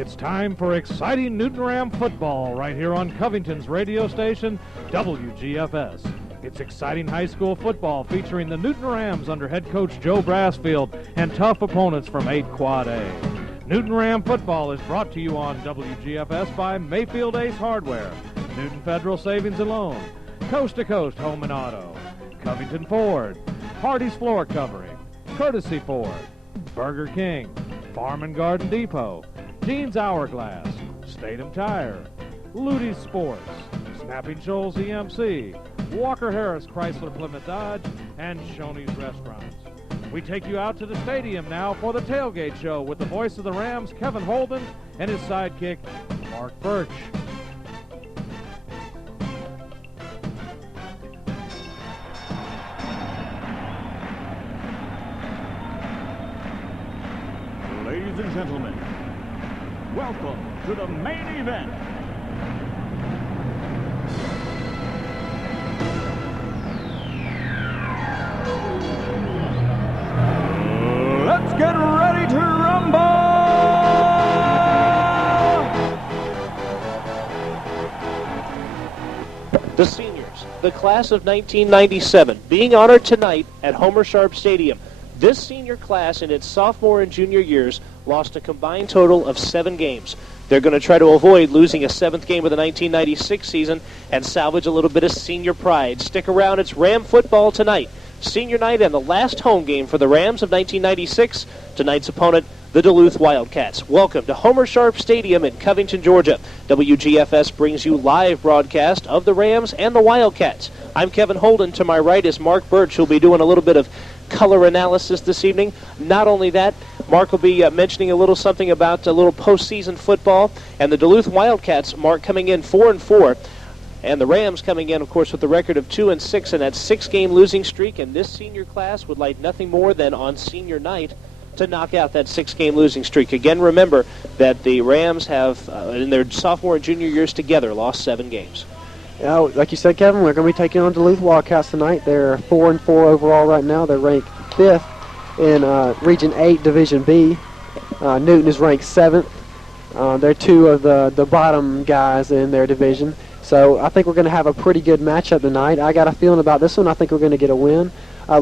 It's time for exciting Newton Ram football right here on Covington's radio station, WGFS. It's exciting high school football featuring the Newton Rams under head coach Joe Brassfield and tough opponents from 8 Quad A. Newton Ram football is brought to you on WGFS by Mayfield Ace Hardware, Newton Federal Savings and Loan, Coast to Coast Home and Auto, Covington Ford, Hardy's Floor Covering, Courtesy Ford, Burger King, Farm and Garden Depot, Jean's Hourglass, Statham Tire, Ludy's Sports, Snapping Shoals EMC, Walker Harris Chrysler Plymouth Dodge, and Shoney's Restaurants. We take you out to the stadium now for the tailgate show with the voice of the Rams, Kevin Holden, and his sidekick, Mark Burch. Ladies and gentlemen, welcome to the main event. Let's get ready to rumble! The seniors, the class of 1997, being honored tonight at Homer Sharp Stadium. This senior class in its sophomore and junior years lost a combined total of 7 games. They're going to try to avoid losing a 7th game of the 1996 season and salvage a little bit of senior pride. Stick around, it's Ram football tonight. Senior night and the last home game for the Rams of 1996. Tonight's opponent, the Duluth Wildcats. Welcome to Homer Sharp Stadium in Covington, Georgia. WGFS brings you live broadcast of the Rams and the Wildcats. I'm Kevin Holden. To my right is Mark Burch, who'll be doing a little bit of color analysis this evening. Not only that, Mark will be mentioning a little something about a little postseason football, and the Duluth Wildcats, Mark, coming in 4-4, and the Rams coming in, of course, with the record of 2-6 in that 6-game losing streak, and this senior class would like nothing more than on senior night to knock out that 6-game losing streak. Again, remember that the Rams have, in their sophomore and junior years together, lost 7 games. Yeah, like you said, Kevin, we're going to be taking on Duluth Wildcats tonight. They're 4-4 overall right now. They're ranked 5th in Region 8, Division B. Newton is ranked 7th. They're 2 of the bottom guys in their division. So I think we're going to have a pretty good matchup tonight. I got a feeling about this one. I think we're going to get a win.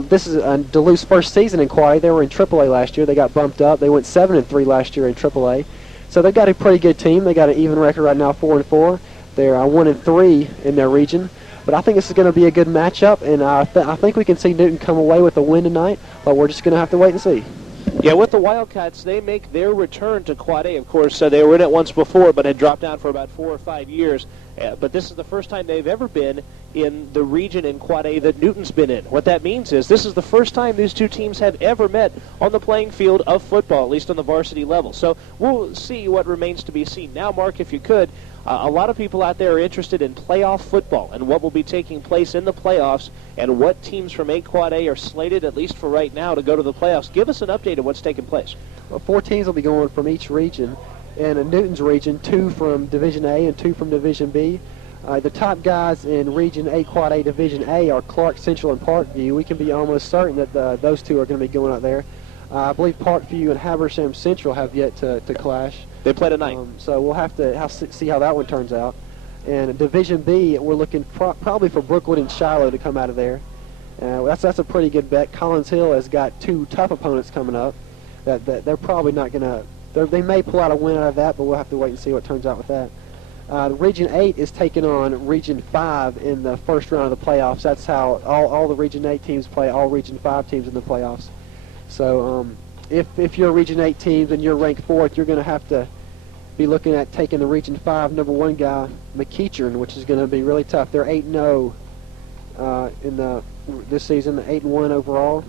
This is Duluth's first season in Quad A. They were in AAA last year. They got bumped up. They went 7-3 last year in AAA. So they've got a pretty good team. They got an even record right now, 4-4. They're 1-3 in their region. But I think this is going to be a good matchup, and I think we can see Newton come away with a win tonight, but we're just going to have to wait and see. Yeah, with the Wildcats, they make their return to Quad A. Of course, they were in it once before, but had dropped down for about 4 or 5 years. But this is the first time they've ever been in the region in Quad A that Newton's been in. What that means is this is the first time these two teams have ever met on the playing field of football, at least on the varsity level. So we'll see what remains to be seen. Now, Mark, if you could, a lot of people out there are interested in playoff football and what will be taking place in the playoffs and what teams from 8 Quad A are slated, at least for right now, to go to the playoffs. Give us an update of what's taking place. Well, 4 teams will be going from each region. In Newton's region, 2 from Division A and 2 from Division B. The top guys in Region 8 Quad A Division A are Clark Central and Parkview. We can be almost certain that those 2 are going to be going out there. I believe Parkview and Habersham Central have yet to clash. They play tonight. So we'll have to see how that one turns out. And Division B, we're looking probably for Brookwood and Shiloh to come out of there. That's a pretty good bet. Collins Hill has got 2 tough opponents coming up. That they're probably not going to. They may pull out a win out of that, but we'll have to wait and see what turns out with that. Region 8 is taking on Region 5 in the first round of the playoffs. That's how all the Region 8 teams play all Region 5 teams in the playoffs. So if you're Region 8 teams and you're ranked 4th, you're going to have to be looking at taking the Region 5 number 1 guy, McEachern, which is going to be really tough. They're 8-0 in this season, 8-1 overall.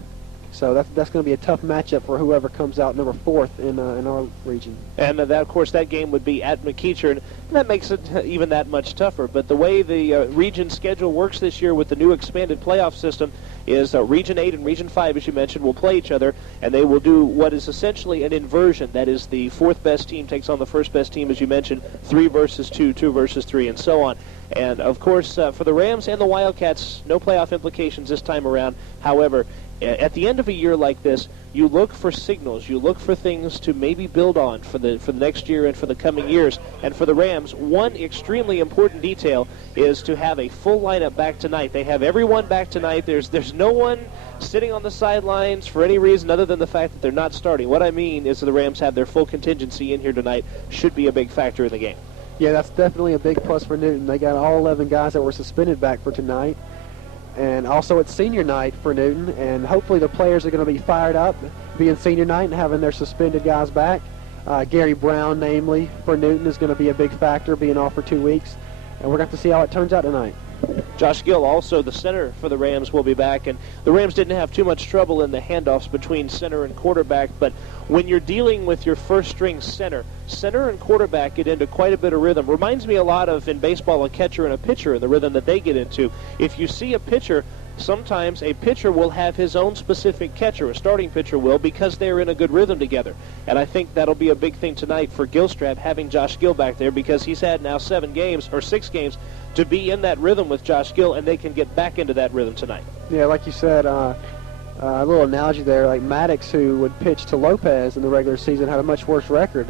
So that's going to be a tough matchup for whoever comes out number 4th in our region. And that, of course, that game would be at McEachern, and that makes it even that much tougher. But the way the region schedule works this year with the new expanded playoff system is Region 8 and Region 5, as you mentioned, will play each other, and they will do what is essentially an inversion. That is, the 4th best team takes on the 1st best team, as you mentioned, 3 versus 2, 2 versus 3, and so on. And, of course, for the Rams and the Wildcats, no playoff implications this time around. However, At the end of a year like this, you look for signals, you look for things to maybe build on for the next year and for the coming years. And for the Rams, one extremely important detail is to have a full lineup back tonight. They have everyone back tonight. There's no one sitting on the sidelines for any reason other than the fact that they're not starting. What I mean is the Rams have their full contingency in here tonight. Should be a big factor in the game. Yeah, that's definitely a big plus for Newton. They got all 11 guys that were suspended back for tonight. And also it's senior night for Newton, and hopefully the players are going to be fired up being senior night and having their suspended guys back. Gary Brown, namely, for Newton is going to be a big factor, being off for 2 weeks. And we're going to have to see how it turns out tonight. Josh Gill, also the center for the Rams, will be back, and the Rams didn't have too much trouble in the handoffs between center and quarterback, but when you're dealing with your first-string center and quarterback get into quite a bit of rhythm. Reminds me a lot of, in baseball, a catcher and a pitcher and the rhythm that they get into. If you see a pitcher, sometimes a pitcher will have his own specific catcher, a starting pitcher will, because they're in a good rhythm together. And I think that'll be a big thing tonight for Gilstrap, having Josh Gill back there, because he's had now 6 games to be in that rhythm with Josh Gill, and they can get back into that rhythm tonight. Yeah, like you said, a little analogy there, like Maddox, who would pitch to Lopez in the regular season, had a much worse record.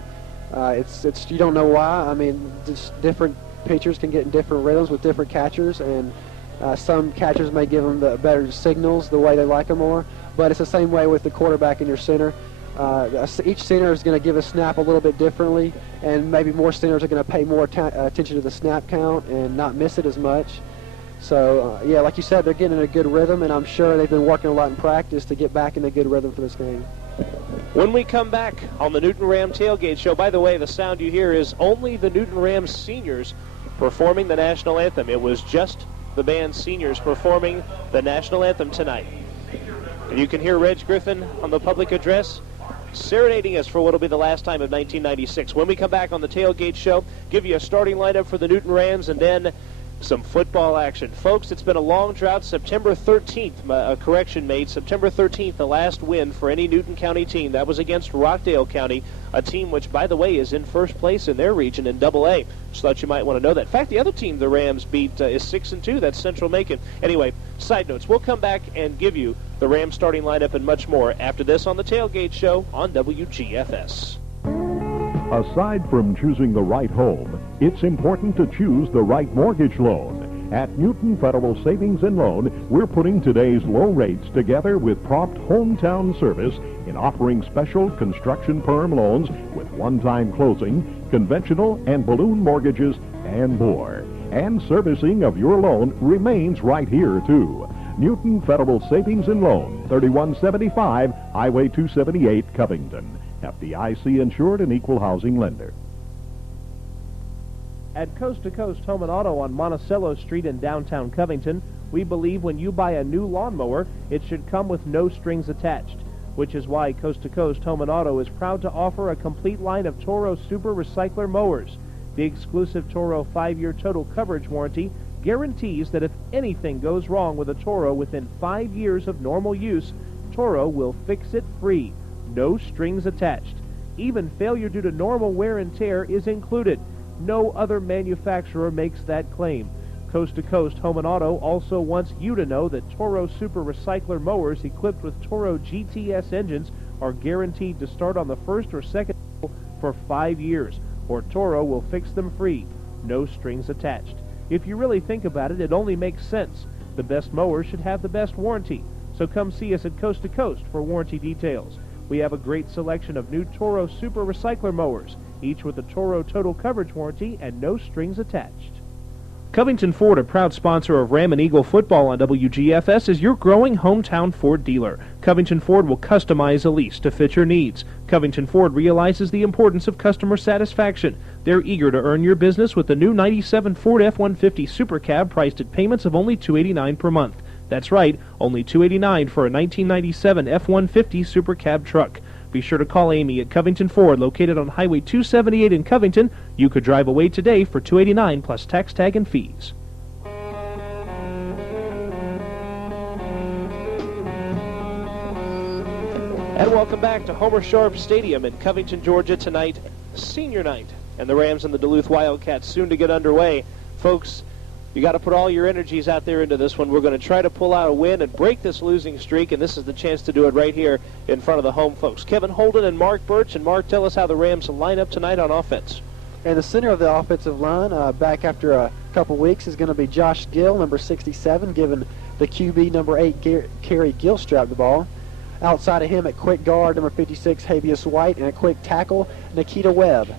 It's you don't know why. I mean, just different pitchers can get in different rhythms with different catchers, and some catchers may give them the better signals the way they like them more, but it's the same way with the quarterback and your center. Each center is going to give a snap a little bit differently, and maybe more centers are going to pay more attention to the snap count and not miss it as much. So, yeah, like you said, they're getting in a good rhythm, and I'm sure they've been working a lot in practice to get back in a good rhythm for this game. When we come back on the Newton Ram Tailgate Show, by the way, the sound you hear is only the Newton Rams seniors performing the national anthem. It was just the band seniors performing the national anthem tonight. And you can hear Reg Griffin on the public address serenading us for what will be the last time of 1996. When we come back on the Tailgate Show, give you a starting lineup for the Newton Rams and then some football action. Folks, it's been a long drought. September 13th, a correction made. September 13th, the last win for any Newton County team. That was against Rockdale County, a team which, by the way, is in first place in their region in AA. Just thought you might want to know that. In fact, the other team the Rams beat is 6-2. That's Central Macon. Anyway, side notes. We'll come back and give you the Rams starting lineup and much more after this on the Tailgate Show on WGFS. Aside from choosing the right home, it's important to choose the right mortgage loan. At Newton Federal Savings and Loan, we're putting today's low rates together with prompt hometown service in offering special construction perm loans with one-time closing, conventional and balloon mortgages, and more. And servicing of your loan remains right here, too. Newton Federal Savings and Loan, 3175 Highway 278, Covington. FDIC insured and equal housing lender. At Coast to Coast Home and Auto on Monticello Street in downtown Covington, we believe when you buy a new lawnmower, it should come with no strings attached, which is why Coast to Coast Home and Auto is proud to offer a complete line of Toro Super Recycler mowers. The exclusive Toro 5-year total coverage warranty guarantees that if anything goes wrong with a Toro within 5 years of normal use, Toro will fix it free. No strings attached. Even failure due to normal wear and tear is included. No other manufacturer makes that claim. Coast to Coast Home and Auto also wants you to know that Toro Super Recycler mowers equipped with Toro GTS engines are guaranteed to start on the first or second for 5 years, or Toro will fix them free. No strings attached. If you really think about it, it only makes sense. The best mowers should have the best warranty. So come see us at Coast to Coast for warranty details. We have a great selection of new Toro Super Recycler mowers, each with a Toro Total Coverage Warranty and no strings attached. Covington Ford, a proud sponsor of Ram and Eagle football on WGFS, is your growing hometown Ford dealer. Covington Ford will customize a lease to fit your needs. Covington Ford realizes the importance of customer satisfaction. They're eager to earn your business with the new 97 Ford F-150 Super Cab priced at payments of only $289 per month. That's right, only $289 for a 1997 F-150 Super Cab truck. Be sure to call Amy at Covington Ford, located on Highway 278 in Covington. You could drive away today for $289 plus tax, tag, and fees. And welcome back to Homer Sharp Stadium in Covington, Georgia tonight, senior night. And the Rams and the Duluth Wildcats soon to get underway. Folks, You got to put all your energies out there into this one. We're going to try to pull out a win and break this losing streak, and this is the chance to do it right here in front of the home folks. Kevin Holden and Mark Burch. And Mark, tell us how the Rams line up tonight on offense. And the center of the offensive line, back after a couple weeks, is going to be Josh Gill, number 67, giving the QB number 8, Kerry Gilstrap, the ball. Outside of him at quick guard, number 56, Habeas White, and at quick tackle, Nikita Webb.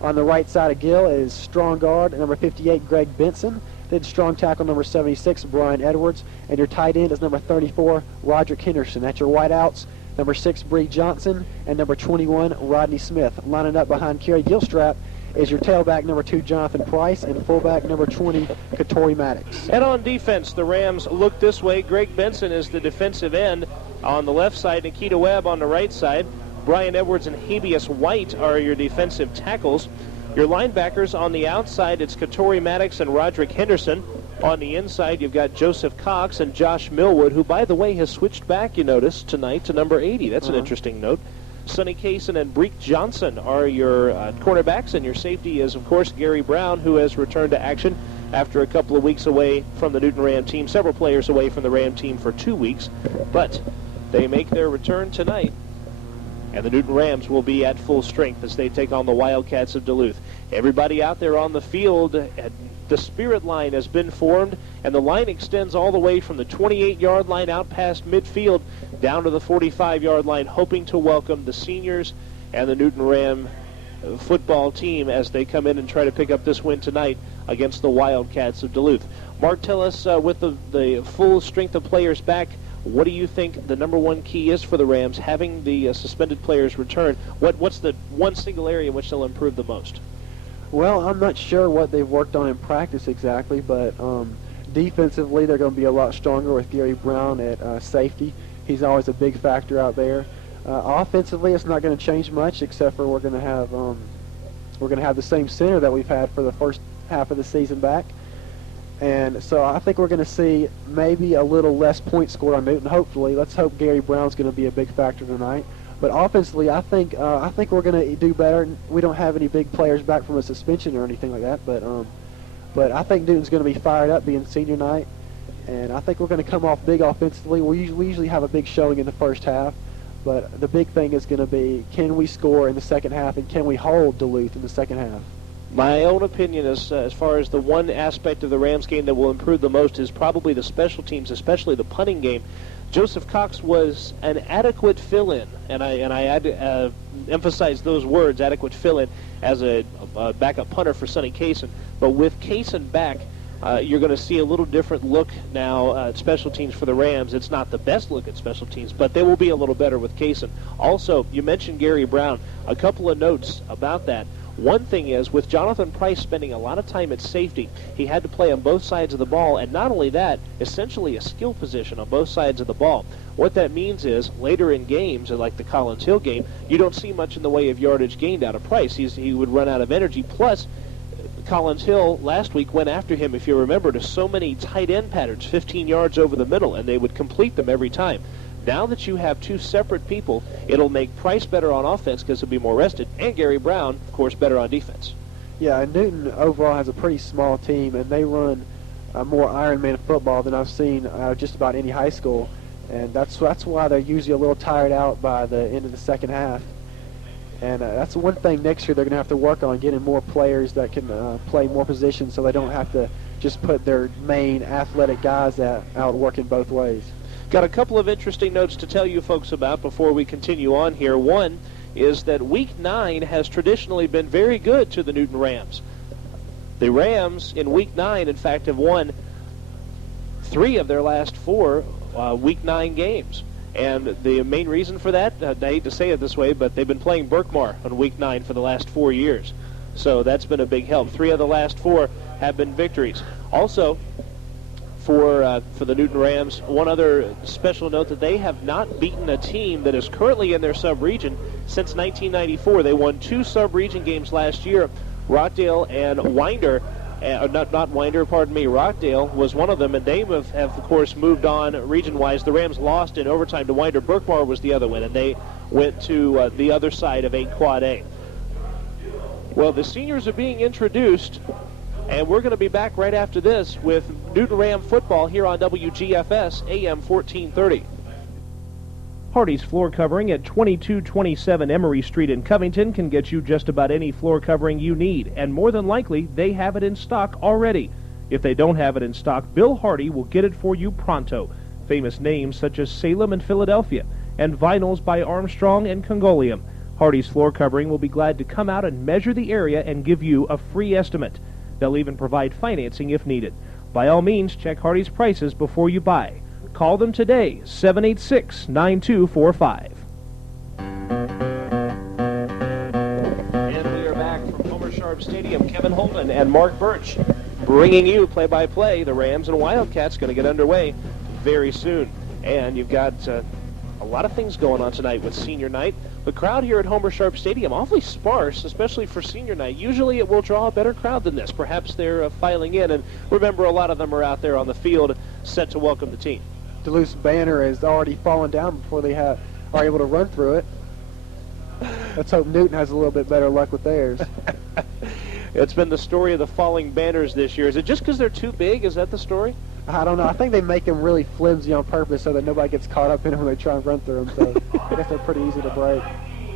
On the right side of Gill is strong guard, number 58, Greg Benson. Then strong tackle, number 76, Brian Edwards. And your tight end is number 34, Roderick Henderson. At your wideouts, number 6, Bree Johnson, and number 21, Rodney Smith. Lining up behind Kerry Gilstrap is your tailback, number 2, Jonathan Price, and fullback, number 20, Katori Maddox. And on defense, the Rams look this way. Greg Benson is the defensive end on the left side, Nikita Webb on the right side. Brian Edwards and Habeas White are your defensive tackles. Your linebackers on the outside, it's Katori Maddox and Roderick Henderson. On the inside, you've got Joseph Cox and Josh Millwood, who, by the way, has switched back, you notice, tonight to number 80. That's an interesting note. Sonny Kaysen and Breek Johnson are your cornerbacks, and your safety is, of course, Gary Brown, who has returned to action after a couple of weeks away from the Newton Ram team, several players away from the Ram team for 2 weeks. But they make their return tonight, and the Newton Rams will be at full strength as they take on the Wildcats of Duluth. Everybody out there on the field, the spirit line has been formed, and the line extends all the way from the 28-yard line out past midfield down to the 45-yard line, hoping to welcome the seniors and the Newton Ram football team as they come in and try to pick up this win tonight against the Wildcats of Duluth. Mark, tell us, with the full strength of players back, what do you think the number one key is for the Rams, having the suspended players return? What's the one single area in which they'll improve the most? Well, I'm not sure what they've worked on in practice exactly, but defensively they're going to be a lot stronger with Gary Brown at safety. He's always a big factor out there. Offensively, it's not going to change much, except for we're going to have the same center that we've had for the first half of the season back. And so I think we're going to see maybe a little less points scored on Newton, hopefully. Let's hope Gary Brown's going to be a big factor tonight. But offensively, I think we're going to do better. We don't have any big players back from a suspension or anything like that, but I think Newton's going to be fired up being senior night, and I think we're going to come off big offensively. We usually have a big showing in the first half, but the big thing is going to be, can we score in the second half, and can we hold Duluth in the second half? My own opinion is, as far as the one aspect of the Rams game that will improve the most is probably the special teams, especially the punting game. Joseph Cox was an adequate fill-in, and I emphasize those words, adequate fill-in, as a backup punter for Sonny Kaysen. But with Kaysen back, you're going to see a little different look now at special teams for the Rams. It's not the best look at special teams, but they will be a little better with Kaysen. Also, you mentioned Gary Brown. A couple of notes about that. One thing is, with Jonathan Price spending a lot of time at safety, he had to play on both sides of the ball, and not only that, essentially a skill position on both sides of the ball. What that means is, later in games, like the Collins Hill game, you don't see much in the way of yardage gained out of Price. He would run out of energy. Plus, Collins Hill last week went after him, if you remember, to so many tight end patterns, 15 yards over the middle, and they would complete them every time. Now that you have two separate people, it'll make Price better on offense because he'll be more rested, and Gary Brown, of course, better on defense. Yeah, and Newton overall has a pretty small team, and they run more Ironman football than I've seen just about any high school, and that's why they're usually a little tired out by the end of the second half. And that's one thing next year they're going to have to work on, getting more players that can play more positions so they don't have to just put their main athletic guys out working both ways. Got a couple of interesting notes to tell you folks about before we continue on here. One is that Week 9 has traditionally been very good to the Newton Rams. The Rams in Week 9, in fact, have won 3 of their last 4 Week 9 games. And the main reason for that, I hate to say it this way, but they've been playing Berkmar on Week 9 for the last 4 years. So that's been a big help. 3 of the last 4 have been victories. Also, for the Newton Rams, one other special note, that they have not beaten a team that is currently in their sub-region since 1994. They won 2 sub-region games last year, Rockdale and Winder. Rockdale was one of them, and they have of course, moved on region-wise. The Rams lost in overtime to Winder. Berkmar was the other one, and they went to the other side of 8 Quad A. Well, the seniors are being introduced And we're going to be back right after this with Newton Ram football here on WGFS AM 1430. Hardy's Floor Covering at 2227 Emory Street in Covington can get you just about any floor covering you need, and more than likely, they have it in stock already. If they don't have it in stock, Bill Hardy will get it for you pronto. Famous names such as Salem and Philadelphia, and vinyls by Armstrong and Congolium. Hardy's Floor Covering will be glad to come out and measure the area and give you a free estimate. They'll even provide financing if needed. By all means, check Hardy's prices before you buy. Call them today, 786-9245. And we are back from Homer Sharp Stadium. Kevin Holden and Mark Burch bringing you play-by-play. The Rams and Wildcats going to get underway very soon. And you've got a lot of things going on tonight with senior night. The crowd here at Homer Sharp Stadium awfully sparse, especially for senior night. Usually it will draw a better crowd than this. Perhaps they're filing in, and remember, a lot of them are out there on the field set to welcome the team. Duluth's banner has already fallen down before they are able to run through it. Let's hope Newton has a little bit better luck with theirs. It's been the story of the falling banners this year. Is it just because they're too big? Is that the story? I don't know. I think they make them really flimsy on purpose so that nobody gets caught up in them when they try and run through them. So I guess they're pretty easy to break.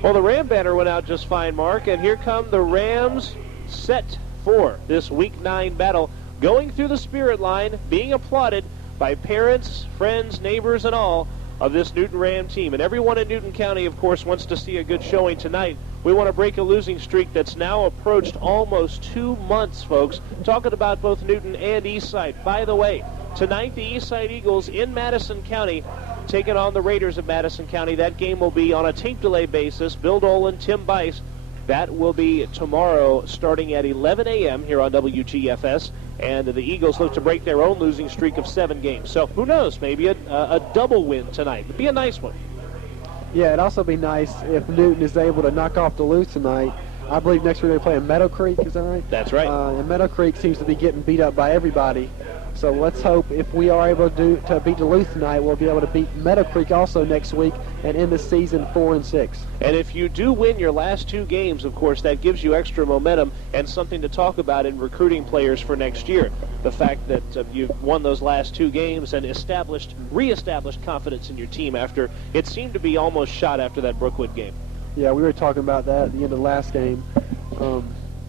Well, the Ram banner went out just fine, Mark, and here come the Rams set for this Week 9 battle, going through the Spirit line, being applauded by parents, friends, neighbors, and all of this Newton Ram team. And everyone in Newton County, of course, wants to see a good showing tonight. We want to break a losing streak that's now approached almost 2 months, folks. Talking about both Newton and Eastside. By the way, tonight the Eastside Eagles in Madison County taking on the Raiders of Madison County. That game will be on a tape delay basis. Bill Dolan, Tim Bice. That will be tomorrow starting at 11 a.m. here on WGFS. And the Eagles look to break their own losing streak of 7 games. So who knows, maybe a double win tonight. It'd be a nice one. Yeah, it'd also be nice if Newton is able to knock off Duluth tonight. I believe next week they're playing Meadow Creek, is that right? That's right. And Meadow Creek seems to be getting beat up by everybody. So let's hope if we are able to beat Duluth tonight, we'll be able to beat Meadow Creek also next week and end the season 4-6. And if you do win your last 2 games, of course, that gives you extra momentum and something to talk about in recruiting players for next year. The fact that you've won those last 2 games and reestablished confidence in your team after it seemed to be almost shot after that Brookwood game. Yeah, we were talking about that at the end of the last game.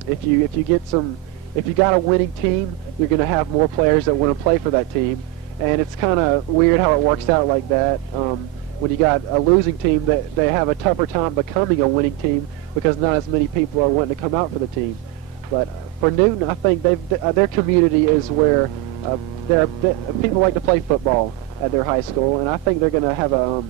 If you got a winning team, you're going to have more players that want to play for that team. And it's kind of weird how it works out like that. When you got a losing team, they have a tougher time becoming a winning team because not as many people are wanting to come out for the team. But for Newton, I think their community is where people like to play football at their high school, and I think they're going to have a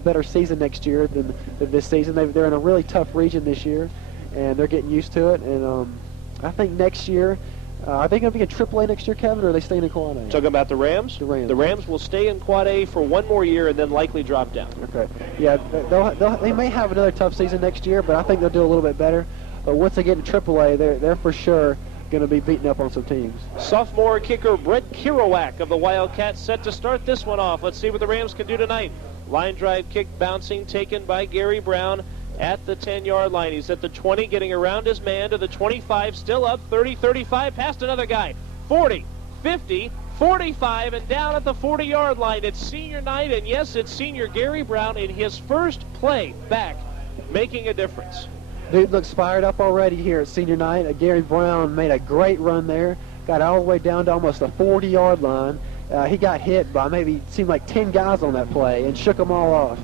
better season next year than this season. They're in a really tough region this year, and they're getting used to it. And I think next year, are they going to be in AAA next year, Kevin, or are they staying in Quad A? Talking about the Rams? The Rams. The Rams will stay in Quad A for 1 more year and then likely drop down. Okay. Yeah, they may have another tough season next year, but I think they'll do a little bit better. But once they get in AAA, they're for sure going to be beating up on some teams. Sophomore kicker Brett Kirouac of the Wildcats set to start this one off. Let's see what the Rams can do tonight. Line drive kick bouncing, taken by Gary Brown at the 10-yard line. He's at the 20, getting around his man to the 25, still up, 30, 35, past another guy, 40, 50, 45, and down at the 40-yard line. It's senior night, and yes, it's senior Gary Brown in his first play back, making a difference. Dude looks fired up already here at senior night. Gary Brown made a great run there, got all the way down to almost the 40-yard line. He got hit by maybe, seemed like 10 guys on that play and shook them all off.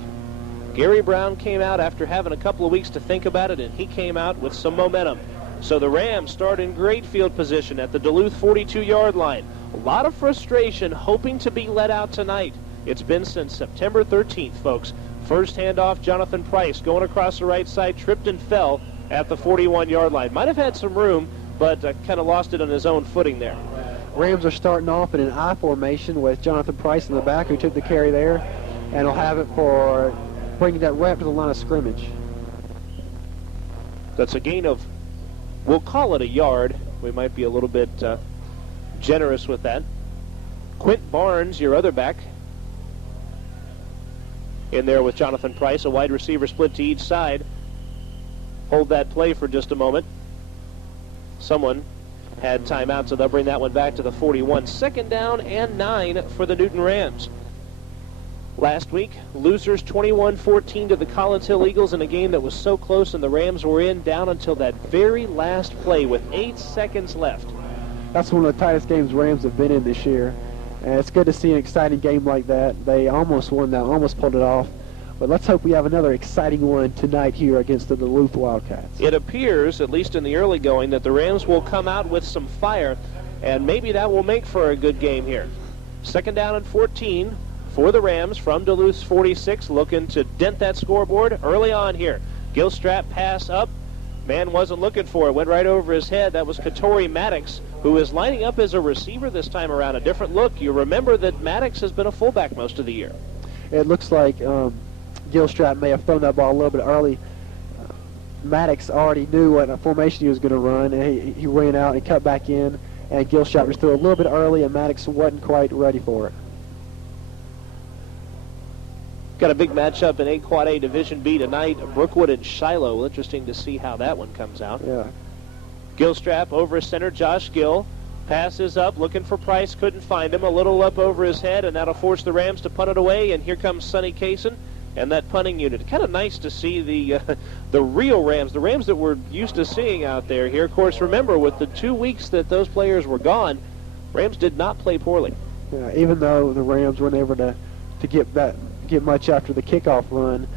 Gary Brown came out after having a couple of weeks to think about it, and he came out with some momentum. So the Rams start in great field position at the Duluth 42-yard line. A lot of frustration, hoping to be let out tonight. It's been since September 13th, folks. First handoff, Jonathan Price going across the right side, tripped and fell at the 41-yard line. Might have had some room, but kind of lost it on his own footing there. Rams are starting off in an I formation with Jonathan Price in the back, who took the carry there, and will have it for bringing that rep to the line of scrimmage. That's a gain of, we'll call it a yard. We might be a little bit generous with that. Quint Barnes, your other back, in there with Jonathan Price, a wide receiver split to each side. Hold that play for just a moment. Someone had timeout, so they'll bring that one back to the 41. 2nd down and 9 for the Newton Rams. Last week, losers 21-14 to the Collins Hill Eagles in a game that was so close, and the Rams were in down until that very last play with 8 seconds left. That's one of the tightest games Rams have been in this year. And it's good to see an exciting game like that. They almost won that, almost pulled it off. But let's hope we have another exciting one tonight here against the Duluth Wildcats. It appears, at least in the early going, that the Rams will come out with some fire, and maybe that will make for a good game here. 2nd down and 14 for the Rams from Duluth's 46, looking to dent that scoreboard early on here. Gilstrap pass up. Man wasn't looking for it. Went right over his head. That was Katori Maddox, who is lining up as a receiver this time around. A different look. You remember that Maddox has been a fullback most of the year. It looks like Gilstrap may have thrown that ball a little bit early. Maddox already knew what formation he was going to run, and he ran out and cut back in, and Gilstrap just threw a little bit early, and Maddox wasn't quite ready for it. Got a big matchup in A Quad A Division B tonight. Brookwood and Shiloh. Interesting to see how that one comes out. Yeah. Gilstrap over center. Josh Gill passes up, looking for Price. Couldn't find him. A little up over his head, and that'll force the Rams to punt it away. And here comes Sonny Kaysen and that punting unit. Kind of nice to see the real Rams, the Rams that we're used to seeing out there here. Of course, remember, with the 2 weeks that those players were gone, Rams did not play poorly. Yeah, even though the Rams weren't able to get much after the kickoff run,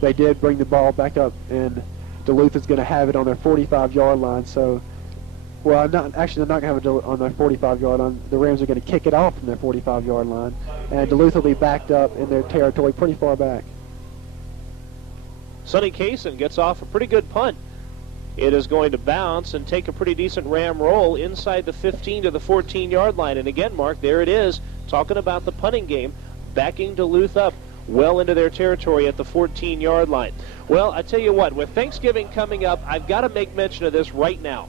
they did bring the ball back up, and Duluth is going to have it on their 45-yard line. So, well, they're not going to have it on their 45-yard line. The Rams are going to kick it off from their 45-yard line, and Duluth will be backed up in their territory pretty far back. Sonny Kaysen gets off a pretty good punt. It is going to bounce and take a pretty decent Ram roll inside the 15 to the 14-yard line. And again, Mark, there it is, talking about the punting game, backing Duluth up well into their territory at the 14-yard line. Well, I tell you what, with Thanksgiving coming up, I've got to make mention of this right now.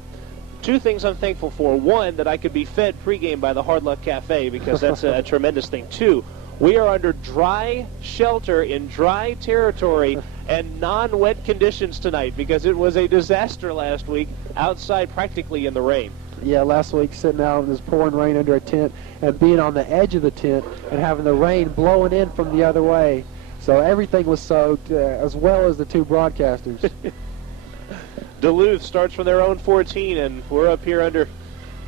2 things I'm thankful for. 1, that I could be fed pregame by the Hard Luck Cafe, because that's a tremendous thing. 2, we are under dry shelter in dry territory and non-wet conditions tonight, because it was a disaster last week outside practically in the rain. Yeah, last week sitting out in this pouring rain under a tent and being on the edge of the tent and having the rain blowing in from the other way. So everything was soaked, as well as the 2 broadcasters. Duluth starts from their own 14, and we're up here under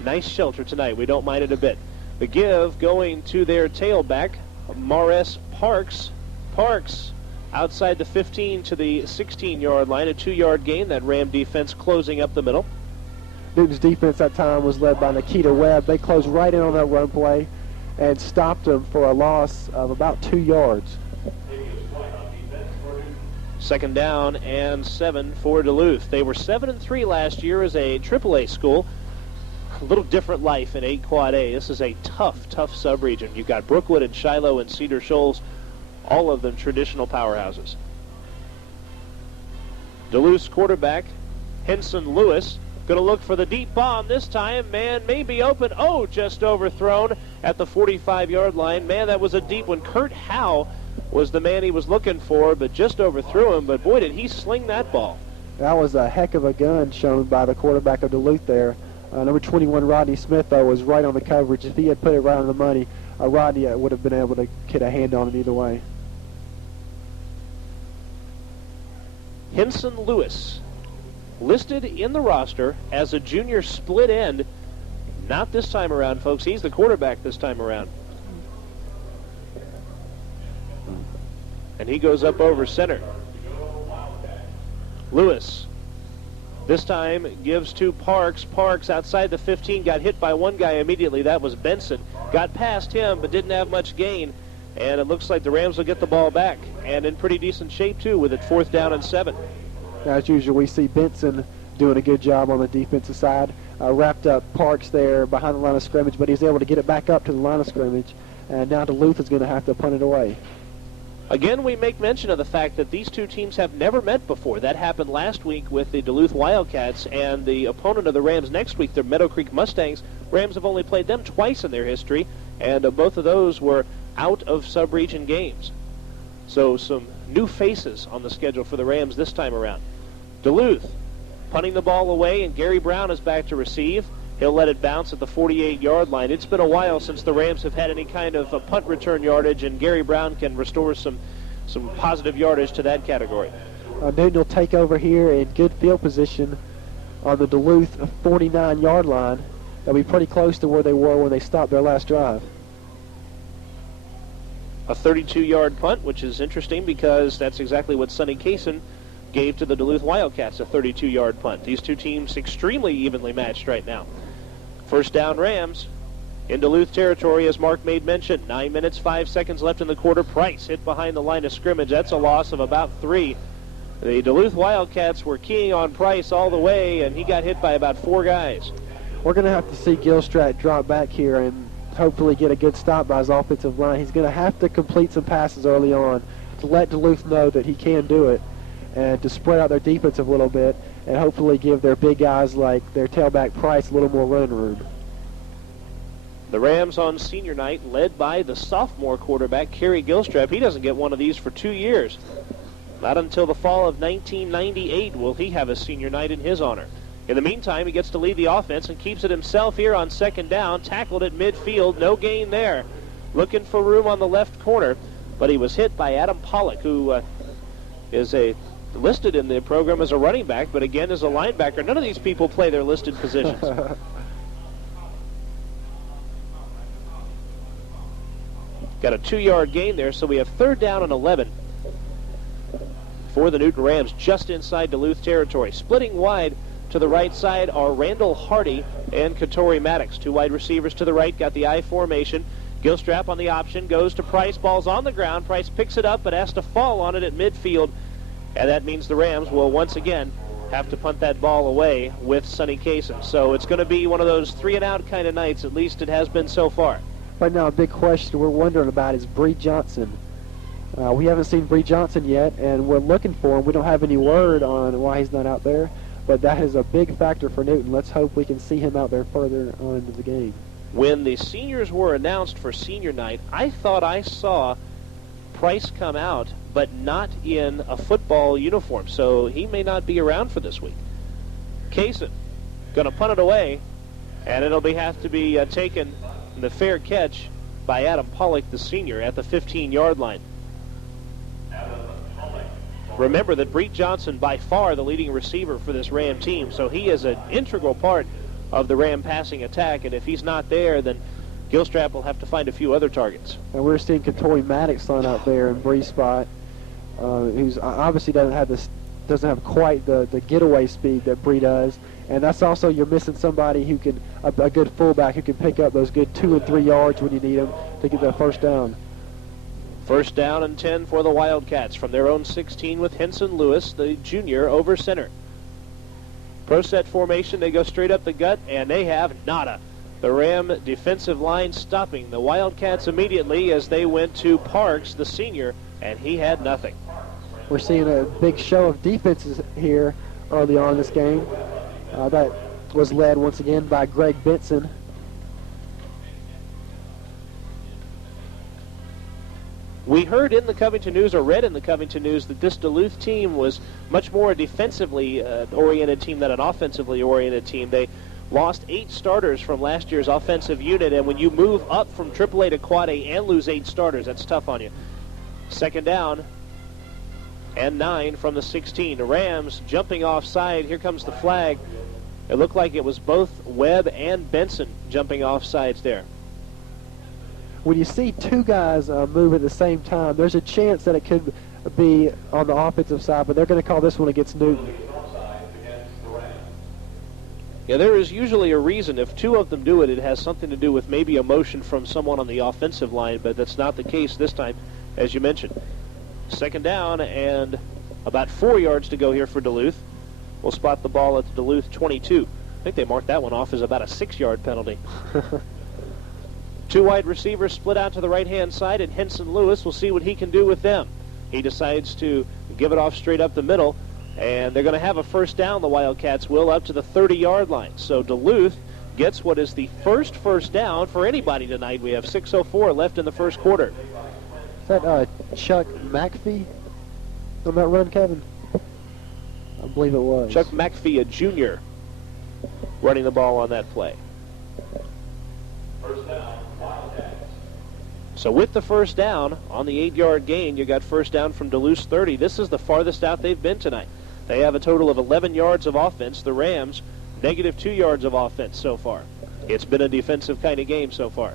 nice shelter tonight. We don't mind it a bit. The give going to their tailback, Maurice Parks. Parks outside the 15 to the 16-yard line, a 2-yard gain. That Ram defense closing up the middle. Newton's defense that time was led by Nikita Webb. They closed right in on that run play and stopped them for a loss of about 2 yards. 2nd down and 7 for Duluth. They were 7-3 last year as a AAA school. A little different life in 8 Quad A. This is a tough sub-region. You've got Brookwood and Shiloh and Cedar Shoals, all of them traditional powerhouses. Duluth's quarterback, Henson Lewis, going to look for the deep bomb this time. Man may be open. Oh, just overthrown at the 45-yard line. Man, that was a deep one. Kurt Howe was the man he was looking for, but just overthrew him. But boy, did he sling that ball. That was a heck of a gun shown by the quarterback of Duluth there. Number 21, Rodney Smith, though, was right on the coverage. If he had put it right on the money, Rodney would have been able to get a hand on it either way. Henson Lewis, listed in the roster as a junior split end. Not this time around, folks. He's the quarterback this time around. And he goes up over center. Lewis, this time gives to Parks. Parks outside the 15, got hit by one guy immediately. That was Benson. Got past him, but didn't have much gain. And it looks like the Rams will get the ball back. And in pretty decent shape, too, with it 4th down and 7. As usual, we see Benson doing a good job on the defensive side. Wrapped up Parks there behind the line of scrimmage, but he's able to get it back up to the line of scrimmage. And now Duluth is going to have to punt it away. Again, we make mention of the fact that these 2 teams have never met before. That happened last week with the Duluth Wildcats, and the opponent of the Rams next week, the Meadow Creek Mustangs. Rams have only played them twice in their history, and both of those were out of sub-region games. So some new faces on the schedule for the Rams this time around. Duluth punting the ball away, and Gary Brown is back to receive. He'll let it bounce at the 48-yard line. It's been a while since the Rams have had any kind of a punt return yardage, and Gary Brown can restore some positive yardage to that category. Newton will take over here in good field position on the Duluth 49-yard line. They'll be pretty close to where they were when they stopped their last drive. A 32-yard punt, which is interesting because that's exactly what Sonny Kaysen gave to the Duluth Wildcats, a 32-yard punt. These two teams extremely evenly matched right now. First down, Rams in Duluth territory, as Mark made mention. 9 minutes, 5 seconds left in the quarter. Price hit behind the line of scrimmage. That's a loss of about 3. The Duluth Wildcats were keying on Price all the way, and he got hit by about 4 guys. We're going to have to see Gilstrap drop back here and hopefully get a good stop by his offensive line. He's going to have to complete some passes early on to let Duluth know that he can do it, and to spread out their defense a little bit and hopefully give their big guys like their tailback Price a little more run room. The Rams on senior night led by the sophomore quarterback, Kerry Gilstrap. He doesn't get one of these for 2 years. Not until the fall of 1998 will he have a senior night in his honor. In the meantime, he gets to lead the offense and keeps it himself here on second down. Tackled at midfield, no gain there. Looking for room on the left corner, but he was hit by Adam Pollock, who is listed in the program as a running back, but again as a linebacker. None of these people play their listed positions. Got a 2-yard gain there, so we have third down and 11 for the Newton Rams just inside Duluth territory. Splitting wide to the right side are Randall Hardy and Katori Maddox. 2 wide receivers to the right, got the I formation. Gilstrap on the option, goes to Price, ball's on the ground. Price picks it up but has to fall on it at midfield, and that means the Rams will once again have to punt that ball away with Sonny Kaysen. So it's going to be one of those 3-and-out kind of nights, at least it has been so far. Right now, a big question we're wondering about is Bree Johnson. We haven't seen Bree Johnson yet, and we're looking for him. We don't have any word on why he's not out there, but that is a big factor for Newton. Let's hope we can see him out there further on into the game. When the seniors were announced for senior night, I thought I saw Price come out, but not in a football uniform, so he may not be around for this week. Kaysen going to punt it away, and it'll have to be taken in the fair catch by Adam Pollock, the senior, at the 15-yard line. Remember that Bree Johnson, by far the leading receiver for this Ram team, so he is an integral part of the Ram passing attack, and if he's not there, then Gilstrap will have to find a few other targets. And we're seeing Katori Maddox line out there in Bree's spot, who's obviously doesn't have quite the getaway speed that Bree does, and that's also, you're missing somebody who can, a good fullback who can pick up those good 2 and 3 yards when you need them to get that first down. First down and 10 for the Wildcats from their own 16 with Henson Lewis, the junior, over center. Pro set formation, they go straight up the gut, and they have nada. The Ram defensive line stopping the Wildcats immediately as they went to Parks, the senior, and he had nothing. We're seeing a big show of defenses here early on in this game. That was led once again by Greg Benson. We heard in the Covington News, or read in the Covington News, that this Duluth team was much more a defensively oriented team than an offensively oriented team. They lost 8 starters from last year's offensive unit, and when you move up from AAA to Quad A and lose 8 starters, that's tough on you. Second down and 9 from the 16. The Rams jumping offside. Here comes the flag. It looked like it was both Webb and Benson jumping offsides there. When you see 2 guys move at the same time, there's a chance that it could be on the offensive side, but they're going to call this one against Newton. Yeah, there is usually a reason. If 2 of them do it, it has something to do with maybe a motion from someone on the offensive line, but that's not the case this time, as you mentioned. Second down and about 4 yards to go here for Duluth. We'll spot the ball at the Duluth 22. I think they marked that one off as about a 6-yard penalty. 2 wide receivers split out to the right-hand side, and Henson Lewis will see what he can do with them. He decides to give it off straight up the middle, and they're going to have a first down, the Wildcats will, up to the 30-yard line. So Duluth gets what is the first down for anybody tonight. We have 6:04 left in the first quarter. Is that Chuck McPhee on that run, Kevin? I believe it was. Chuck McPhee, a junior, running the ball on that play. So with the first down on the 8-yard gain, you got first down from Duluth 30. This is the farthest out they've been tonight. They have a total of 11 yards of offense. The Rams, negative 2 yards of offense so far. It's been a defensive kind of game so far.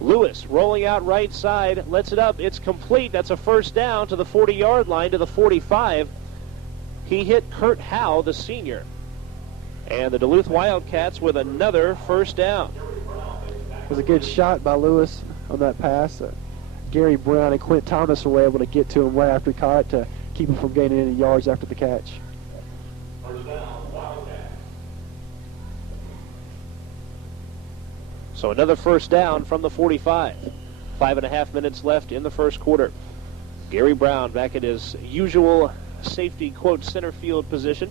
Lewis rolling out right side, lets it up. It's complete. That's a first down to the 40-yard line, to the 45. He hit Kurt Howe, the senior. And the Duluth Wildcats with another first down. It was a good shot by Lewis on that pass. Gary Brown and Quint Thomas were able to get to him right after he caught it to keep him from gaining any yards after the catch. So another first down from the 45. 5.5 minutes left in the first quarter. Gary Brown back at his usual safety, quote, center field position.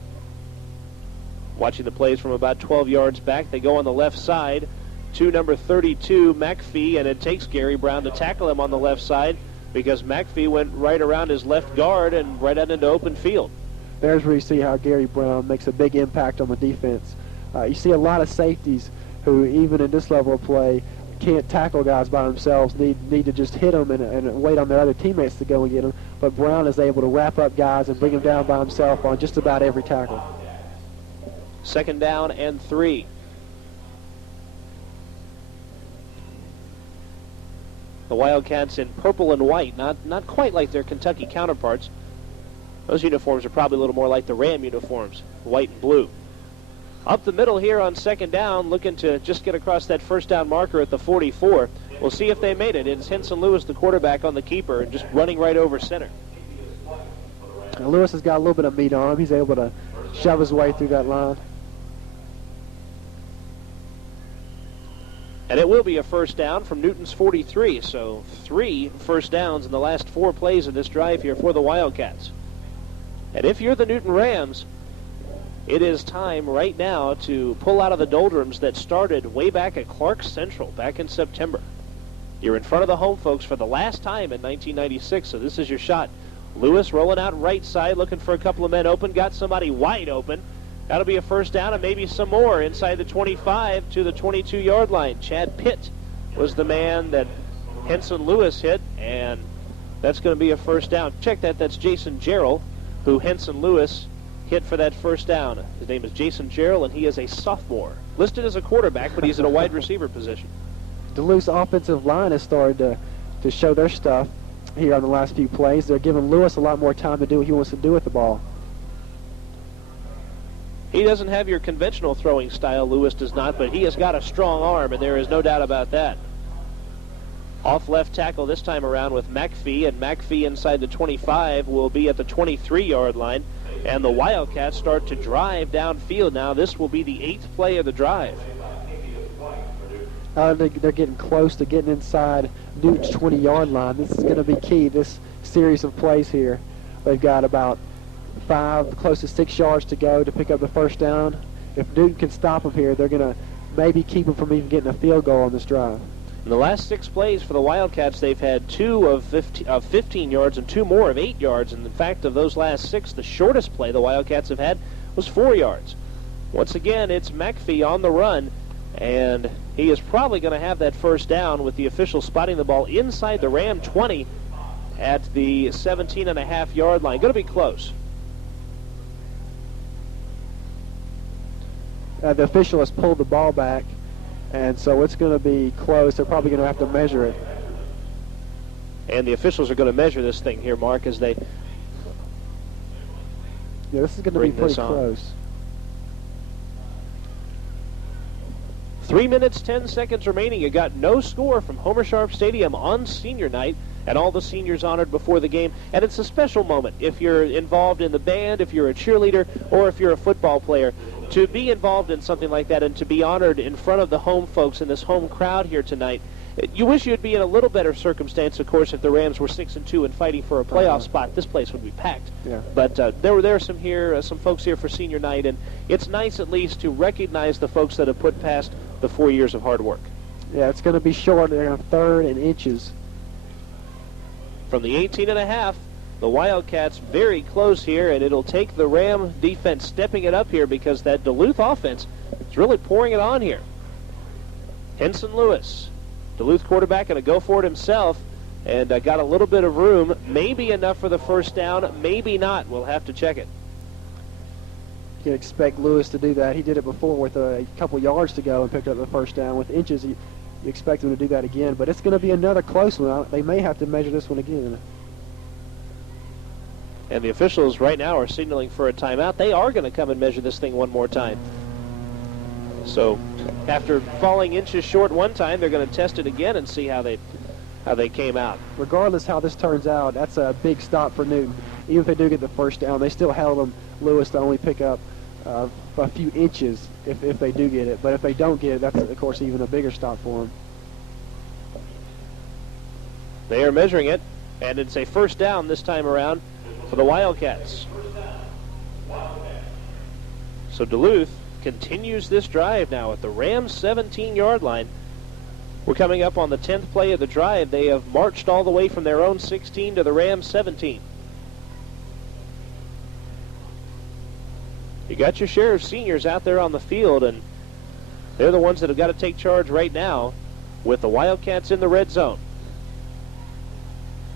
Watching the plays from about 12 yards back. They go on the left side to number 32, McPhee, and it takes Gary Brown to tackle him on the left side because McPhee went right around his left guard and right out into open field. There's where you see how Gary Brown makes a big impact on the defense. You see a lot of safeties who, even in this level of play, can't tackle guys by themselves, need to just hit them and wait on their other teammates to go and get them. But Brown is able to wrap up guys and bring them down by himself on just about every tackle. Second down and 3. The Wildcats in purple and white, not quite like their Kentucky counterparts. Those uniforms are probably a little more like the Ram uniforms, white and blue. Up the middle here on second down, looking to just get across that first down marker at the 44. We'll see if they made it. It's Henson Lewis, the quarterback, on the keeper, and just running right over center. Now Lewis has got a little bit of meat on him. He's able to shove his way through that line. And it will be a first down from Newton's 43. So 3 first downs in the last 4 plays of this drive here for the Wildcats. And if you're the Newton Rams, it is time right now to pull out of the doldrums that started way back at Clark Central back in September. You're in front of the home folks for the last time in 1996, so this is your shot. Lewis rolling out right side, looking for a couple of men open, got somebody wide open. That'll be a first down and maybe some more inside the 25 to the 22-yard line. Chad Pitt was the man that Henson Lewis hit, and that's going to be a first down. Check that. That's Jason Jarrell, who Henson Lewis hit for that first down. His name is Jason Jarrell, and he is a sophomore. Listed as a quarterback, but he's at a wide receiver position. Duluth's offensive line has started to show their stuff here on the last few plays. They're giving Lewis a lot more time to do what he wants to do with the ball. He doesn't have your conventional throwing style, Lewis does not, but he has got a strong arm, and there is no doubt about that. Off left tackle this time around with McPhee, and McPhee inside the 25 will be at the 23-yard line, and the Wildcats start to drive downfield now. This will be the 8th play of the drive. They're getting close to getting inside Newton's 20-yard line. This is going to be key, this series of plays here. They've got about 5, close to 6 yards to go to pick up the first down. If Newton can stop them here, they're going to maybe keep them from even getting a field goal on this drive. In the last 6 plays for the Wildcats, they've had 2 of 15 yards and 2 more of 8 yards. And in fact, of those last 6, the shortest play the Wildcats have had was 4 yards. Once again, it's McPhee on the run, and he is probably going to have that first down with the official spotting the ball inside the Ram 20 at the 17.5-yard line. Going to be close. The official has pulled the ball back, and so it's going to be close. They're probably going to have to measure it. And the officials are going to measure this thing here, Mark, as they this is going to be pretty close. 3 minutes, 10 seconds remaining. You got no score from Homer Sharp Stadium on senior night, and all the seniors honored before the game. And it's a special moment if you're involved in the band, if you're a cheerleader, or if you're a football player. To be involved in something like that and to be honored in front of the home folks in this home crowd here tonight, you wish you'd be in a little better circumstance, of course, if the Rams were 6-2 and fighting for a playoff spot. This place would be packed. Yeah. But there were some folks here for senior night, and it's nice at least to recognize the folks that have put past the 4 years of hard work. Yeah, it's going to be short. They're on 3rd and inches. From the 18.5, the Wildcats very close here, and it'll take the Ram defense stepping it up here because that Duluth offense is really pouring it on here. Henson Lewis, Duluth quarterback, going to go for it himself, and got a little bit of room. Maybe enough for the first down, maybe not. We'll have to check it. You can expect Lewis to do that. He did it before with a couple yards to go and picked up the first down. With inches, you expect him to do that again. But it's going to be another close one. They may have to measure this one again. And the officials right now are signaling for a timeout. They are going to come and measure this thing one more time. So after falling inches short one time, they're going to test it again and see how they came out. Regardless how this turns out, that's a big stop for Newton. Even if they do get the first down, they still held Lewis to only pick up a few inches if they do get it. But if they don't get it, that's, of course, even a bigger stop for them. They are measuring it, and it's a first down this time around for the Wildcats. So Duluth continues this drive now at the Rams' 17-yard line. We're coming up on the 10th play of the drive. They have marched all the way from their own 16 to the Rams' 17. You got your share of seniors out there on the field, and they're the ones that have got to take charge right now with the Wildcats in the red zone.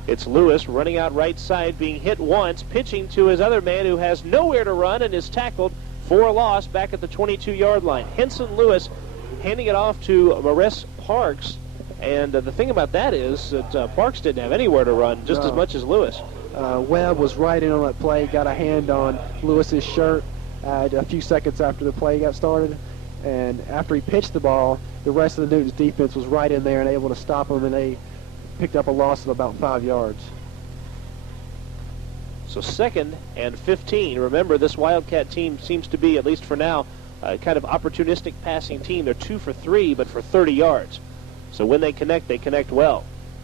It's Lewis running out right side, being hit once, pitching to his other man who has nowhere to run and is tackled for a loss back at the 22-yard line. Henson Lewis handing it off to Maurice Parks, and the thing about that is that Parks didn't have anywhere to run just as much as Lewis. Webb was right in on that play, got a hand on Lewis's shirt a few seconds after the play got started, and after he pitched the ball, the rest of the Newton's defense was right in there and able to stop him, and they picked up a loss of about 5 yards. So 2nd and 15. Remember, this Wildcat team seems to be, at least for now, kind of opportunistic passing team. They're 2 for 3, but for 30 yards. So when they connect well.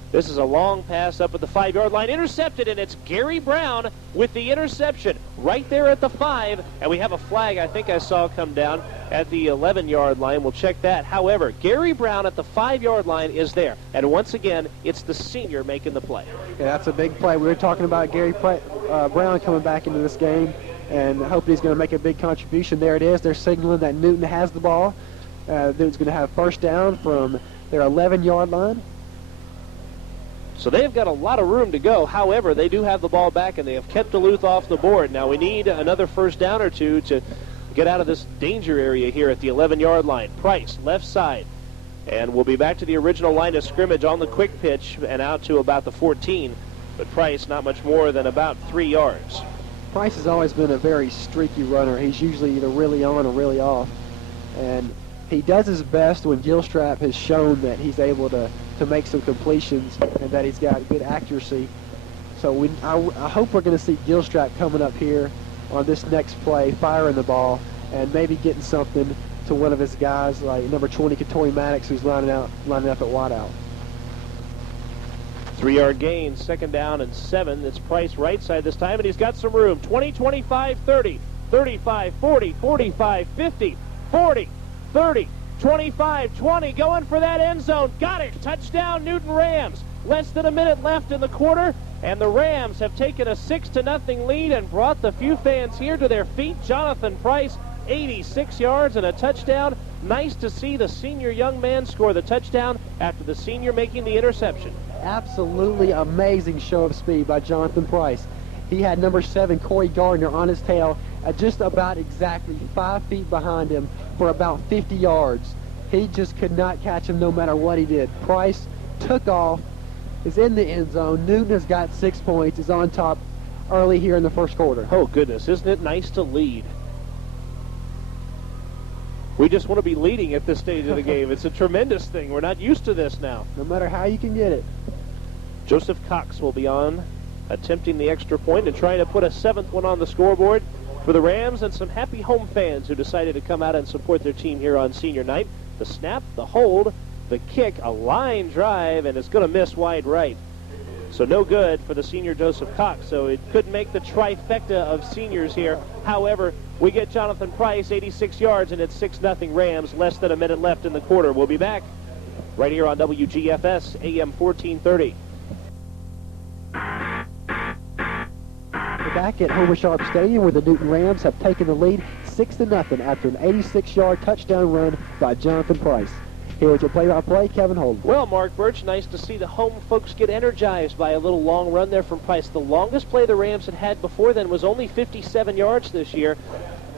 This is a long pass up at the 5-yard line, intercepted, and it's Gary Brown with the interception right there at the 5, and we have a flag I think I saw come down at the 11-yard line. We'll check that. However, Gary Brown at the 5-yard line is there, and once again, it's the senior making the play. Yeah, that's a big play. We were talking about Gary Brown coming back into this game, and hoping he's going to make a big contribution. There it is. They're signaling that Newton has the ball. Newton's going to have first down from their 11-yard line. So they've got a lot of room to go. However, they do have the ball back, and they have kept Duluth off the board. Now we need another first down or two to get out of this danger area here at the 11-yard line. Price, left side. And we'll be back to the original line of scrimmage on the quick pitch and out to about the 14. But Price, not much more than about 3 yards. Price has always been a very streaky runner. He's usually either really on or really off. And he does his best when Gilstrap has shown that he's able to make some completions and that he's got good accuracy. So I hope we're going to see Gilstrap coming up here on this next play, firing the ball, and maybe getting something to one of his guys like number 20, Katori Maddox, who's lining up at wideout. 3-yard gain, 2nd down and 7. It's Price right side this time, and he's got some room. 20, 25, 30, 35, 40, 45, 50, 40, 30, 25, 20, going for that end zone. Got it. Touchdown, Newton Rams. Less than a minute left in the quarter, and the Rams have taken a 6-0 lead and brought the few fans here to their feet. Jonathan Price, 86 yards and a touchdown. Nice to see the senior young man score the touchdown after the senior making the interception. Absolutely amazing show of speed by Jonathan Price. He had number 7, Corey Gardner, on his tail at just about exactly 5 feet behind him for about 50 yards. He just could not catch him no matter what he did. Price took off, is in the end zone. Newton has got 6 points, is on top early here in the first quarter. Oh, goodness. Isn't it nice to lead? We just want to be leading at this stage of the game. It's a tremendous thing. We're not used to this now. No matter how you can get it. Joseph Cox will be on, attempting the extra point and trying to put a 7th one on the scoreboard for the Rams and some happy home fans who decided to come out and support their team here on senior night. The snap, the hold, the kick, a line drive, and it's going to miss wide right. So no good for the senior Joseph Cox. So it could make the trifecta of seniors here. However, we get Jonathan Price, 86 yards, and it's 6-0 Rams. Less than a minute left in the quarter. We'll be back right here on WGFS, AM 1430. We're back at Homer Sharp Stadium where the Newton Rams have taken the lead 6-0 after an 86-yard touchdown run by Jonathan Price. Here with your play-by-play, Kevin Holden. Well, Mark Burch, nice to see the home folks get energized by a little long run there from Price. The longest play the Rams had before then was only 57 yards this year.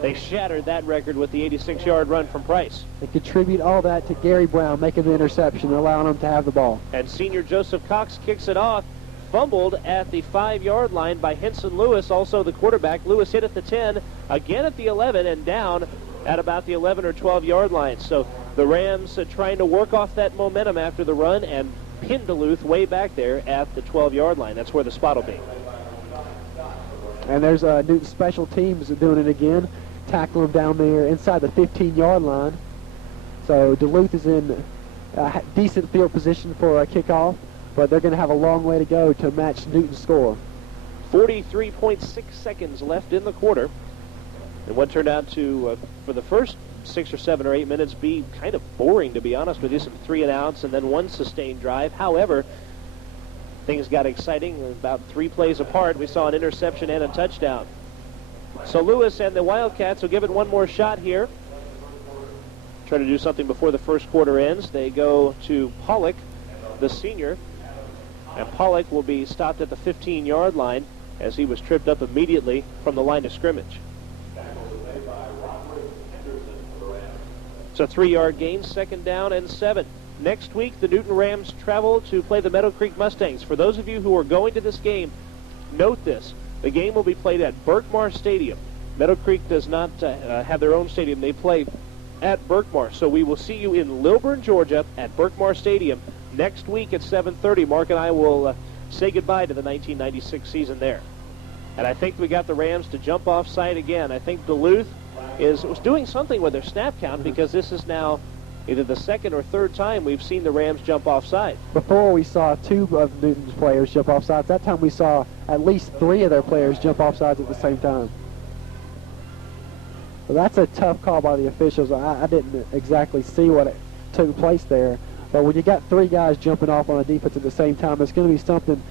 They shattered that record with the 86-yard run from Price. They contribute all that to Gary Brown making the interception and allowing them to have the ball. And senior Joseph Cox kicks it off. Fumbled at the 5-yard line by Henson Lewis, also the quarterback. Lewis hit at the 10, again at the 11, and down at about the 11 or 12-yard line. So the Rams trying to work off that momentum after the run and pin Duluth way back there at the 12-yard line. That's where the spot will be. And there's Newton Special Teams doing it again. Tackle them down there inside the 15-yard line. So Duluth is in decent field position for a kickoff, but they're going to have a long way to go to match Newton's score. 43.6 seconds left in the quarter. And what turned out to, for the first 6 or 7 or 8 minutes, be kind of boring, to be honest with you. Some 3-and-outs and then one sustained drive. However, things got exciting. About 3 plays apart, we saw an interception and a touchdown. So Lewis and the Wildcats will give it one more shot here. Try to do something before the first quarter ends. They go to Pollock, the senior. And Pollock will be stopped at the 15-yard line as he was tripped up immediately from the line of scrimmage. It's a 3-yard gain, 2nd down and 7. Next week, the Newton Rams travel to play the Meadow Creek Mustangs. For those of you who are going to this game, note this. The game will be played at Berkmar Stadium. Meadow Creek does not have their own stadium. They play at Berkmar. So we will see you in Lilburn, Georgia at Berkmar Stadium next week at 7:30. Mark and I will say goodbye to the 1996 season there. And I think we got the Rams to jump off site again. I think Duluth was doing something with their snap count because this is now either the 2nd or 3rd time we've seen the Rams jump offside. Before we saw 2 of Newton's players jump offsides. That time we saw at least 3 of their players jump offsides at the same time. Well, that's a tough call by the officials. I didn't exactly see what took place there. But when you got 3 guys jumping off on a defense at the same time, it's going to be something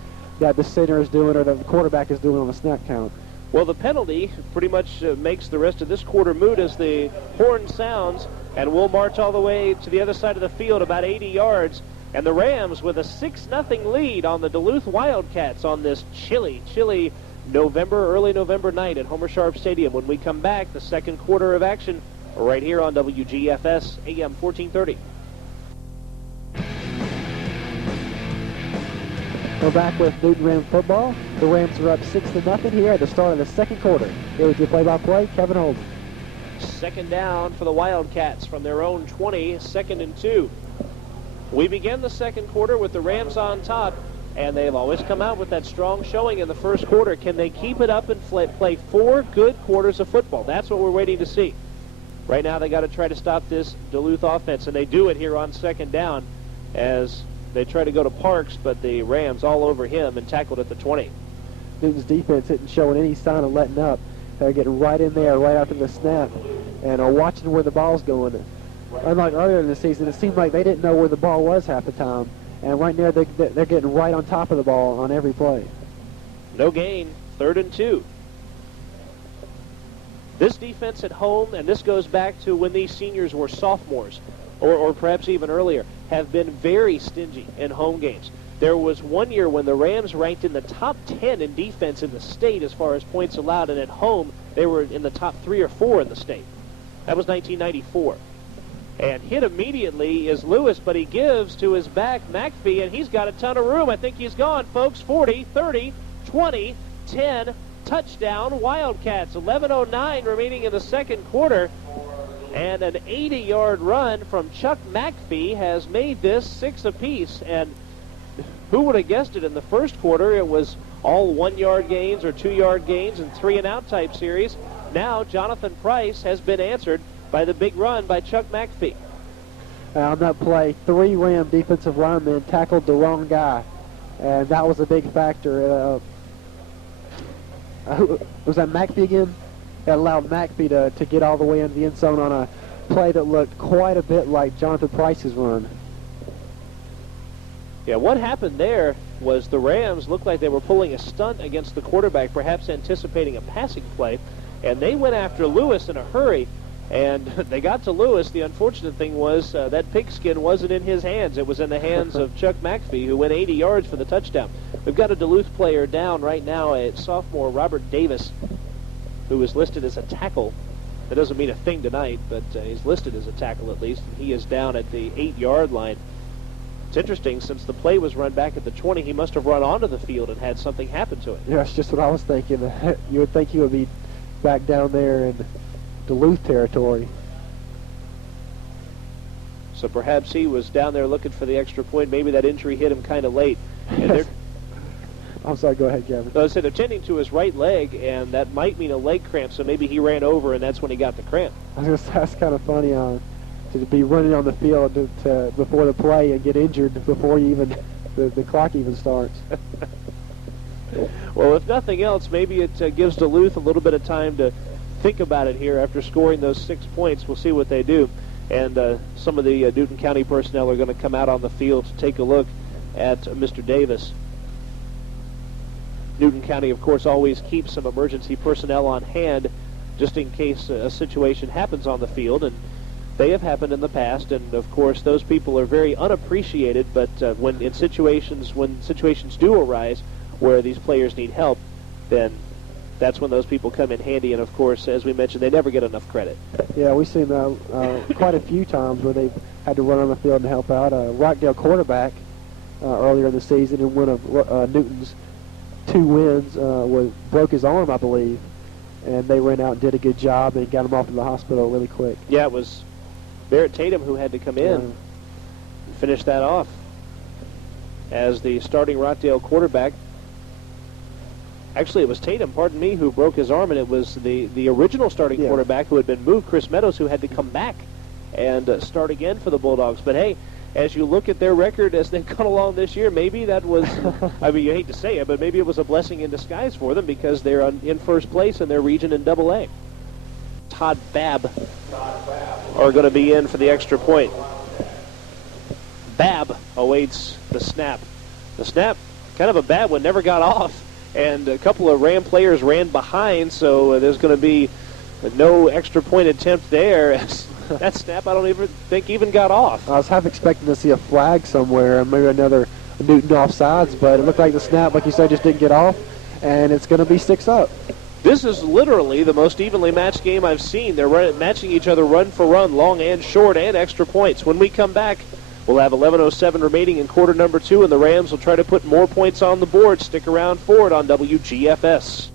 that the center is doing or that the quarterback is doing on the snap count. Well, the penalty pretty much makes the rest of this quarter moot as the horn sounds, and we'll march all the way to the other side of the field, about 80 yards. And the Rams with a 6-0 lead on the Duluth Wildcats on this chilly early November night at Homer Sharp Stadium. When we come back, the second quarter of action right here on WGFS AM 1430. We're back with Newton Ram football. The Rams are up 6-0 here at the start of the second quarter. Here with your play-by-play, Kevin Holden. 2nd down for the Wildcats from their own 20, 2nd and 2. We begin the second quarter with the Rams on top, and they've always come out with that strong showing in the first quarter. Can they keep it up and play 4 good quarters of football? That's what we're waiting to see. Right now they got to try to stop this Duluth offense, and they do it here on 2nd down as they try to go to Parks, but the Rams all over him and tackled at the 20. Newton's defense isn't showing any sign of letting up. They're getting right in there right after the snap and are watching where the ball's going. Unlike earlier in the season, it seemed like they didn't know where the ball was half the time. And right now they're getting right on top of the ball on every play. No gain, 3rd and 2. This defense at home, and this goes back to when these seniors were sophomores, or perhaps even earlier, have been very stingy in home games. There was one year when the Rams ranked in the top 10 in defense in the state as far as points allowed, and at home they were in the top 3 or 4 in the state. That was 1994. And hit immediately is Lewis, but he gives to his back McPhee, and he's got a ton of room. I think he's gone, folks. 40, 30, 20, 10, touchdown, Wildcats. 11:09 remaining in the second quarter. And an 80-yard run from Chuck McPhee has made this 6 apiece. And who would have guessed it in the first quarter? It was all 1-yard gains or 2-yard gains and 3-and-out type series. Now Jonathan Price has been answered by the big run by Chuck McPhee. On that play, 3 Ram defensive linemen tackled the wrong guy, and that was a big factor. Was that McPhee again? That allowed McPhee to get all the way into the end zone on a play that looked quite a bit like Jonathan Price's run. Yeah, what happened there was the Rams looked like they were pulling a stunt against the quarterback, perhaps anticipating a passing play, and they went after Lewis in a hurry, And they got to Lewis. The unfortunate thing was that pigskin wasn't in his hands. It was in the hands of Chuck McAfee, who went 80 yards for the touchdown. We've got a Duluth player down right now at sophomore Robert Davis, who is listed as a tackle. That doesn't mean a thing tonight, but he's listed as a tackle at least, and he is down at the 8-yard line. It's interesting, since the play was run back at the 20, he must have run onto the field and had something happen to it. Yeah, that's just what I was thinking. You would think he would be back down there in Duluth territory. So perhaps he was down there looking for the extra point. Maybe that injury hit him kind of late. And they're, I'm sorry, go ahead, Kevin. I said they're tending to his right leg, and that might mean a leg cramp, so maybe he ran over, and that's when he got the cramp. That's kind of funny to be running on the field before the play and get injured before you even the clock even starts. Well, if nothing else, maybe it gives Duluth a little bit of time to think about it here after scoring those 6 points. We'll see what they do. And some of the Newton County personnel are going to come out on the field to take a look at Mr. Davis. Newton County, of course, always keeps some emergency personnel on hand just in case a situation happens on the field, and they have happened in the past, and of course those people are very unappreciated, but when situations do arise where these players need help, then that's when those people come in handy, and of course, as we mentioned, they never get enough credit. Yeah, we've seen quite a few times where they've had to run on the field and help out. Rockdale quarterback earlier in the season in one of Newton's 2 wins broke his arm, I believe, and they ran out and did a good job and got him off to the hospital really quick. Yeah, it was Barrett Tatum who had to come in and finish that off as the starting Rockdale quarterback. Actually, it was Tatum, pardon me, who broke his arm, and it was the original starting quarterback who had been moved, Chris Meadows, who had to come back and start again for the Bulldogs. But hey, as you look at their record as they've gone along this year, maybe that was, I mean, you hate to say it, but maybe it was a blessing in disguise for them because they're in first place in their region in AA. Todd Babb are going to be in for the extra point. Babb awaits the snap. The snap, kind of a bad one, never got off. And a couple of Ram players ran behind, so there's going to be no extra point attempt there. That snap, I don't even think even got off. I was half expecting to see a flag somewhere and maybe another Newton offsides, but it looked like the snap, like you said, just didn't get off, and it's going to be 6 up. This is literally the most evenly matched game I've seen. They're matching each other run for run, long and short, and extra points. When we come back, we'll have 11:07 remaining in quarter number 2, and the Rams will try to put more points on the board. Stick around for it on WGFS.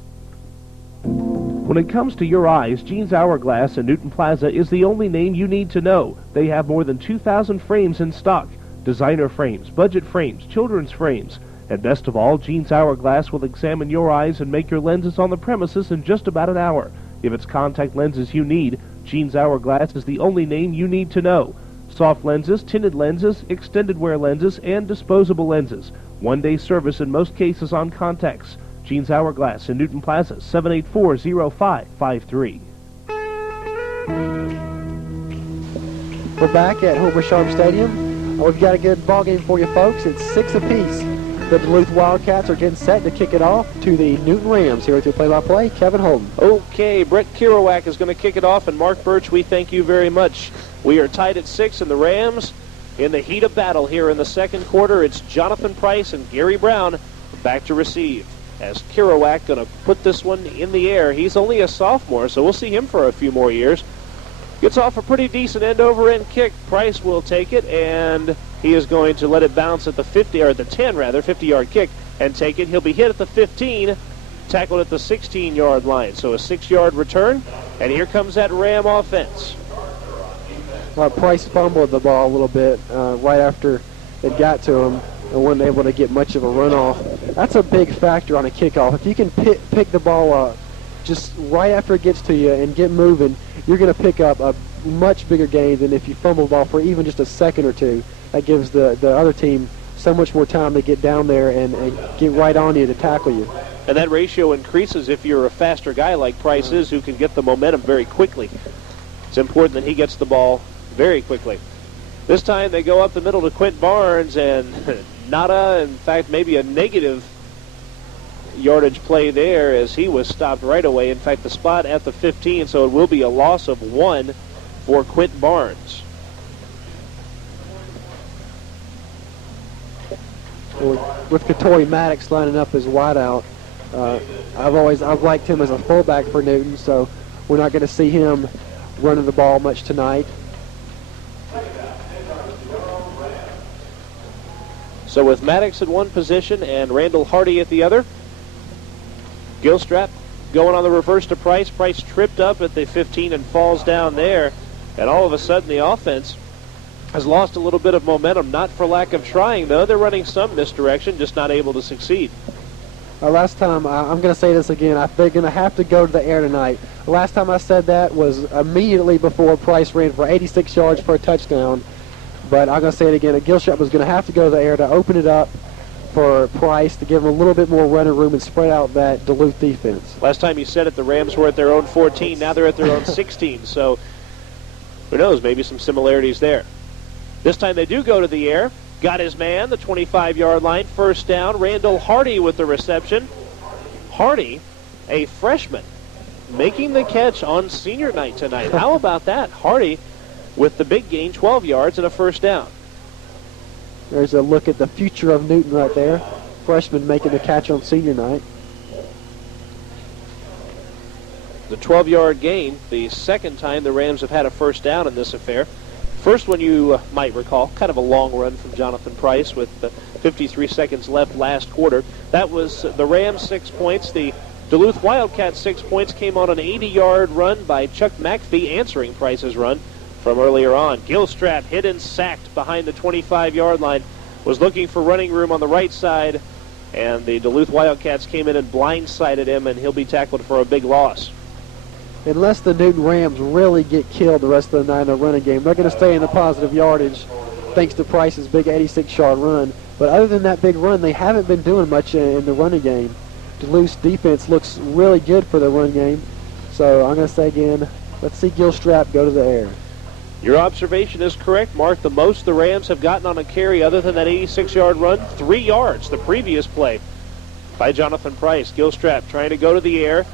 When it comes to your eyes, Jean's Hourglass in Newton Plaza is the only name you need to know. They have more than 2,000 frames in stock. Designer frames, budget frames, children's frames. And best of all, Jean's Hourglass will examine your eyes and make your lenses on the premises in just about an hour. If it's contact lenses you need, Jean's Hourglass is the only name you need to know. Soft lenses, tinted lenses, extended wear lenses, and disposable lenses. One-day service in most cases on contacts. Jean's Hourglass in Newton Plaza, 784-0553. We're back at Homer Sharp Stadium. We've got a good ball game for you folks. It's 6 apiece. The Duluth Wildcats are getting set to kick it off to the Newton Rams. Here with your play-by-play, Kevin Holden. Okay, Brett Kerouac is going to kick it off, and Mark Burch, we thank you very much. We are tied at 6, and the Rams in the heat of battle here in the second quarter. It's Jonathan Price and Gary Brown back to receive. As Kerouac going to put this one in the air. He's only a sophomore, so we'll see him for a few more years. Gets off a pretty decent end-over-end kick. Price will take it, and he is going to let it bounce at the 50-yard kick, and take it. He'll be hit at the 15, tackled at the 16-yard line. So a 6-yard return, and here comes that Ram offense. Price fumbled the ball a little bit right after it got to him and wasn't able to get much of a runoff. That's a big factor on a kickoff. If you can pick the ball up just right after it gets to you and get moving, you're going to pick up a much bigger gain than if you fumble the ball for even just a second or two. That gives the other team so much more time to get down there and get right on you to tackle you. And that ratio increases if you're a faster guy like Price is, who can get the momentum very quickly. It's important that he gets the ball very quickly. This time they go up the middle to Quint Barnes, and nada, in fact, maybe a negative yardage play there as he was stopped right away. In fact, the spot at the 15, so it will be a loss of 1 for Quint Barnes. With Katori Maddox lining up as wideout, I've liked him as a fullback for Newton, so we're not going to see him running the ball much tonight. So with Maddox at one position and Randall Hardy at the other, Gilstrap going on the reverse to Price. Price tripped up at the 15 and falls down there, and all of a sudden the offense has lost a little bit of momentum, not for lack of trying, though. They're running some misdirection, just not able to succeed. Last time, I'm going to say this again, they're going to have to go to the air tonight. The last time I said that was immediately before Price ran for 86 yards for a touchdown. But I'm going to say it again, Gilstrap was going to have to go to the air to open it up for Price to give him a little bit more running room and spread out that Duluth defense. Last time you said it, the Rams were at their own 14. Now they're at their own 16. So who knows, maybe some similarities there. This time they do go to the air. Got his man, the 25-yard line, first down. Randall Hardy with the reception. Hardy, a freshman, making the catch on senior night tonight. How about that? Hardy with the big gain, 12 yards and a first down. There's a look at the future of Newton right there. Freshman making the catch on senior night. The 12-yard gain, the second time the Rams have had a first down in this affair. First one you might recall, kind of a long run from Jonathan Price with 53 seconds left last quarter. That was the Rams 6 points. The Duluth Wildcats 6 points came on an 80-yard run by Chuck McPhee, answering Price's run from earlier on. Gilstrap hit and sacked behind the 25-yard line, was looking for running room on the right side, and the Duluth Wildcats came in and blindsided him, and he'll be tackled for a big loss. Unless the Newton Rams really get killed the rest of the night in the running game, they're going to stay in the positive yardage thanks to Price's big 86-yard run. But other than that big run, they haven't been doing much in the running game. Duluth's defense looks really good for the run game. So I'm going to say again, let's see Gilstrap go to the air. Your observation is correct, Mark. The most the Rams have gotten on a carry other than that 86-yard run, 3 yards, the previous play by Jonathan Price. Gilstrap trying to go to the air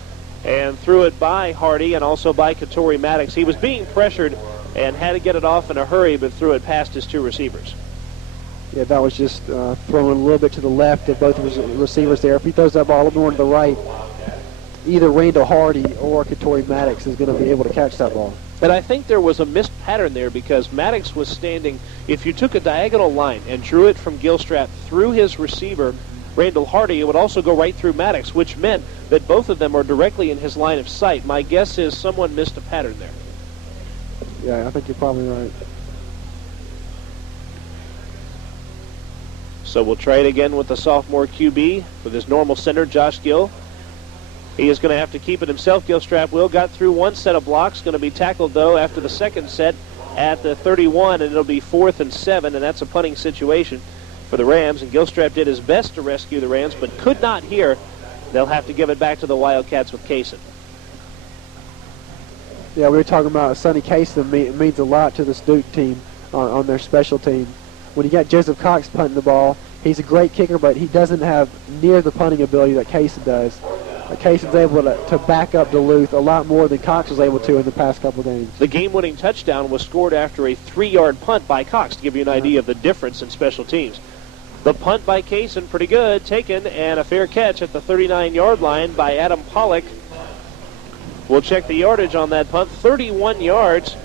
and threw it by Hardy and also by Katori Maddox. He was being pressured and had to get it off in a hurry, but threw it past his 2 receivers. Yeah, that was just throwing a little bit to the left of both receivers there. If he throws that ball a little more to the right, either Randall Hardy or Katori Maddox is going to be able to catch that ball. And I think there was a missed pattern there because Maddox was standing, if you took a diagonal line and drew it from Gilstrap through his receiver, Randall Hardy, it would also go right through Maddox, which meant that both of them are directly in his line of sight. My guess is someone missed a pattern there. Yeah, I think you're probably right. So we'll try it again with the sophomore QB with his normal center, Josh Gill. He is going to have to keep it himself. Gilstrap will. Got through one set of blocks. Going to be tackled, though, after the second set at the 31, and it'll be 4th and 7, and that's a punting situation for the Rams. And Gilstrap did his best to rescue the Rams, but could not here. They'll have to give it back to the Wildcats with Kaysen. Yeah, we were talking about Sonny Kaysen. It means a lot to the Duke team on their special team. When you got Joseph Cox punting the ball, he's a great kicker, but he doesn't have near the punting ability that Kaysen does. Kaysen's able to back up Duluth a lot more than Cox was able to in the past couple games. The game-winning touchdown was scored after a 3-yard punt by Cox, to give you an idea of the difference in special teams. The punt by Kaysen, pretty good, taken, and a fair catch at the 39-yard line by Adam Pollock. We'll check the yardage on that punt, 31 yards.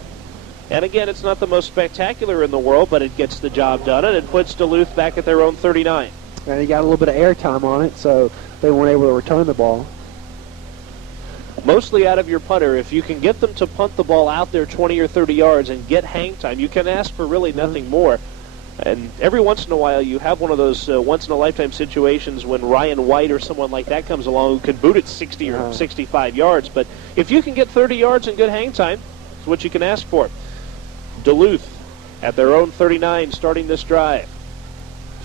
And again, it's not the most spectacular in the world, but it gets the job done, and it puts Duluth back at their own 39. And he got a little bit of air time on it, so they weren't able to return the ball. Mostly out of your punter. If you can get them to punt the ball out there 20 or 30 yards and get hang time, you can ask for really nothing more. And every once in a while, you have one of those once-in-a-lifetime situations when Ryan White or someone like that comes along who can boot it 60 or 65 yards. But if you can get 30 yards and good hang time, it's what you can ask for. Duluth at their own 39 starting this drive.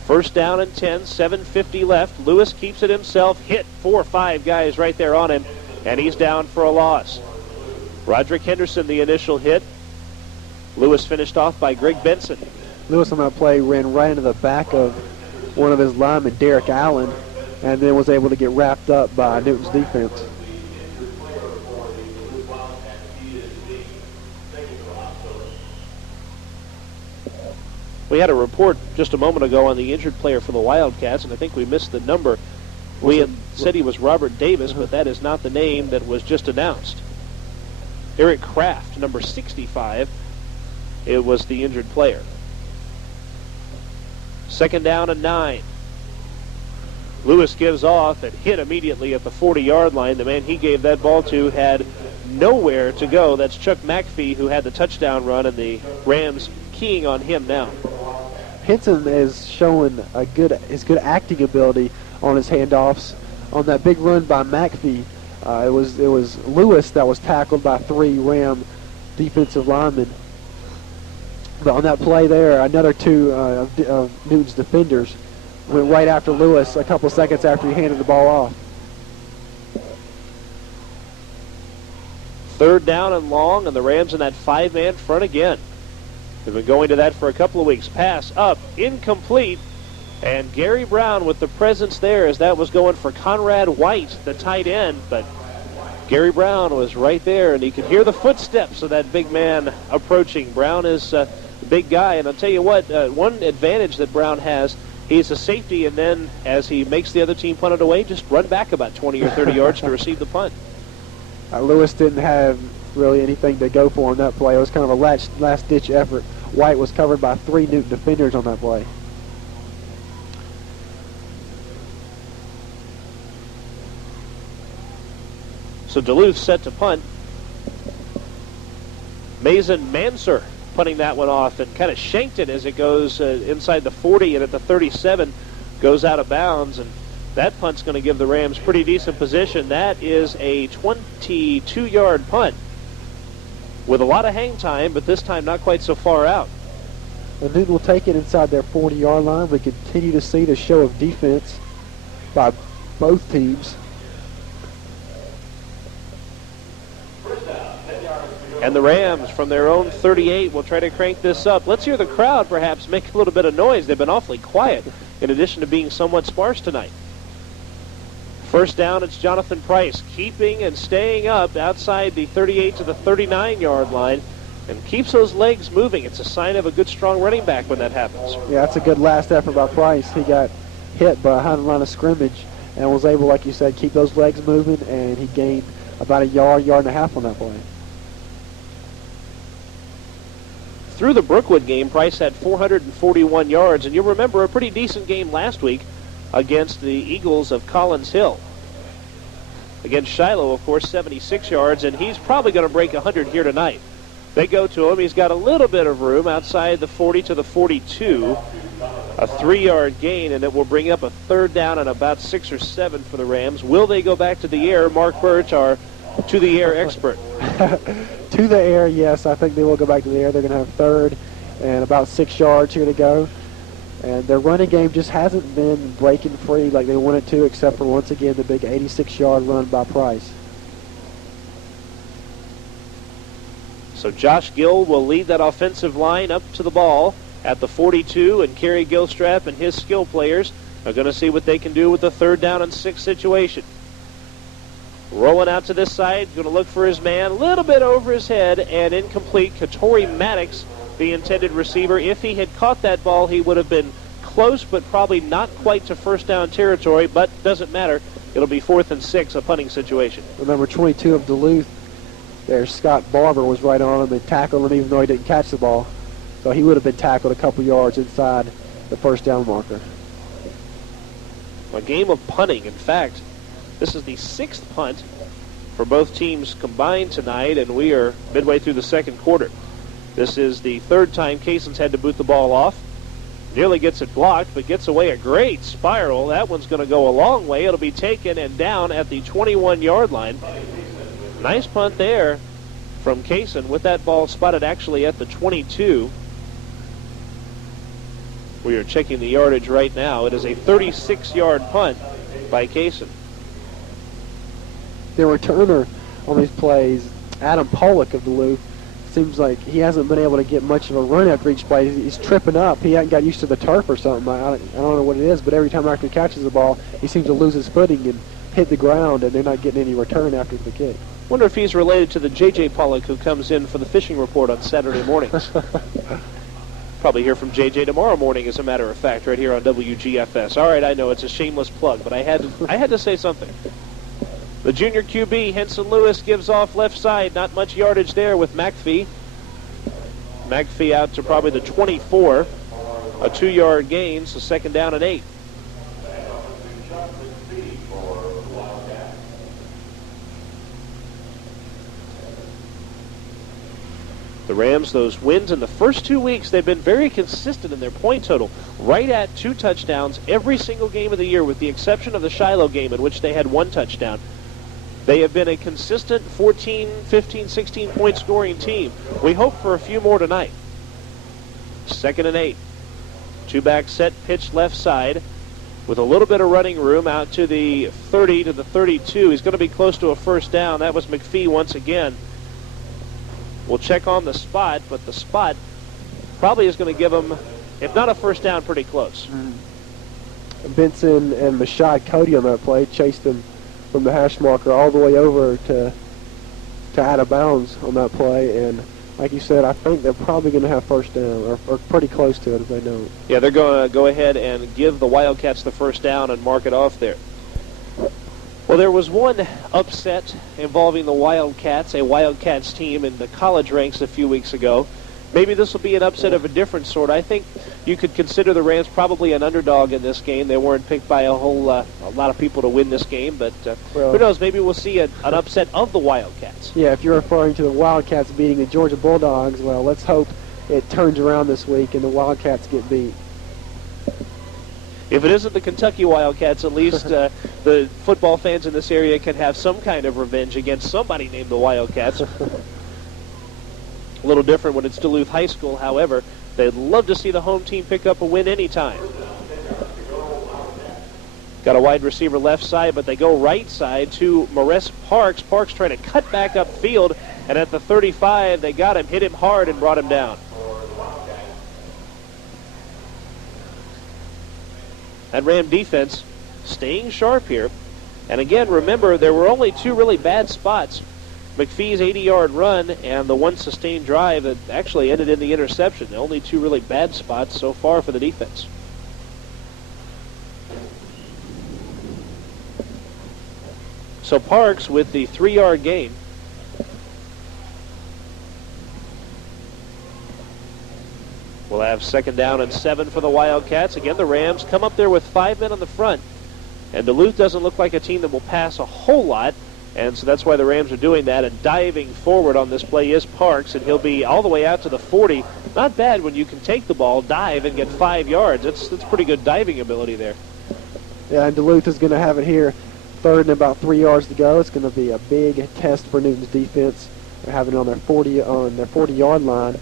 First down and 10, 7:50 left. Lewis keeps it himself, hit 4 or 5 guys right there on him, and he's down for a loss. Roderick Henderson, the initial hit. Lewis finished off by Greg Benson. Lewis on that play ran right into the back of one of his linemen, Derek Allen, and then was able to get wrapped up by Newton's defense. We had a report just a moment ago on the injured player for the Wildcats, and I think we missed the number. We had said he was Robert Davis, but that is not the name that was just announced. Eric Kraft, number 65, it was the injured player. 2nd down and 9. Lewis gives off and hit immediately at the 40-yard line. The man he gave that ball to had nowhere to go. That's Chuck McPhee, who had the touchdown run, and the Rams keying on him now. Hinton is showing his good acting ability on his handoffs. On that big run by McPhee, it was Lewis that was tackled by 3 Ram defensive linemen. But on that play there, another 2 of Newton's defenders went right after Lewis a couple seconds after he handed the ball off. 3rd down and long, and the Rams in that 5-man front again. They've been going to that for a couple of weeks. Pass up, incomplete, and Gary Brown with the presence there as that was going for Conrad White, the tight end, but Gary Brown was right there, and he could hear the footsteps of that big man approaching. Brown is a big guy, and I'll tell you what, one advantage that Brown has, he's a safety, and then as he makes the other team punt it away, just run back about 20 or 30 yards to receive the punt. Lewis didn't have really anything to go for on that play. It was kind of a last-ditch effort. White was covered by 3 Newton defenders on that play. So Duluth set to punt. Mason Manser punting that one off and kind of shanked it as it goes inside the 40, and at the 37 goes out of bounds, and that punt's going to give the Rams pretty decent position. That is a 22-yard punt with a lot of hang time, but this time not quite so far out. And Newton will take it inside their 40-yard line. We continue to see the show of defense by both teams. And the Rams from their own 38 will try to crank this up. Let's hear the crowd perhaps make a little bit of noise. They've been awfully quiet in addition to being somewhat sparse tonight. 1st down, it's Jonathan Price keeping and staying up outside the 38 to the 39-yard line and keeps those legs moving. It's a sign of a good, strong running back when that happens. Yeah, that's a good last effort by Price. He got hit behind the line of scrimmage and was able, like you said, keep those legs moving, and he gained about a yard and a half on that play. Through the Brookwood game, Price had 441 yards, and you'll remember a pretty decent game last week against the Eagles of Collins Hill. Against Shiloh, of course, 76 yards, and he's probably going to break 100 here tonight. They go to him. He's got a little bit of room outside the 40 to the 42. A 3-yard gain, and it will bring up a 3rd down and about 6 or 7 for the Rams. Will they go back to the air? Mark Burch, our to-the-air expert. To the air, yes. I think they will go back to the air. They're going to have 3rd and about 6 yards here to go. And their running game just hasn't been breaking free like they wanted to, except for, once again, the big 86-yard run by Price. So Josh Gill will lead that offensive line up to the ball at the 42, and Kerry Gilstrap and his skill players are going to see what they can do with the 3rd down and 6 situation. Rolling out to this side, going to look for his man, a little bit over his head, and incomplete. Katori Maddox, the intended receiver. If he had caught that ball, he would have been close, but probably not quite to 1st down territory, but doesn't matter. It'll be 4th and 6, a punting situation. Remember, 22 of Duluth, there, Scott Barber was right on him and tackled him even though he didn't catch the ball. So he would have been tackled a couple yards inside the 1st down marker. A game of punting. In fact, this is the 6th punt for both teams combined tonight, and we are midway through the 2nd quarter. This is the 3rd time Caisson's had to boot the ball off. Nearly gets it blocked, but gets away a great spiral. That one's going to go a long way. It'll be taken and down at the 21-yard line. Nice punt there from Caisson with that ball spotted actually at the 22. We are checking the yardage right now. It is a 36-yard punt by Caisson. The returner on these plays, Adam Pollock of Duluth, seems like he hasn't been able to get much of a run after each play. He's tripping up. He hasn't got used to the turf or something. I don't know what it is, but every time after he catches the ball, he seems to lose his footing and hit the ground, and they're not getting any return after the kick. Wonder if he's related to the J.J. Pollock who comes in for the fishing report on Saturday mornings. Probably hear from J.J. tomorrow morning, as a matter of fact, right here on WGFS. All right, I know it's a shameless plug, but I had to say something. The junior QB, Henson Lewis, gives off left side. Not much yardage there with McPhee. McPhee out to probably the 24. A 2-yard gain, so 2nd down and 8. The Rams, those wins in the first 2 weeks, they've been very consistent in their point total. Right at 2 touchdowns every single game of the year, with the exception of the Shiloh game in which they had 1 touchdown. They have been a consistent 14, 15, 16-point scoring team. We hope for a few more tonight. 2nd and 8. 2-back set, pitch left side with a little bit of running room out to the 30 to the 32. He's going to be close to a 1st down. That was McPhee once again. We'll check on the spot, but the spot probably is going to give him, if not a 1st down, pretty close. Benson and Mashad Cody on that play chased him from the hash marker all the way over to out of bounds on that play, and like you said, I think they're probably going to have 1st down, or pretty close to it if they don't. Yeah, they're going to go ahead and give the Wildcats the 1st down and mark it off there. Well, there was one upset involving the Wildcats, a Wildcats team in the college ranks a few weeks ago. Maybe this will be an upset of a different sort. I think you could consider the Rams probably an underdog in this game. They weren't picked by a lot of people to win this game, but who knows? Maybe we'll see an upset of the Wildcats. Yeah, if you're referring to the Wildcats beating the Georgia Bulldogs, well, let's hope it turns around this week and the Wildcats get beat. If it isn't the Kentucky Wildcats, at least the football fans in this area can have some kind of revenge against somebody named the Wildcats. A little different when it's Duluth High School, however. They'd love to see the home team pick up a win anytime. Got a wide receiver left side, but they go right side to Maurice Parks. Parks trying to cut back upfield, and at the 35, they got him, hit him hard, and brought him down. That Ram defense staying sharp here. And again, remember, there were only 2 really bad spots. McPhee's 80-yard run and the 1 sustained drive that actually ended in the interception. The only 2 really bad spots so far for the defense. So Parks with the 3-yard gain. We'll have 2nd down and 7 for the Wildcats. Again, the Rams come up there with 5 men on the front. And Duluth doesn't look like a team that will pass a whole lot. And so that's why the Rams are doing that. And diving forward on this play is Parks. And he'll be all the way out to the 40. Not bad when you can take the ball, dive, and get 5 yards. That's pretty good diving ability there. Yeah, and Duluth is going to have it here. 3rd and about 3 yards to go. It's going to be a big test for Newton's defense. They're having it on their 40-yard line.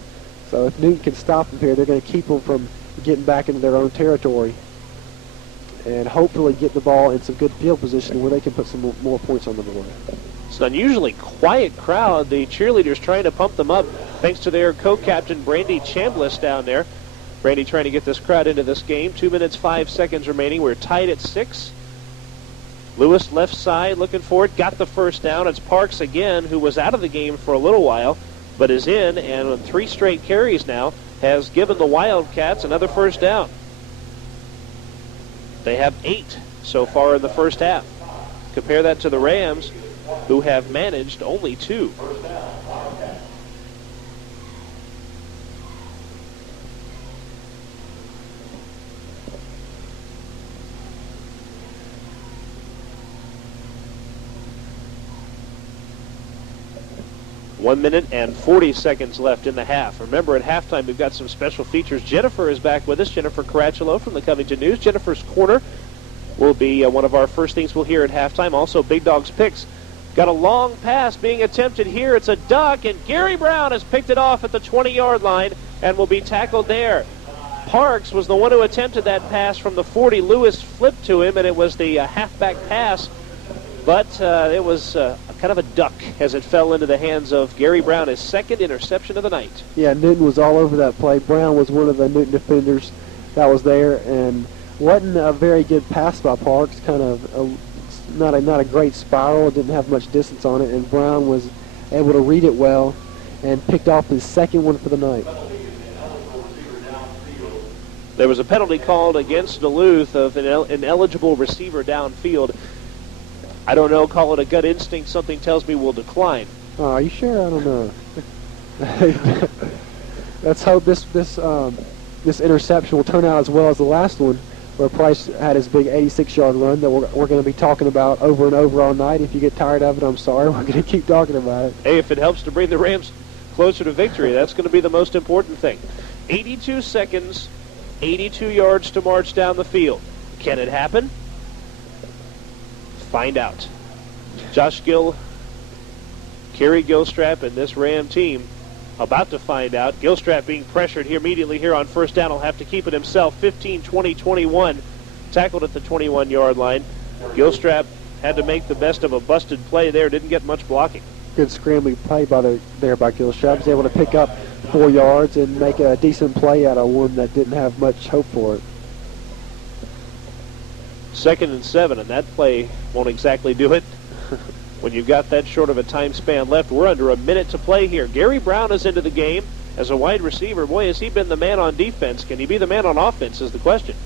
So if Newton can stop them here, they're going to keep them from getting back into their own territory and hopefully get the ball in some good field position where they can put some more points on the board. It's an unusually quiet crowd. The cheerleaders trying to pump them up thanks to their co-captain, Brandy Chambliss, down there. Brandy trying to get this crowd into this game. 2 minutes, 5 seconds remaining. We're tied at 6. Lewis left side looking for it. Got the 1st down. It's Parks again, who was out of the game for a little while, but is in, and on 3 straight carries now, has given the Wildcats another 1st down. They have 8 so far in the first half. Compare that to the Rams, who have managed only 2. One minute and 40 seconds left in the half. Remember, at halftime, we've got some special features. Jennifer is back with us, Jennifer Caracciolo from the Covington News. Jennifer's Corner will be one of our first things we'll hear at halftime. Also, Big Dog's Picks. Got a long pass being attempted here. It's a duck, and Gary Brown has picked it off at the 20-yard line and will be tackled there. Parks was the one who attempted that pass from the 40. Lewis flipped to him, and it was the halfback pass. But it was a kind of a duck as it fell into the hands of Gary Brown, his second interception of the night. Yeah, Newton was all over that play. Brown was one of the Newton defenders that was there, and wasn't a very good pass by Parks. Kind of not a great spiral. Didn't have much distance on it, and Brown was able to read it well and picked off his second one for the night. There was a penalty called against Duluth of an ineligible receiver downfield. I don't know, call it a gut instinct. Something tells me we'll decline. Oh, are you sure? I don't know. Let's hope this interception will turn out as well as the last one, where Price had his big 86-yard run that we're going to be talking about over and over all night. If you get tired of it, I'm sorry. We're going to keep talking about it. Hey, if it helps to bring the Rams closer to victory, that's going to be the most important thing. 82 seconds, 82 yards to march down the field. Can it happen? Find out. Josh Gill, Kerry Gilstrap, and this Ram team about to find out. Gilstrap being pressured here immediately here on first down. Will have to keep it himself. 15, 20, 21. Tackled at the 21-yard line. Gilstrap had to make the best of a busted play there. Didn't get much blocking. Good scrambling play by Gilstrap. Was able to pick up 4 yards and make a decent play out of one that didn't have much hope for it. 2nd and 7, and that play won't exactly do it when you've got that short of a time span left. We're under a minute to play here. Gary Brown is into the game as a wide receiver. Boy, has he been the man on defense. Can he be the man on offense is the question.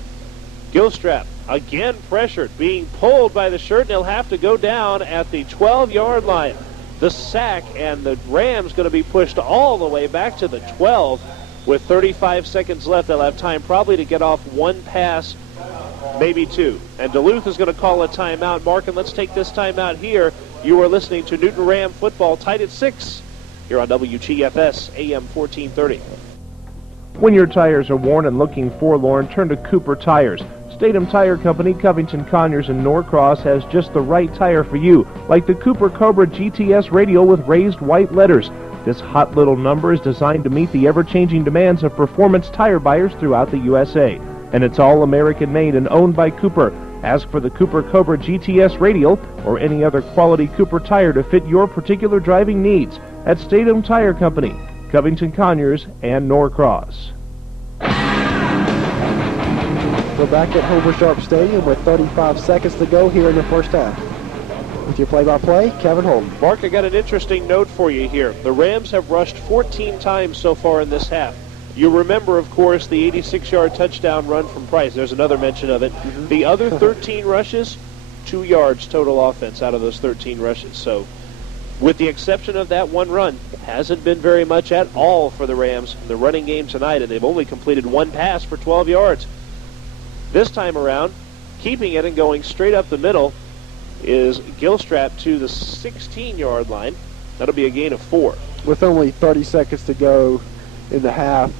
Gilstrap again pressured, being pulled by the shirt, and he'll have to go down at the 12-yard line. The sack, and the Rams going to be pushed all the way back to the 12 with 35 seconds left. They'll have time probably to get off one pass, maybe two. And Duluth is going to call a timeout. Mark, and let's take this timeout here. You are listening to Newton Ram football tied at 6 here on WGFS AM 1430. When your tires are worn and looking forlorn, turn to Cooper Tires. Statham Tire Company, Covington, Conyers, and Norcross has just the right tire for you, like the Cooper Cobra GTS radial with raised white letters. This hot little number is designed to meet the ever-changing demands of performance tire buyers throughout the USA. And it's all American-made and owned by Cooper. Ask for the Cooper Cobra GTS radial or any other quality Cooper tire to fit your particular driving needs at Statham Tire Company, Covington, Conyers, and Norcross. We're back at Homer Sharp Stadium with 35 seconds to go here in the first half. With your play-by-play, Kevin Holden. Mark, I got an interesting note for you here. The Rams have rushed 14 times so far in this half. You remember, of course, the 86-yard touchdown run from Price. There's another mention of it. Mm-hmm. The other 13 rushes, 2 yards total offense out of those 13 rushes. So, with the exception of that one run, hasn't been very much at all for the Rams in the running game tonight, and they've only completed one pass for 12 yards. This time around, keeping it and going straight up the middle is Gilstrap to the 16-yard line. That'll be a gain of 4. With only 30 seconds to go in the half,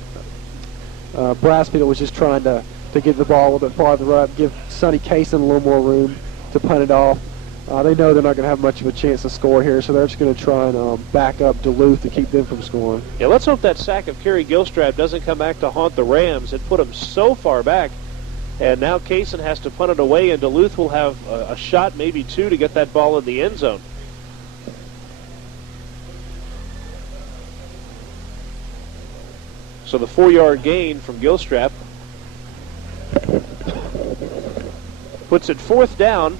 Brassfield was just trying to get the ball a little bit farther up, give Sonny Kaysen a little more room to punt it off. They know they're not going to have much of a chance to score here, so they're just going to try and back up Duluth to keep them from scoring. Yeah, let's hope that sack of Kerry Gilstrap doesn't come back to haunt the Rams. It put them so far back. And now Kaysen has to punt it away, and Duluth will have a shot, maybe two, to get that ball in the end zone. So the 4-yard gain from Gilstrap puts it 4th down,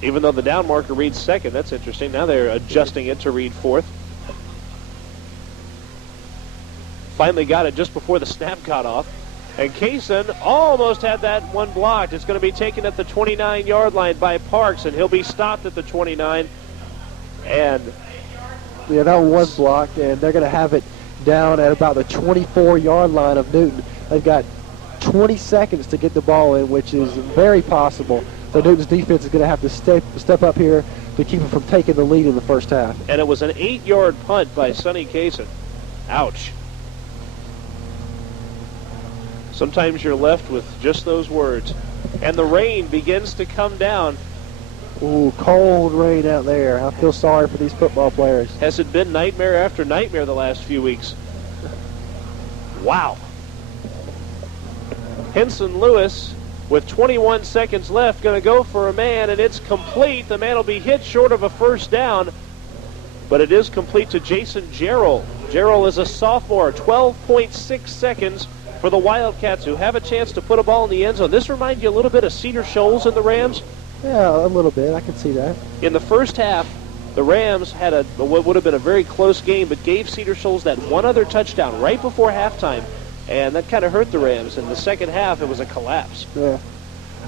even though the down marker reads 2nd. That's interesting. Now they're adjusting it to read 4th. Finally got it just before the snap got off. And Kaysen almost had that one blocked. It's going to be taken at the 29-yard line by Parks, and he'll be stopped at the 29. And yeah, that one was blocked, and they're going to have it down at about the 24-yard line of Newton. They've got 20 seconds to get the ball in, which is very possible. So Newton's defense is going to have to step up here to keep it from taking the lead in the first half. And it was an 8-yard punt by Sonny Kaysen. Ouch. Sometimes you're left with just those words. And the rain begins to come down. Ooh, cold rain out there. I feel sorry for these football players. Has it been nightmare after nightmare the last few weeks? Wow. Henson Lewis with 21 seconds left, going to go for a man, and it's complete. The man will be hit short of a first down, but it is complete to Jason Jarrell. Jarrell is a sophomore, 12.6 seconds for the Wildcats, who have a chance to put a ball in the end zone. This reminds you a little bit of Cedar Shoals and the Rams? Yeah, a little bit. I can see that. In the first half, the Rams had what would have been a very close game, but gave Cedar Shoals that one other touchdown right before halftime, and that kind of hurt the Rams. In the second half, it was a collapse. Yeah.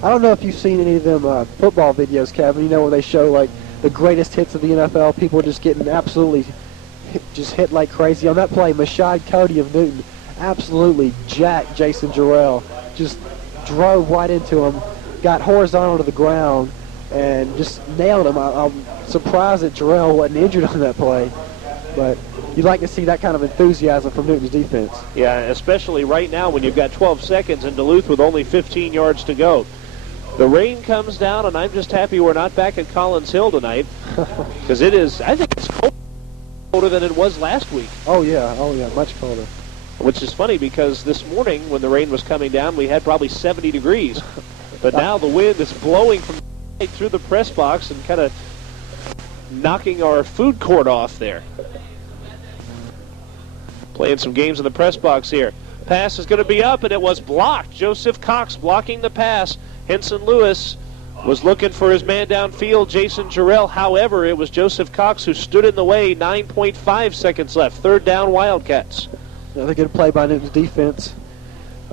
I don't know if you've seen any of them football videos, Kevin. You know, when they show, like, the greatest hits of the NFL, people just getting absolutely hit like crazy. On that play, Mashad Cody of Newton absolutely jacked Jason Jarrell. Just drove right into him, got horizontal to the ground, and just nailed him. I'm surprised that Jarrell wasn't injured on that play, but you'd like to see that kind of enthusiasm from Newton's defense. Yeah, especially right now when you've got 12 seconds in Duluth with only 15 yards to go. The rain comes down, and I'm just happy we're not back at Collins Hill tonight, because it is, I think it's colder than it was last week. Oh yeah, much colder. Which is funny, because this morning when the rain was coming down, we had probably 70 degrees. But now the wind is blowing from right through the press box and kind of knocking our food court off there. Playing some games in the press box here. Pass is going to be up, and it was blocked. Joseph Cox blocking the pass. Henson Lewis was looking for his man downfield, Jason Jarrell. However, it was Joseph Cox who stood in the way. 9.5 seconds left. Third down, Wildcats. Another good play by Newton's defense.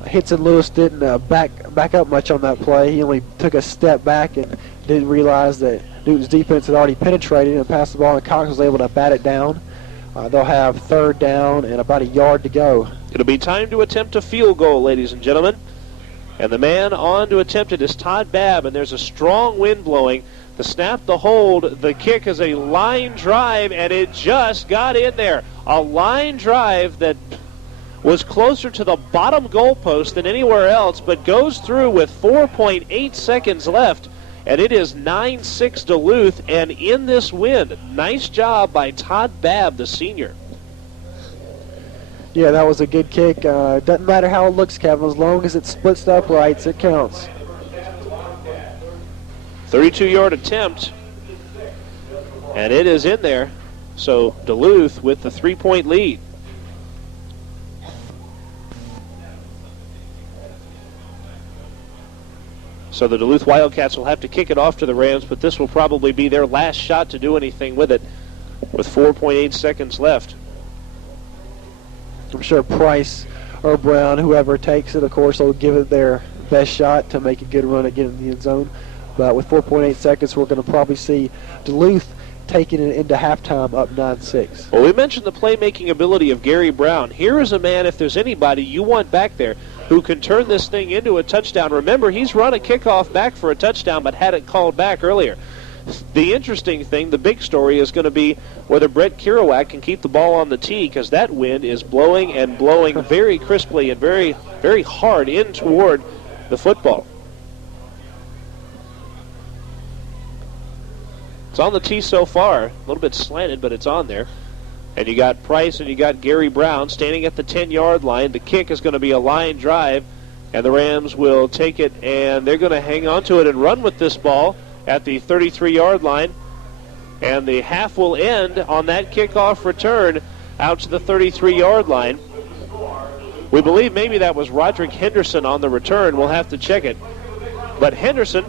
Henson Lewis didn't back up much on that play. He only took a step back and didn't realize that Newton's defense had already penetrated and passed the ball, and Cox was able to bat it down. They'll have third down and about a yard to go. It'll be time to attempt a field goal, ladies and gentlemen. And the man on to attempt it is Todd Babb, and there's a strong wind blowing. The snap, the hold, the kick is a line drive, and it just got in there. A line drive that was closer to the bottom goalpost than anywhere else, but goes through with 4.8 seconds left, and it is 9-6 Duluth, and in this wind. Nice job by Todd Babb, the senior. Yeah, that was a good kick. Doesn't matter how it looks, Kevin. As long as it splits the uprights, it counts. 32-yard attempt, and it is in there. So Duluth with the 3-point lead. So the Duluth Wildcats will have to kick it off to the Rams, but this will probably be their last shot to do anything with it with 4.8 seconds left. I'm sure Price or Brown, whoever takes it, of course, will give it their best shot to make a good run at getting in the end zone. But with 4.8 seconds, we're going to probably see Duluth taking it into halftime up 9-6. Well, we mentioned the playmaking ability of Gary Brown. Here is a man, if there's anybody you want back there, who can turn this thing into a touchdown. Remember, he's run a kickoff back for a touchdown, but had it called back earlier. The interesting thing, the big story, is going to be whether Brett Kerouac can keep the ball on the tee, because that wind is blowing and blowing very crisply and very, very hard in toward the football. It's on the tee so far, a little bit slanted, but it's on there. And you got Price and you got Gary Brown standing at the 10-yard line. The kick is going to be a line drive, and the Rams will take it, and they're going to hang on to it and run with this ball at the 33-yard line. And the half will end on that kickoff return out to the 33-yard line. We believe maybe that was Roderick Henderson on the return. We'll have to check it. But Henderson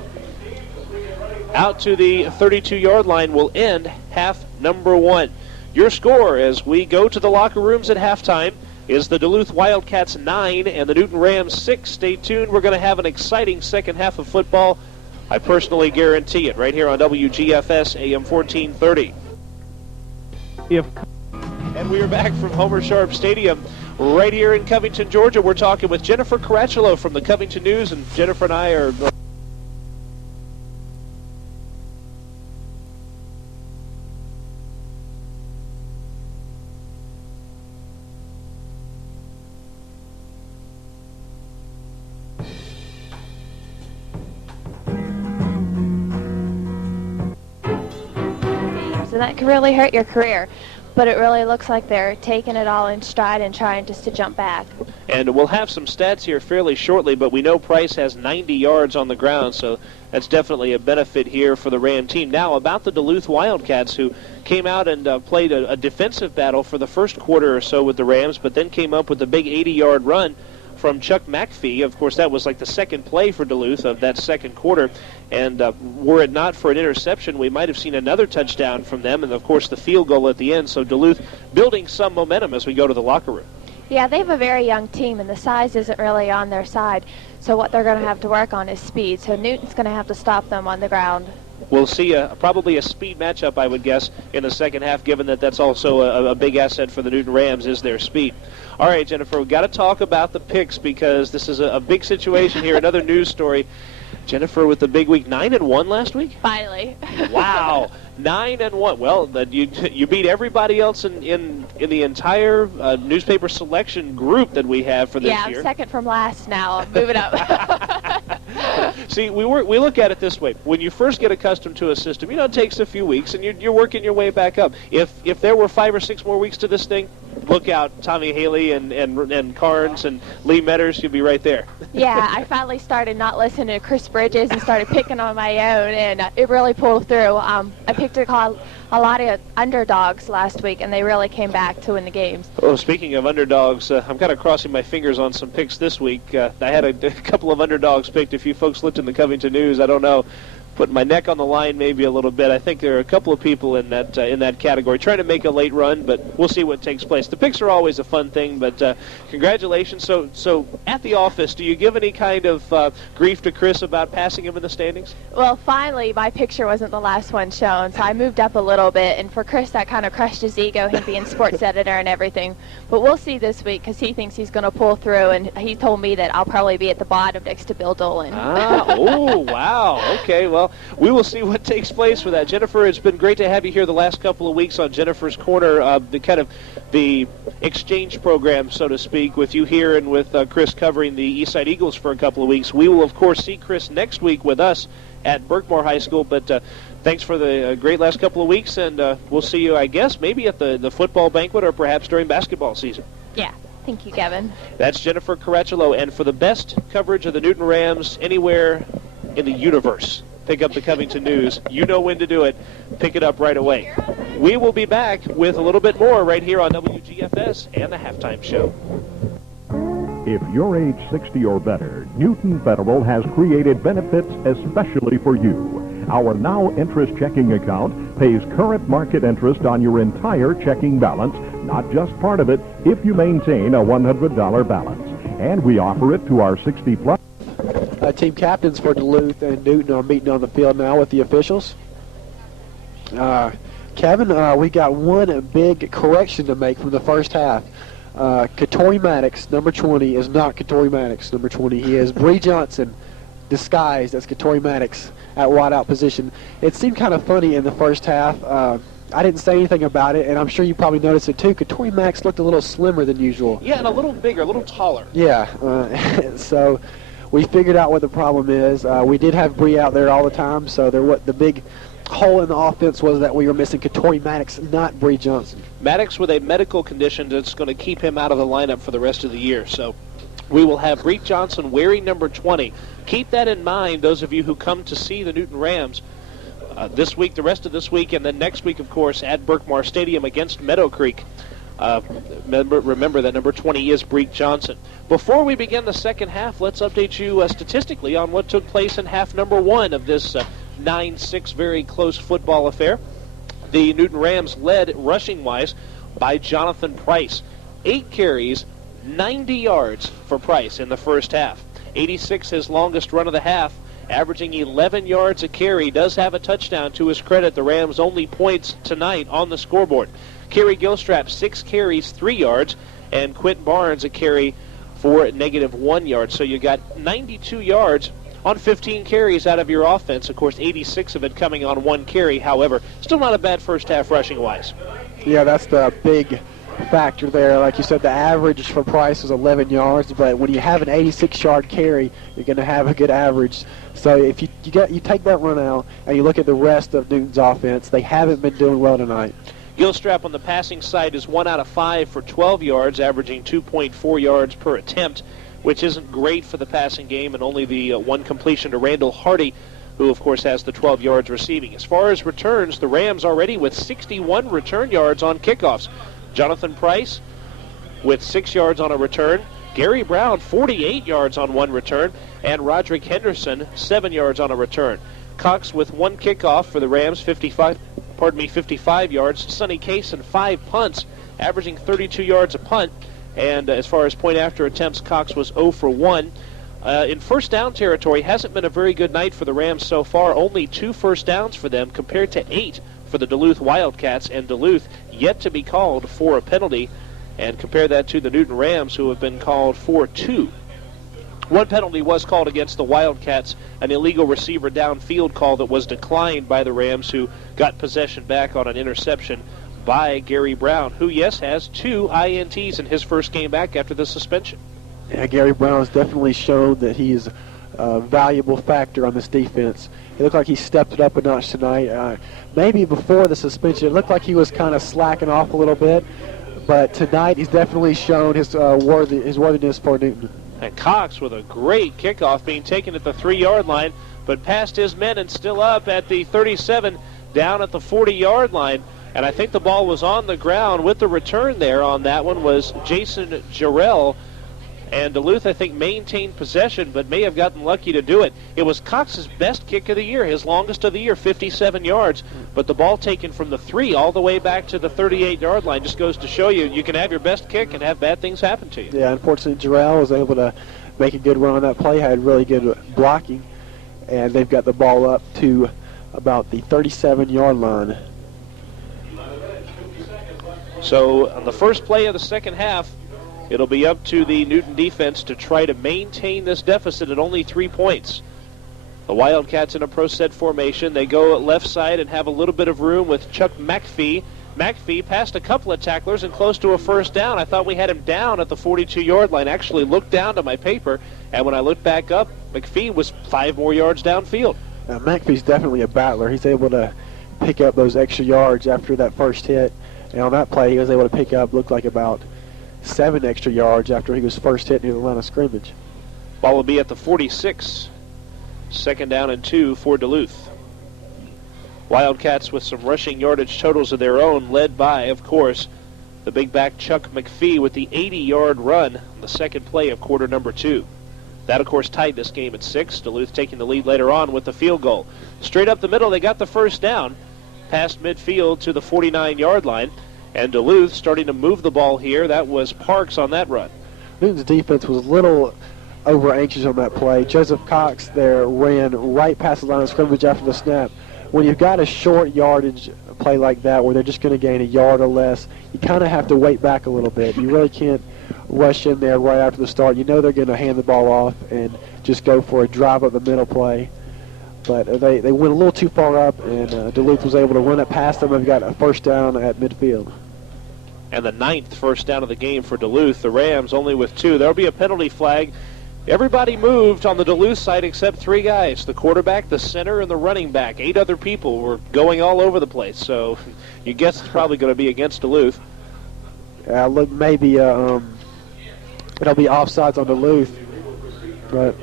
out to the 32-yard line will end half number one. Your score as we go to the locker rooms at halftime is the Duluth Wildcats 9 and the Newton Rams 6. Stay tuned. We're going to have an exciting second half of football. I personally guarantee it right here on WGFS AM 1430. And we are back from Homer Sharp Stadium right here in Covington, Georgia. We're talking with Jennifer Caracciolo from the Covington News, and Jennifer and I are... So that can really hurt your career. but it really looks like they're taking it all in stride and trying just to jump back. And we'll have some stats here fairly shortly, but we know Price has 90 yards on the ground, so that's definitely a benefit here for the Ram team. Now, about the Duluth Wildcats, who came out and played a defensive battle for the first quarter or so with the Rams, but then came up with a big 80-yard run from Chuck McPhee. Of course, that was like the second play for Duluth of that second quarter, and were it not for an interception, we might have seen another touchdown from them, and of course the field goal at the end. So Duluth building some momentum as we go to the locker room. Yeah, they have a very young team, and the size isn't really on their side, so what they're going to have to work on is speed, so Newton's going to have to stop them on the ground. We'll see probably a speed matchup, I would guess, in the second half, given that that's also a big asset for the Newton Rams is their speed. All right, Jennifer, we've got to talk about the picks because this is a big situation here, another news story. Jennifer with the big week, 9-1 last week? Finally. Wow, 9-1. Well, you beat everybody else in the entire newspaper selection group that we have for this year. Yeah, I'm second from last now. I'm moving up. See, we look at it this way. When you first get accustomed to a system, it takes a few weeks, and you're working your way back up. If there were 5 or 6 more weeks to this thing, look out, Tommy Haley and Carnes and Lee Metters, you'll be right there. Yeah, I finally started not listening to Chris Bridges and started picking on my own, and it really pulled through. I picked a lot of underdogs last week, and they really came back to win the games. Oh, speaking of underdogs, I'm kind of crossing my fingers on some picks this week. I had a couple of underdogs picked. If you folks looked in the Covington News, I don't know, putting my neck on the line maybe a little bit. I think there are a couple of people in that category trying to make a late run, but we'll see what takes place. The picks are always a fun thing, but congratulations. So at the office, do you give any kind of grief to Chris about passing him in the standings? Well, finally, my picture wasn't the last one shown, so I moved up a little bit, and for Chris, that kind of crushed his ego, him being sports editor and everything. But we'll see this week because he thinks he's going to pull through, and he told me that I'll probably be at the bottom next to Bill Dolan. Oh, wow. Okay, well, we will see what takes place with that. Jennifer, it's been great to have you here the last couple of weeks on Jennifer's Corner, the exchange program, so to speak, with you here and with Chris covering the Eastside Eagles for a couple of weeks. We will, of course, see Chris next week with us at Berkmore High School, but thanks for the great last couple of weeks, and we'll see you, I guess, maybe at the football banquet or perhaps during basketball season. Yeah. Thank you, Kevin. That's Jennifer Caracciolo, and for the best coverage of the Newton Rams anywhere in the universe, pick up the Covington News. You know when to do it. Pick it up right away. We will be back with a little bit more right here on WGFS and the Halftime Show. If you're age 60 or better, Newton Federal has created benefits especially for you. Our Now Interest checking account pays current market interest on your entire checking balance, not just part of it, if you maintain a $100 balance. And we offer it to our 60-plus. Team captains for Duluth and Newton are meeting on the field now with the officials. Kevin, we got one big correction to make from the first half. Katori Maddox, number 20, is not Katori Maddox, number 20. He is Bree Johnson, disguised as Katori Maddox at wideout position. It seemed kind of funny in the first half. I didn't say anything about it, and I'm sure you probably noticed it too. Katori Maddox looked a little slimmer than usual. Yeah, and a little bigger, a little taller. Yeah, so we figured out what the problem is. We did have Bree out there all the time, so the big hole in the offense was that we were missing Katori Maddox, not Bree Johnson. Maddox with a medical condition that's going to keep him out of the lineup for the rest of the year. So we will have Bree Johnson wearing number 20. Keep that in mind, those of you who come to see the Newton Rams this week, the rest of this week, and then next week, of course, at Berkmar Stadium against Meadow Creek. Remember that number 20 is Bree Johnson. Before we begin the second half, let's update you statistically on what took place in half number 1 of this 9-6 very close football affair. The Newton Rams led rushing-wise by Jonathan Price. 8 carries, 90 yards for Price in the first half. 86 his longest run of the half, averaging 11 yards a carry. Does have a touchdown to his credit. The Rams' only points tonight on the scoreboard. Kerry Gilstrap, 6 carries, 3 yards, and Quentin Barnes a carry for -1 yard. So you got 92 yards on 15 carries out of your offense. Of course, 86 of it coming on 1 carry. However, still not a bad first half rushing-wise. Yeah, that's the big factor there. Like you said, the average for Price was 11 yards, but when you have an 86-yard carry, you're going to have a good average. So if you take that run out and you look at the rest of Newton's offense, they haven't been doing well tonight. Gilstrap on the passing side is 1 out of 5 for 12 yards, averaging 2.4 yards per attempt, which isn't great for the passing game, and only the one completion to Randall Hardy, who, of course, has the 12 yards receiving. As far as returns, the Rams already with 61 return yards on kickoffs. Jonathan Price with 6 yards on a return. Gary Brown, 48 yards on one return. And Roderick Henderson, 7 yards on a return. Cox with 1 kickoff for the Rams, 55 yards. Sonny Cason, 5 punts, averaging 32 yards a punt. And as far as point after attempts, Cox was 0 for 1. In first down territory, hasn't been a very good night for the Rams so far. Only 2 first downs for them compared to 8 for the Duluth Wildcats, and Duluth yet to be called for a penalty. And compare that to the Newton Rams, who have been called for 2. One penalty was called against the Wildcats, an illegal receiver downfield call that was declined by the Rams, who got possession back on an interception by Gary Brown, who, yes, has 2 INTs in his first game back after the suspension. Yeah, Gary Brown has definitely shown that he is a valuable factor on this defense. It looked like he stepped it up a notch tonight. Maybe before the suspension, it looked like he was kind of slacking off a little bit, but tonight he's definitely shown his worthiness for Newton. And Cox with a great kickoff being taken at the 3-yard line, but past his men and still up at the 37, down at the 40-yard line. And I think the ball was on the ground with the return there on that one was Jason Jarrell. And Duluth, I think, maintained possession, but may have gotten lucky to do it. It was Cox's best kick of the year, his longest of the year, 57 yards. But the ball taken from the 3 all the way back to the 38-yard line just goes to show you can have your best kick and have bad things happen to you. Yeah, unfortunately, Jarrell was able to make a good run on that play, had really good blocking, and they've got the ball up to about the 37-yard line. So on the first play of the second half, it'll be up to the Newton defense to try to maintain this deficit at only 3 points. The Wildcats in a pro set formation. They go left side and have a little bit of room with Chuck McPhee. McPhee passed a couple of tacklers and close to a first down. I thought we had him down at the 42-yard line. Actually looked down to my paper, and when I looked back up, McPhee was 5 more yards downfield. McPhee's definitely a battler. He's able to pick up those extra yards after that first hit. And on that play, he was able to pick up, looked like about 7 extra yards after he was first hit near the line of scrimmage. Ball will be at the 46. 2nd down and 2 for Duluth. Wildcats with some rushing yardage totals of their own, led by, of course, the big back Chuck McPhee with the 80-yard run on the second play of quarter number 2. That, of course, tied this game at 6. Duluth taking the lead later on with the field goal. Straight up the middle, they got the first down, past midfield to the 49-yard line. And Duluth starting to move the ball here. That was Parks on that run. Newton's defense was a little over anxious on that play. Joseph Cox there ran right past the line of scrimmage after the snap. When you've got a short yardage play like that where they're just going to gain a yard or less, you kind of have to wait back a little bit. You really can't rush in there right after the start. You know they're going to hand the ball off and just go for a drive up the middle play. But they went a little too far up, and Duluth was able to run it past them and got a first down at midfield. And the 9th first down of the game for Duluth. The Rams only with 2. There'll be a penalty flag. Everybody moved on the Duluth side except 3 guys. The quarterback, the center, and the running back. 8 other people were going all over the place. So you guess it's probably going to be against Duluth. Look, maybe it'll be offsides on Duluth. But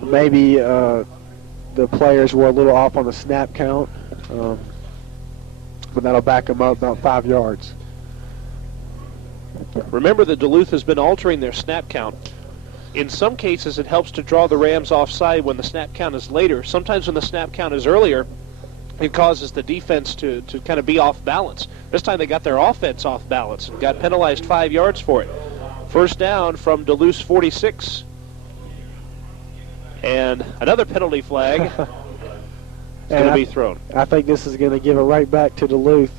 maybe the players were a little off on the snap count. But that'll back them up about 5 yards. Remember that Duluth has been altering their snap count. In some cases, it helps to draw the Rams offside when the snap count is later. Sometimes when the snap count is earlier, it causes the defense to kind of be off balance. This time they got their offense off balance and got penalized 5 yards for it. First down from Duluth's 46. And another penalty flag is going to be thrown. I think this is going to give it right back to Duluth,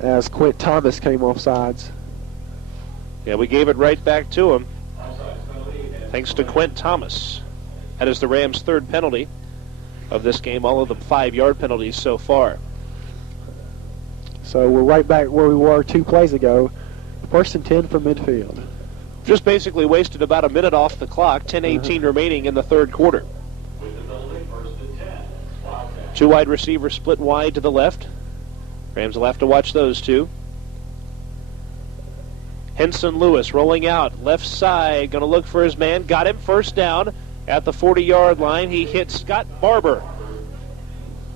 as Quint Thomas came off sides. Yeah, we gave it right back to him, thanks to Quint Thomas. That is the Rams' 3rd penalty of this game, all of them 5-yard penalties so far. So we're right back where we were 2 plays ago, 1st and 10 from midfield. Just basically wasted about a minute off the clock, 10:18 remaining in the 3rd quarter. 2 wide receivers split wide to the left. Rams will have to watch those two. Henson Lewis rolling out, left side, going to look for his man. Got him, first down at the 40-yard line. He hit Scott Barber.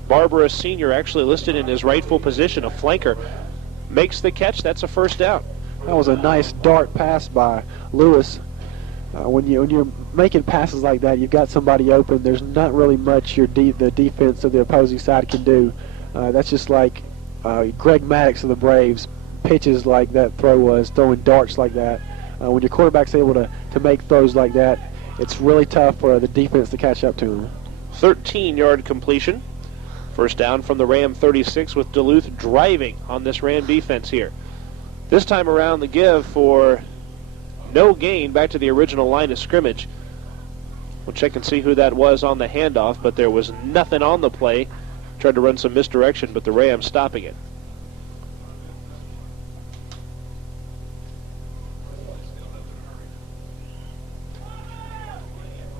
Barber, a senior, actually listed in his rightful position, a flanker. Makes the catch. That's a first down. That was a nice dart pass by Lewis. When you're making passes like that, you've got somebody open. There's not really much the defense of the opposing side can do. That's just like Greg Maddox of the Braves pitches like that throw was, throwing darts like that. When your quarterback's able to make throws like that, it's really tough for the defense to catch up to him. 13-yard completion. First down from the Ram 36 with Duluth driving on this Ram defense here. This time around, the give for no gain back to the original line of scrimmage. We'll check and see who that was on the handoff, but there was nothing on the play. Tried to run some misdirection, but the Rams stopping it.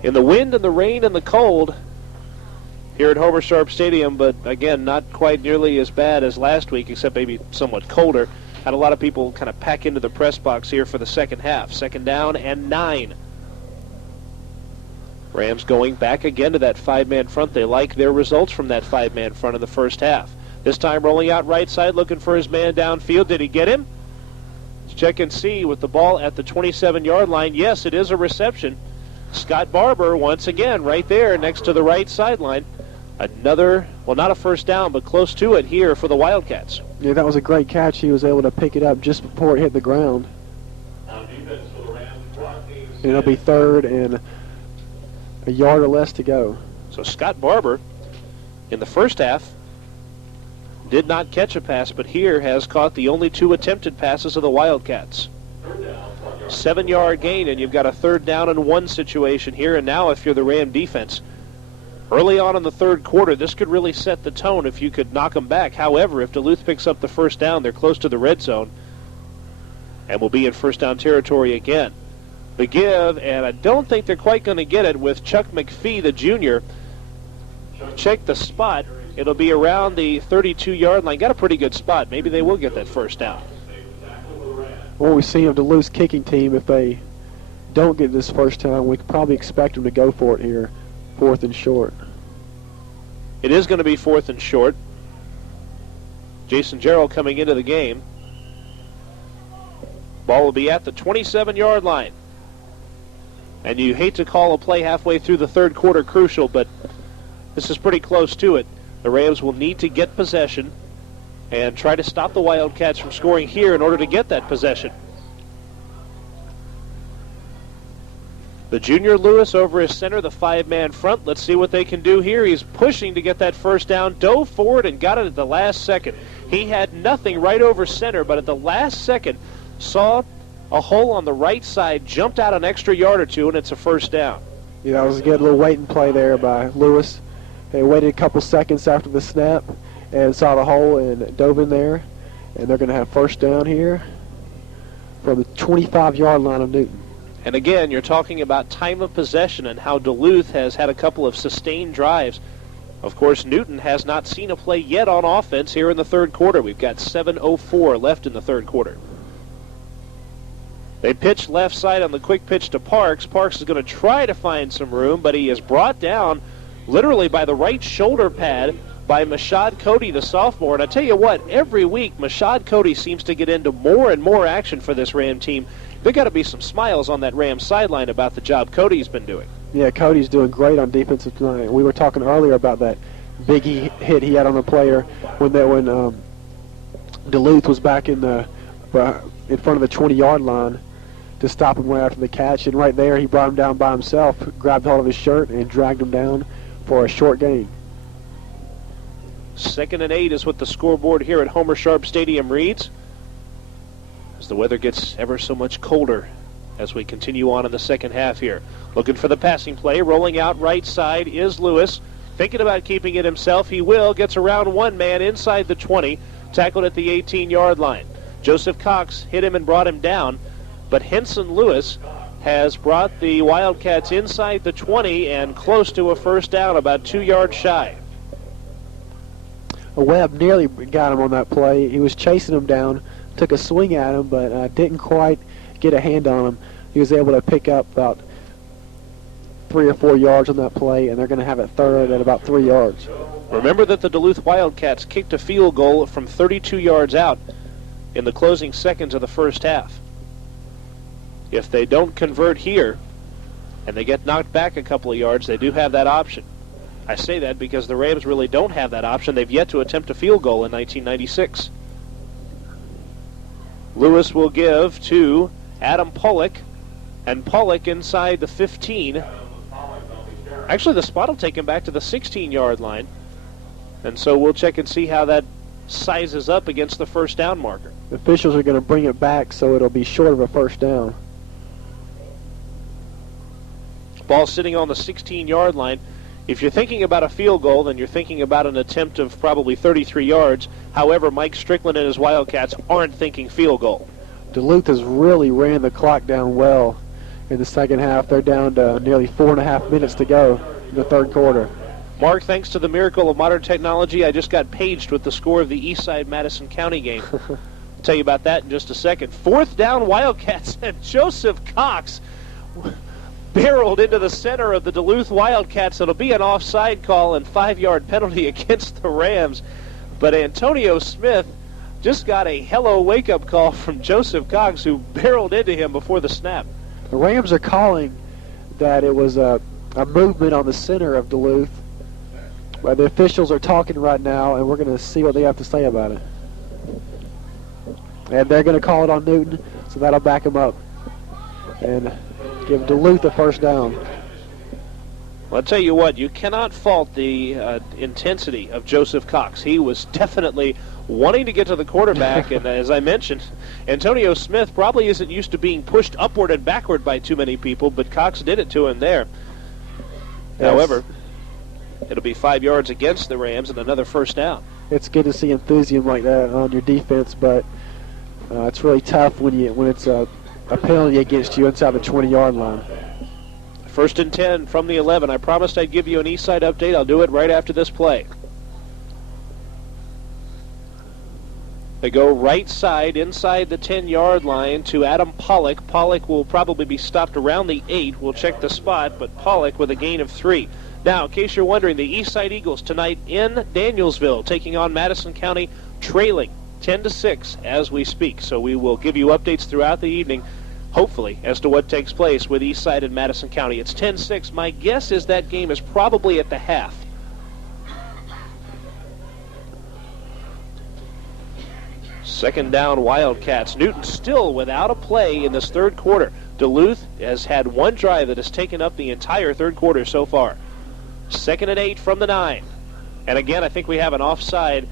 In the wind and the rain and the cold here at Homer Sharp Stadium, but again, not quite nearly as bad as last week, except maybe somewhat colder. Had a lot of people kind of pack into the press box here for the second half. Second down and 9. Rams going back again to that 5-man front. They like their results from that 5-man front in the first half. This time rolling out right side, looking for his man downfield. Did he get him? Let's check and see with the ball at the 27-yard line. Yes, it is a reception. Scott Barber once again right there next to the right sideline. Another, well, not a first down, but close to it here for the Wildcats. Yeah, that was a great catch. He was able to pick it up just before it hit the ground. And it'll be third and a yard or less to go. So Scott Barber in the first half did not catch a pass, but here has caught the only 2 attempted passes of the Wildcats. 7-yard gain, and you've got a 3rd down and 1 situation here. And now if you're the Ram defense, early on in the third quarter, this could really set the tone if you could knock them back. However, if Duluth picks up the first down, they're close to the red zone and will be in first down territory again. The give, and I don't think they're quite going to get it with Chuck McPhee, the junior. Check the spot. It'll be around the 32-yard line. Got a pretty good spot. Maybe they will get that first down. What we see of Duluth's kicking team, if they don't get this first down, we could probably expect them to go for it here. 4th and short. It is going to be 4th and short. Jason Jarrell coming into the game. Ball will be at the 27-yard line. And you hate to call a play halfway through the third quarter crucial, but this is pretty close to it. The Rams will need to get possession and try to stop the Wildcats from scoring here in order to get that possession. The junior Lewis over his center, the 5-man front. Let's see what they can do here. He's pushing to get that first down, dove forward and got it at the last second. He had nothing right over center, but at the last second saw a hole on the right side, jumped out an extra yard or 2, and it's a first down. Yeah, that was a good little waiting play there by Lewis. They waited a couple seconds after the snap and saw the hole and dove in there. And they're going to have first down here from the 25-yard line of Newton. And again, you're talking about time of possession and how Duluth has had a couple of sustained drives. Of course, Newton has not seen a play yet on offense here in the third quarter. We've got 7:04 left in the third quarter. They pitch left side on the quick pitch to Parks. Parks is going to try to find some room, but he is brought down literally by the right shoulder pad by Mashad Cody, the sophomore. And I tell you what, every week Mashad Cody seems to get into more and more action for this Ram team. There got to be some smiles on that Ram sideline about the job Cody's been doing. Yeah, Cody's doing great on defensive tonight. We were talking earlier about that big hit he had on the player when Duluth was back in front of the 20-yard line to stop him right after the catch. And right there, he brought him down by himself, grabbed hold of his shirt, and dragged him down for a short gain. 2nd and 8 is what the scoreboard here at Homer Sharp Stadium reads, as the weather gets ever so much colder as we continue on in the second half here. Looking for the passing play, rolling out right side is Lewis. Thinking about keeping it himself, he will. Gets around one man inside the 20, tackled at the 18-yard line. Joseph Cox hit him and brought him down, but Henson Lewis has brought the Wildcats inside the 20 and close to a first down, about 2 yards shy. Webb nearly got him on that play. He was chasing him down, took a swing at him, but didn't quite get a hand on him. He was able to pick up about 3 or 4 yards on that play, and they're going to have it third at about 3 yards. Remember that the Duluth Wildcats kicked a field goal from 32 yards out in the closing seconds of the first half. If they don't convert here and they get knocked back a couple of yards, they do have that option. I say that because the Rams really don't have that option. They've yet to attempt a field goal in 1996. Lewis will give to Adam Pollock, and Pollock inside the 15. Actually, the spot will take him back to the 16-yard line, and so we'll check and see how that sizes up against the first down marker. The officials are going to bring it back so it'll be short of a first down. Ball sitting on the 16-yard line. If you're thinking about a field goal, then you're thinking about an attempt of probably 33 yards. However, Mike Strickland and his Wildcats aren't thinking field goal. Duluth has really ran the clock down well in the second half. They're down to nearly 4.5 minutes to go in the third quarter. Mark, thanks to the miracle of modern technology, I just got paged with the score of the Eastside Madison County game. I'll tell you about that in just a second. Fourth down Wildcats, and Joseph Cox barreled into the center of the Duluth Wildcats. It'll be an offside call and 5-yard penalty against the Rams. But Antonio Smith just got a hello wake-up call from Joseph Cox, who barreled into him before the snap. The Rams are calling that it was a movement on the center of Duluth. But the officials are talking right now, and we're going to see what they have to say about it. And they're going to call it on Newton, so that'll back them up and give Duluth a first down. Well, I'll tell you what, you cannot fault the intensity of Joseph Cox. He was definitely wanting to get to the quarterback, and as I mentioned, Antonio Smith probably isn't used to being pushed upward and backward by too many people, but Cox did it to him there. Yes. However, it'll be 5 yards against the Rams and another first down. It's good to see enthusiasm like that on your defense, but it's really tough when it's a penalty against you inside the 20-yard line. First and 10 from the 11. I promised I'd give you an Eastside update. I'll do it right after this play. They go right side inside the 10-yard line to Adam Pollock. Pollock will probably be stopped around the 8. We'll check the spot, but Pollock with a gain of 3. Now, in case you're wondering, the Eastside Eagles tonight in Danielsville taking on Madison County, trailing 10-6 as we speak. So we will give you updates throughout the evening, hopefully, as to what takes place with Eastside and Madison County. It's 10-6. My guess is that game is probably at the half. Second down, Wildcats. Newton still without a play in this third quarter. Duluth has had one drive that has taken up the entire third quarter so far. Second and 8 from the 9. And again, I think we have an offside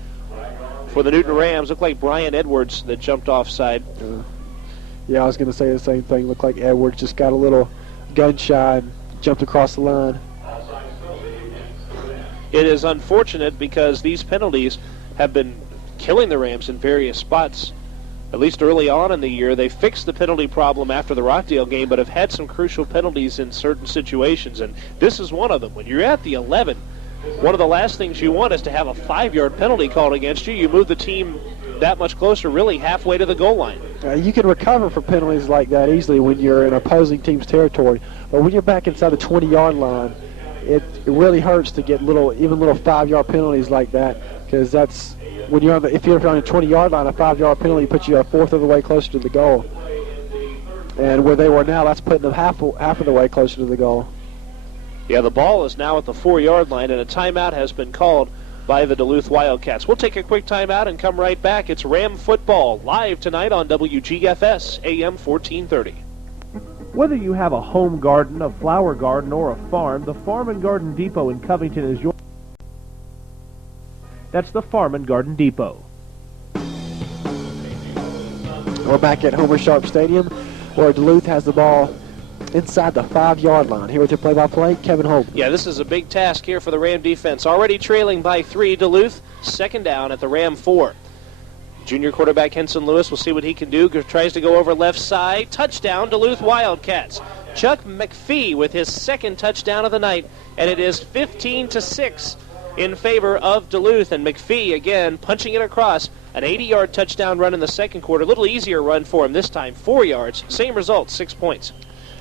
for the Newton Rams. Looked like Brian Edwards that jumped offside. Yeah, I was going to say the same thing. Looked like Edwards just got a little gun shy and jumped across the line. It is unfortunate because these penalties have been killing the Rams in various spots. At least early on in the year, they fixed the penalty problem after the Rockdale game, but have had some crucial penalties in certain situations, and this is one of them. When you're at the 11, one of the last things you want is to have a 5-yard penalty called against you. You move the team that much closer, really halfway to the goal line. You can recover for penalties like that easily when you're in opposing team's territory, but when you're back inside the 20-yard line, it really hurts to get little 5-yard penalties like that, because that's when you're if you're on the 20-yard line, a 5-yard penalty puts you a fourth of the way closer to the goal. And where they were now, that's putting them half of the way closer to the goal. Yeah, the ball is now at the 4-yard line, and a timeout has been called by the Duluth Wildcats. We'll take a quick timeout and come right back. It's Ram football live tonight on WGFS AM 1430. Whether you have a home garden, a flower garden, or a farm, the Farm and Garden Depot in Covington is your... That's the Farm and Garden Depot. We're back at Homer Sharp Stadium, where Duluth has the ball inside the 5-yard line. Here with your play-by-play, Kevin Holden. Yeah, this is a big task here for the Ram defense. Already trailing by 3, Duluth, second down at the Ram 4. Junior quarterback Henson Lewis will see what he can do. Tries to go over left side. Touchdown, Duluth Wildcats. Chuck McPhee with his second touchdown of the night, and it is 15-6. in favor of Duluth, and McPhee again punching it across. An 80-yard touchdown run in the second quarter. A little easier run for him this time, 4 yards. Same result, 6 points.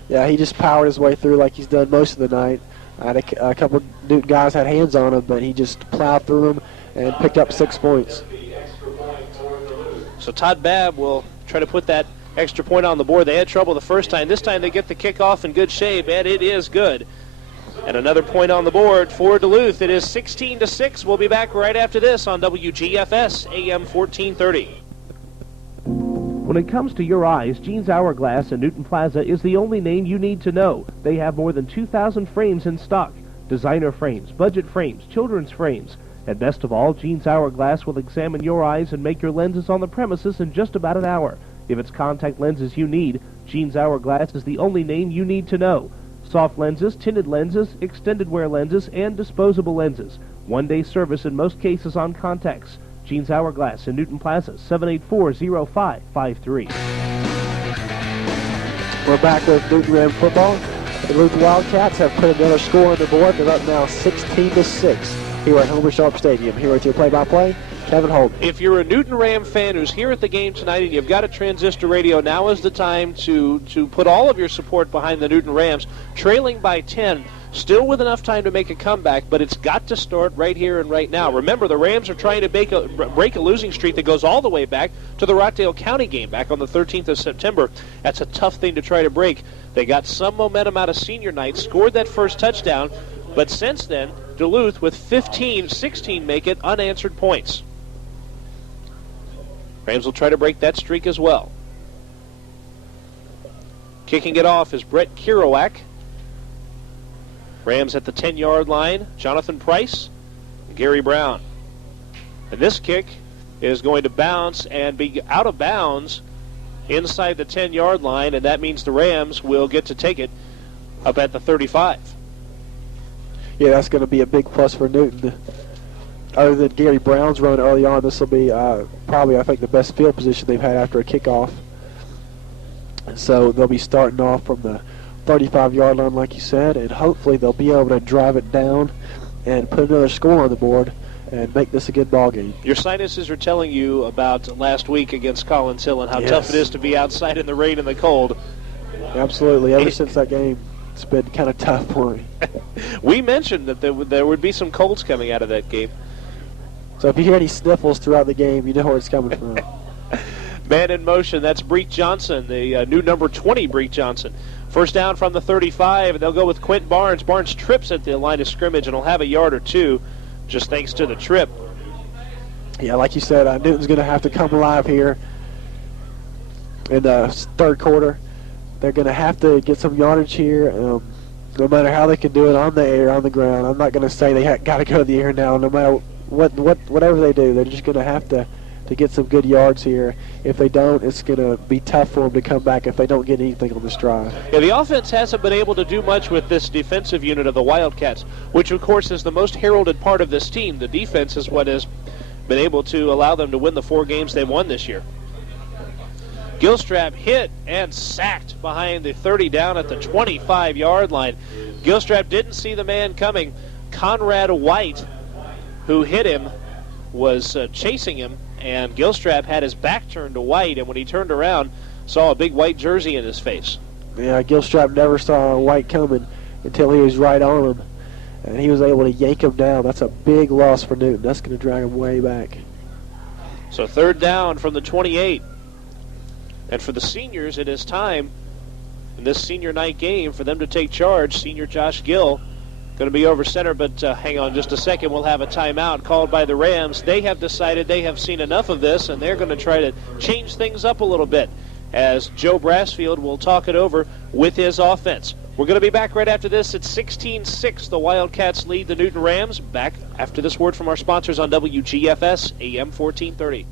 Yeah, he just powered his way through like he's done most of the night. A couple of Newton guys had hands on him, but he just plowed through them and picked up 6 points. So Todd Babb will try to put that extra point on the board. They had trouble the first time. This time they get the kickoff in good shape, and it is good. And another point on the board for Duluth. It is 16-6. We'll be back right after this on WGFS AM 1430. When it comes to your eyes, Jeans Hourglass in Newton Plaza is the only name you need to know. They have more than 2,000 frames in stock. Designer frames, budget frames, children's frames. And best of all, Jeans Hourglass will examine your eyes and make your lenses on the premises in just about an hour. If it's contact lenses you need, Jeans Hourglass is the only name you need to know. Soft lenses, tinted lenses, extended wear lenses, and disposable lenses. One-day service in most cases on contacts. Jeans Hourglass in Newton Plaza, 784-0553. We're back with Newton Ram football. The Duluth Wildcats have put another score on the board. They're up now 16-6 here at Homer Sharp Stadium. Here with your play-by-play, Kevin Holden. If you're a Newton Ram fan who's here at the game tonight and you've got a transistor radio, now is the time to put all of your support behind the Newton Rams. Trailing by 10, still with enough time to make a comeback, but it's got to start right here and right now. Remember, the Rams are trying to break a losing streak that goes all the way back to the Rockdale County game back on the 13th of September. That's a tough thing to try to break. They got some momentum out of senior night, scored that first touchdown, but since then, Duluth with 16 make it unanswered points. Rams will try to break that streak as well. Kicking it off is Brett Kiroak. Rams at the 10-yard line. Jonathan Price and Gary Brown. And this kick is going to bounce and be out of bounds inside the 10-yard line, and that means the Rams will get to take it up at the 35. Yeah, that's going to be a big plus for Newton. Other than Gary Brown's run early on, this will be probably, I think, the best field position they've had after a kickoff. And so they'll be starting off from the 35-yard line, like you said, and hopefully they'll be able to drive it down and put another score on the board and make this a good ball game. Your sinuses are telling you about last week against Collins Hill and how tough it is to be outside in the rain and the cold. Absolutely. Ever since that game, it's been kind of tough for me. We mentioned that there would be some colds coming out of that game. So if you hear any sniffles throughout the game, you know where it's coming from. Man in motion, that's Breek Johnson, the new number 20 Breek Johnson. First down from the 35, and they'll go with Quint Barnes. Barnes trips at the line of scrimmage, and he'll have a yard or two just thanks to the trip. Yeah, like you said, Newton's going to have to come alive here in the third quarter. They're going to have to get some yardage here, no matter how they can do it on the air, on the ground. I'm not going to say they got to go to the air now, no matter whatever they do. They're just going to have to get some good yards here. If they don't, it's going to be tough for them to come back if they don't get anything on this drive. Yeah, the offense hasn't been able to do much with this defensive unit of the Wildcats, which, of course, is the most heralded part of this team. The defense is what has been able to allow them to win the 4 games they won this year. Gilstrap hit and sacked behind the 30 down at the 25-yard line. Gilstrap didn't see the man coming. Conrad White, who hit him, was chasing him, and Gilstrap had his back turned to White, and when he turned around, saw a big white jersey in his face. Yeah, Gilstrap never saw White coming until he was right on him, and he was able to yank him down. That's a big loss for Newton. That's going to drag him way back. So third down from the 28. And for the seniors, it is time in this senior night game for them to take charge. Senior Josh Gill going to be over center, but hang on just a second. We'll have a timeout called by the Rams. They have decided they have seen enough of this, and they're going to try to change things up a little bit as Joe Brassfield will talk it over with his offense. We're going to be back right after this at 16-6. The Wildcats lead the Newton Rams. Back after this word from our sponsors on WGFS AM 1430.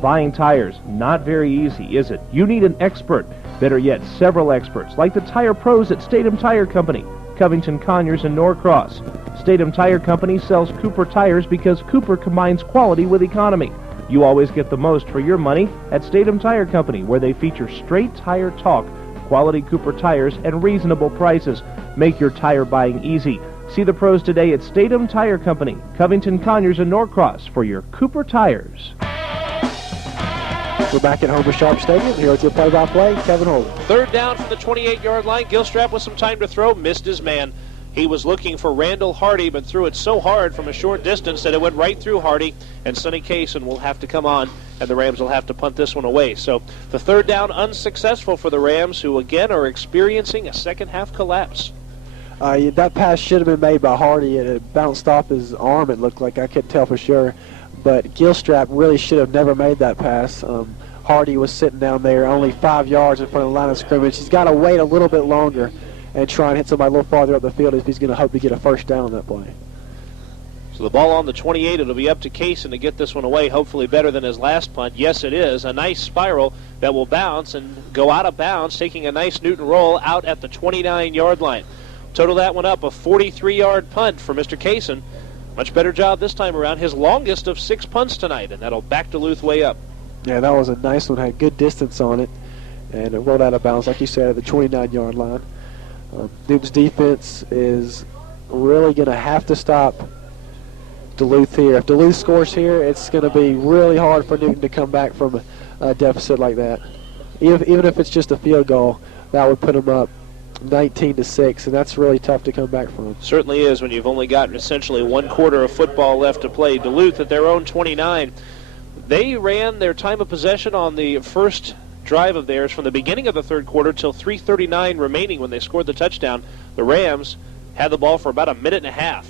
Buying tires, not very easy, is it? You need an expert. Better yet, several experts, like the tire pros at Statham Tire Company, Covington, Conyers, and Norcross. Statham Tire Company sells Cooper tires because Cooper combines quality with economy. You always get the most for your money at Statham Tire Company, where they feature straight tire talk, quality Cooper tires, and reasonable prices. Make your tire buying easy. See the pros today at Statham Tire Company, Covington, Conyers, and Norcross for your Cooper tires. We're back at Homer Sharp Stadium. Here with your play-by-play, Kevin Holden. Third down from the 28-yard line. Gilstrap with some time to throw, missed his man. He was looking for Randall Hardy, but threw it so hard from a short distance that it went right through Hardy, and Sonny Kaysen will have to come on, and the Rams will have to punt this one away. So the third down unsuccessful for the Rams, who again are experiencing a second-half collapse. That pass should have been made by Hardy. It bounced off his arm, it looked like. I couldn't tell for sure. But Gilstrap really should have never made that pass. Hardy was sitting down there only 5 yards in front of the line of scrimmage. He's got to wait a little bit longer and try and hit somebody a little farther up the field if he's going to hope to get a first down on that play. So the ball on the 28, it'll be up to Kaysen to get this one away, hopefully better than his last punt. Yes, it is. A nice spiral that will bounce and go out of bounds, taking a nice Newton roll out at the 29-yard line. Total that one up, a 43-yard punt for Mr. Kaysen. Much better job this time around. His longest of 6 punts tonight, and that'll back Duluth way up. Yeah, that was a nice one. Had good distance on it, and it rolled out of bounds, like you said, at the 29-yard line. Newton's defense is really going to have to stop Duluth here. If Duluth scores here, it's going to be really hard for Newton to come back from a deficit like that. Even if it's just a field goal, that would put them up 19-6, and that's really tough to come back from. Certainly is when you've only got essentially 1 quarter of football left to play. Duluth at their own 29. They ran their time of possession on the first drive of theirs from the beginning of the third quarter till 3:39 remaining when they scored the touchdown. The Rams had the ball for about a minute and a half.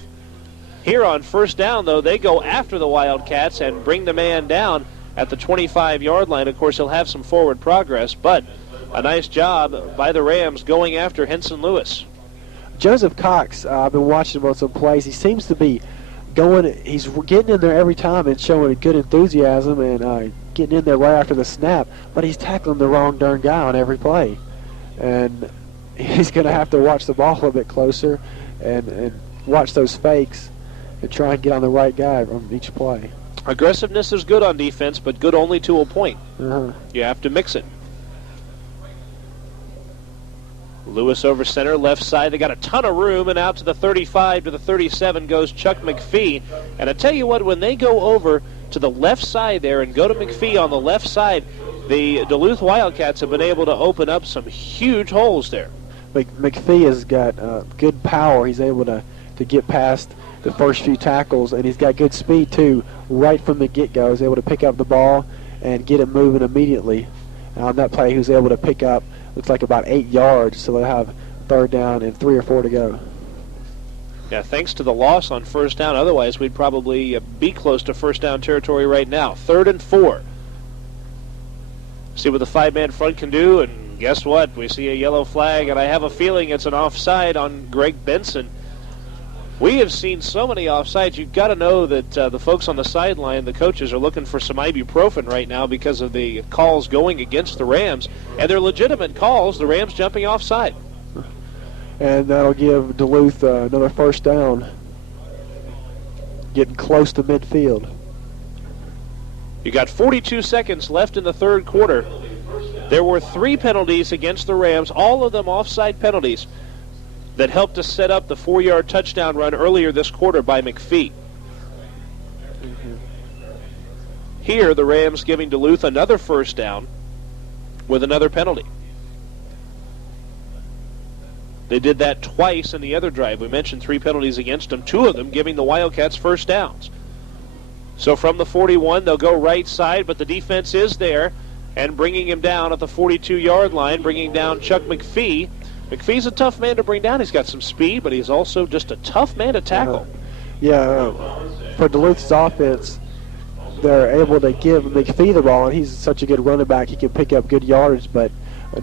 Here on first down, though, they go after the Wildcats and bring the man down at the 25-yard line. Of course, he'll have some forward progress, but a nice job by the Rams going after Henson Lewis. Joseph Cox, I've been watching him on some plays. He seems to be he's getting in there every time and showing good enthusiasm and getting in there right after the snap, but he's tackling the wrong darn guy on every play. And he's going to have to watch the ball a little bit closer and watch those fakes and try and get on the right guy on each play. Aggressiveness is good on defense, but good only to a point. You have to mix it. Lewis over center, left side. They got a ton of room, and out to the 35 to the 37 goes Chuck McPhee. And I tell you what, when they go over to the left side there and go to McPhee on the left side, the Duluth Wildcats have been able to open up some huge holes there. McPhee has got good power. He's able to get past the first few tackles, and he's got good speed too. Right from the get-go, he's able to pick up the ball and get it moving immediately. And on that play, he was able to pick up, looks like about 8 yards, so they'll have third down and 3 or 4 to go. Yeah, thanks to the loss on first down. Otherwise, we'd probably be close to first down territory right now. 3rd and 4. See what the 5-man front can do, and guess what? We see a yellow flag, and I have a feeling it's an offside on Greg Benson. We have seen so many offsides. You've got to know that the folks on the sideline, the coaches, are looking for some ibuprofen right now because of the calls going against the Rams. And they're legitimate calls, the Rams jumping offside. And that'll give Duluth another first down, getting close to midfield. You got 42 seconds left in the third quarter. There were 3 penalties against the Rams, all of them offside penalties, that helped to set up the 4-yard touchdown run earlier this quarter by McPhee. Here, the Rams giving Duluth another first down with another penalty. They did that twice in the other drive. We mentioned 3 penalties against them, 2 of them giving the Wildcats first downs. So from the 41, they'll go right side, but the defense is there and bringing him down at the 42-yard line, bringing down Chuck McPhee. McPhee's a tough man to bring down. He's got some speed, but he's also just a tough man to tackle. For Duluth's offense, they're able to give McPhee the ball, and he's such a good running back. He can pick up good yardage, but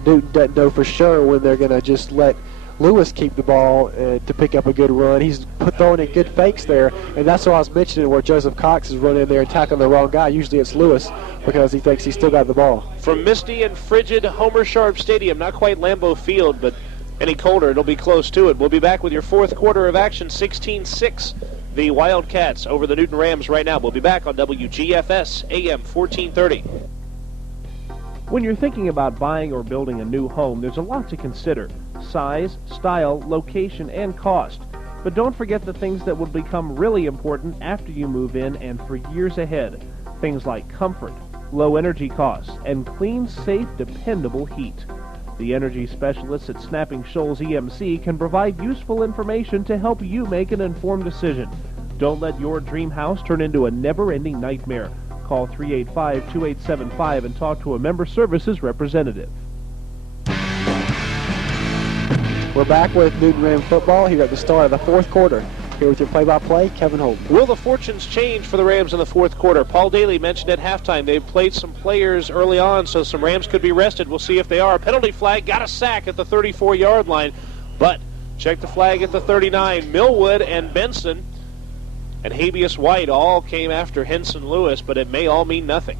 Newton doesn't know for sure when they're going to just let Lewis keep the ball to pick up a good run. He's throwing in good fakes there, and that's what I was mentioning where Joseph Cox is running in there and tackling the wrong guy. Usually it's Lewis because he thinks he's still got the ball. From misty and frigid Homer Sharp Stadium, not quite Lambeau Field, but any colder, it'll be close to it. We'll be back with your fourth quarter of action, 16-6. The Wildcats over the Newton Rams right now. We'll be back on WGFS AM 1430. When you're thinking about buying or building a new home, there's a lot to consider. Size, style, location, and cost. But don't forget the things that will become really important after you move in and for years ahead. Things like comfort, low energy costs, and clean, safe, dependable heat. The energy specialists at Snapping Shoals EMC can provide useful information to help you make an informed decision. Don't let your dream house turn into a never-ending nightmare. Call 385-2875 and talk to a member services representative. We're back with Newton Ram football here at the start of the fourth quarter. Here with your play-by-play, Kevin Holden. Will the fortunes change for the Rams in the fourth quarter? Paul Daly mentioned at halftime they've played some players early on, so some Rams could be rested. We'll see if they are. Penalty flag, got a sack at the 34-yard line, but check the flag at the 39. Millwood and Benson and Habeas White all came after Henson Lewis, but it may all mean nothing.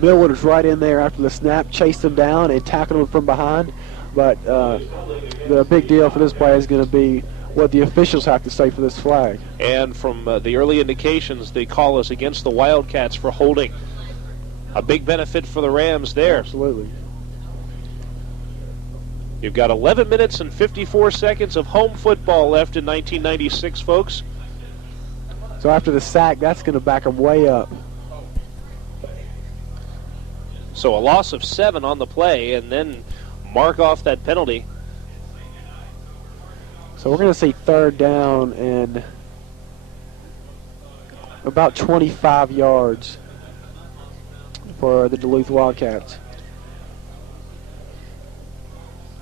Millwood was right in there after the snap, chased him down and tackled him from behind, but the big deal for this play is going to be what the officials have to say for this flag. And from the early indications, the call is against the Wildcats for holding. A big benefit for the Rams there. Absolutely. You've got 11 minutes and 54 seconds of home football left in 1996, folks. So after the sack, that's going to back them way up. So a loss of 7 on the play, and then mark off that penalty. So we're going to see third down and about 25 yards for the Duluth Wildcats.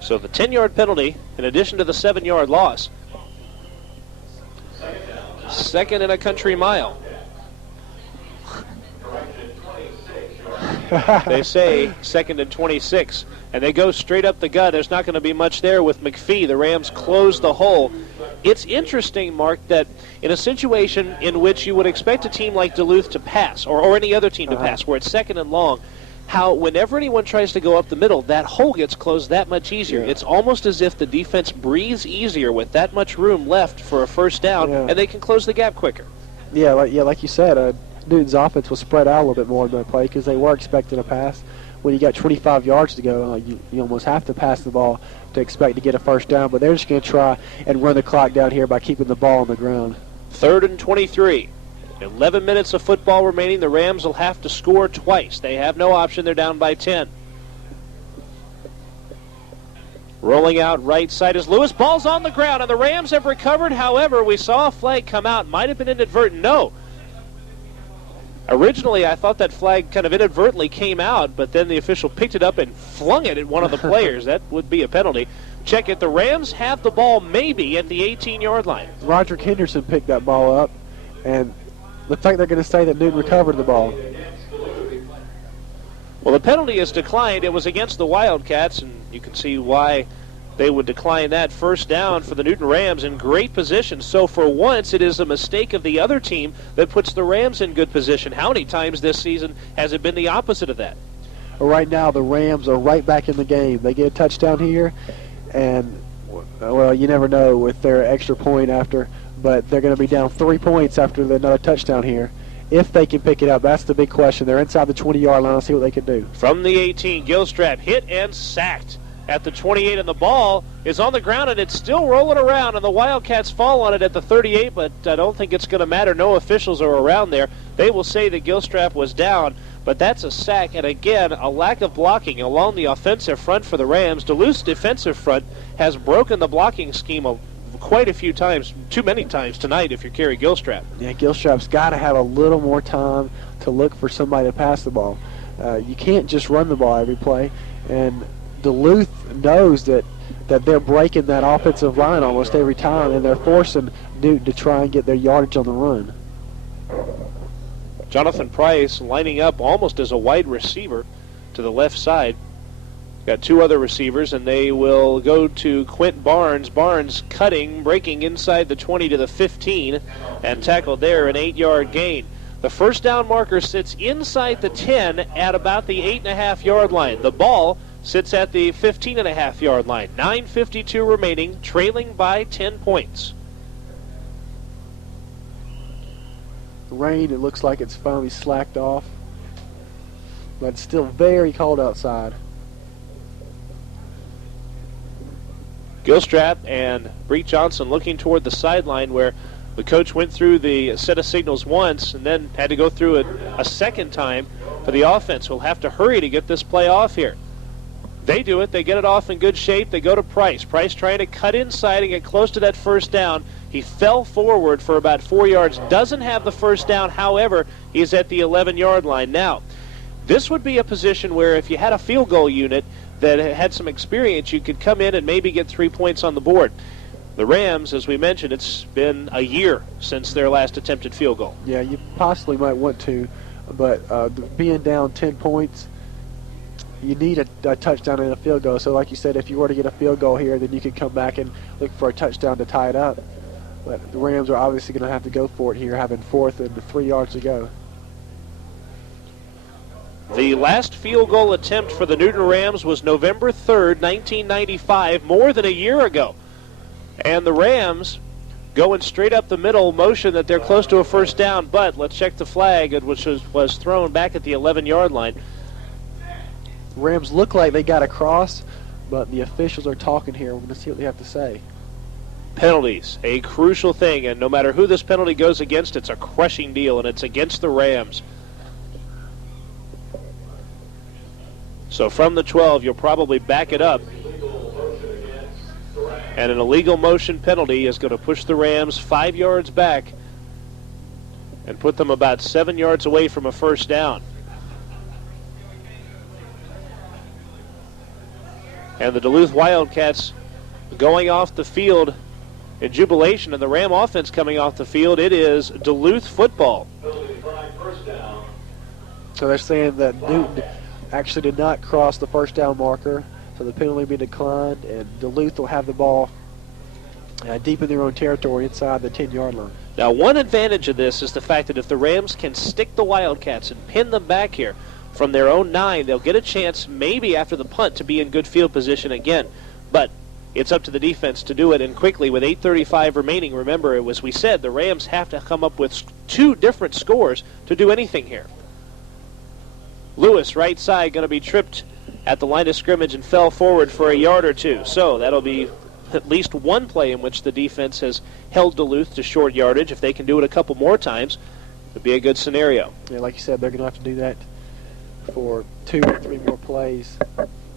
So the 10-yard penalty, in addition to the 7-yard loss. Second and a country mile. They say second and 26, and they go straight up the gut. There's not going to be much there with McPhee. The Rams close the hole. It's interesting, Mark, that in a situation in which you would expect a team like Duluth to pass, or any other team to pass, where it's second and long, how whenever anyone tries to go up the middle, that hole gets closed that much easier. It's almost as if the defense breathes easier with that much room left for a first down, and they can close the gap quicker. Yeah, like you said, Newton's offense was spread out a little bit more in that play because they were expecting a pass. When you got 25 yards to go, you almost have to pass the ball to expect to get a first down, but they're just going to try and run the clock down here by keeping the ball on the ground. Third and 23. 11 minutes of football remaining. The Rams will have to score twice. They have no option. They're down by 10. Rolling out right side is Lewis. Ball's on the ground, and the Rams have recovered. However, we saw a flag come out. Might have been inadvertent. No. Originally, I thought that flag kind of inadvertently came out, but then the official picked it up and flung it at one of the players. That would be a penalty. Check it. The Rams have the ball maybe at the 18-yard line. Roderick Henderson picked that ball up, and looks like they're going to say that Newton recovered the ball. Well, the penalty is declined. It was against the Wildcats, and you can see why they would decline that. First down for the Newton Rams in great position. So for once, it is a mistake of the other team that puts the Rams in good position. How many times this season has it been the opposite of that? Right now, the Rams are right back in the game. They get a touchdown here, and, well, you never know with their extra point after, but they're going to be down 3 points after another touchdown here. If they can pick it up, that's the big question. They're inside the 20-yard line. Let's see what they can do. From the 18, Gilstrap hit and sacked at the 28, and the ball is on the ground, and it's still rolling around, and the Wildcats fall on it at the 38, but I don't think it's going to matter. No officials are around there. They will say that Gilstrap was down, but that's a sack, and again, a lack of blocking along the offensive front for the Rams. Duluth's defensive front has broken the blocking scheme quite a few times, too many times tonight if you're Kerry Gilstrap. Yeah, Gilstrap's got to have a little more time to look for somebody to pass the ball. You can't just run the ball every play, and Duluth knows that they're breaking that offensive line almost every time, and they're forcing Newton to try and get their yardage on the run. Jonathan Price lining up almost as a wide receiver to the left side. Got two other receivers, and they will go to Quint Barnes. Barnes cutting, breaking inside the 20 to the 15, and tackled there, an 8-yard gain. The first down marker sits inside the 10 at about the 8.5-yard line. The ball sits at the 15.5-yard line. 9:52 remaining, trailing by 10 points. The rain, it looks like it's finally slacked off, but it's still very cold outside. Gilstrap and Bree Johnson looking toward the sideline where the coach went through the set of signals once and then had to go through it a second time for the offense. We'll have to hurry to get this play off here. They do it. They get it off in good shape. They go to Price. Price trying to cut inside and get close to that first down. He fell forward for about 4 yards. Doesn't have the first down. However, he's at the 11-yard line. Now, this would be a position where if you had a field goal unit that had some experience, you could come in and maybe get 3 points on the board. The Rams, as we mentioned, it's been a year since their last attempted field goal. Yeah, you possibly might want to, but being down 10 points, you need a touchdown and a field goal. So like you said, if you were to get a field goal here, then you could come back and look for a touchdown to tie it up. But the Rams are obviously going to have to go for it here, having 4th and 3 yards to go. The last field goal attempt for the Newton Rams was November 3rd, 1995, more than a year ago. And the Rams going straight up the middle, motion that they're close to a first down, but let's check the flag, which was thrown back at the 11-yard line. Rams look like they got across, but the officials are talking here. We're going to see what they have to say. Penalties, a crucial thing, and no matter who this penalty goes against, it's a crushing deal, and it's against the Rams. So from the 12, you'll probably back it up. And an illegal motion penalty is going to push the Rams 5 yards back and put them about 7 yards away from a first down. And the Duluth Wildcats going off the field in jubilation, and the Ram offense coming off the field. It is Duluth football. So they're saying that Newton actually did not cross the first down marker, so the penalty will be declined, and Duluth will have the ball deep in their own territory inside the 10-yard line. Now, one advantage of this is the fact that if the Rams can stick the Wildcats and pin them back here from their own 9, they'll get a chance maybe after the punt to be in good field position again. But it's up to the defense to do it, and quickly with 8:35 remaining. Remember, as we said, the Rams have to come up with 2 different scores to do anything here. Lewis, right side, going to be tripped at the line of scrimmage and fell forward for a yard or 2. So that'll be at least one play in which the defense has held Duluth to short yardage. If they can do it a couple more times, it would be a good scenario. Yeah, like you said, they're going to have to do that for 2 or 3 more plays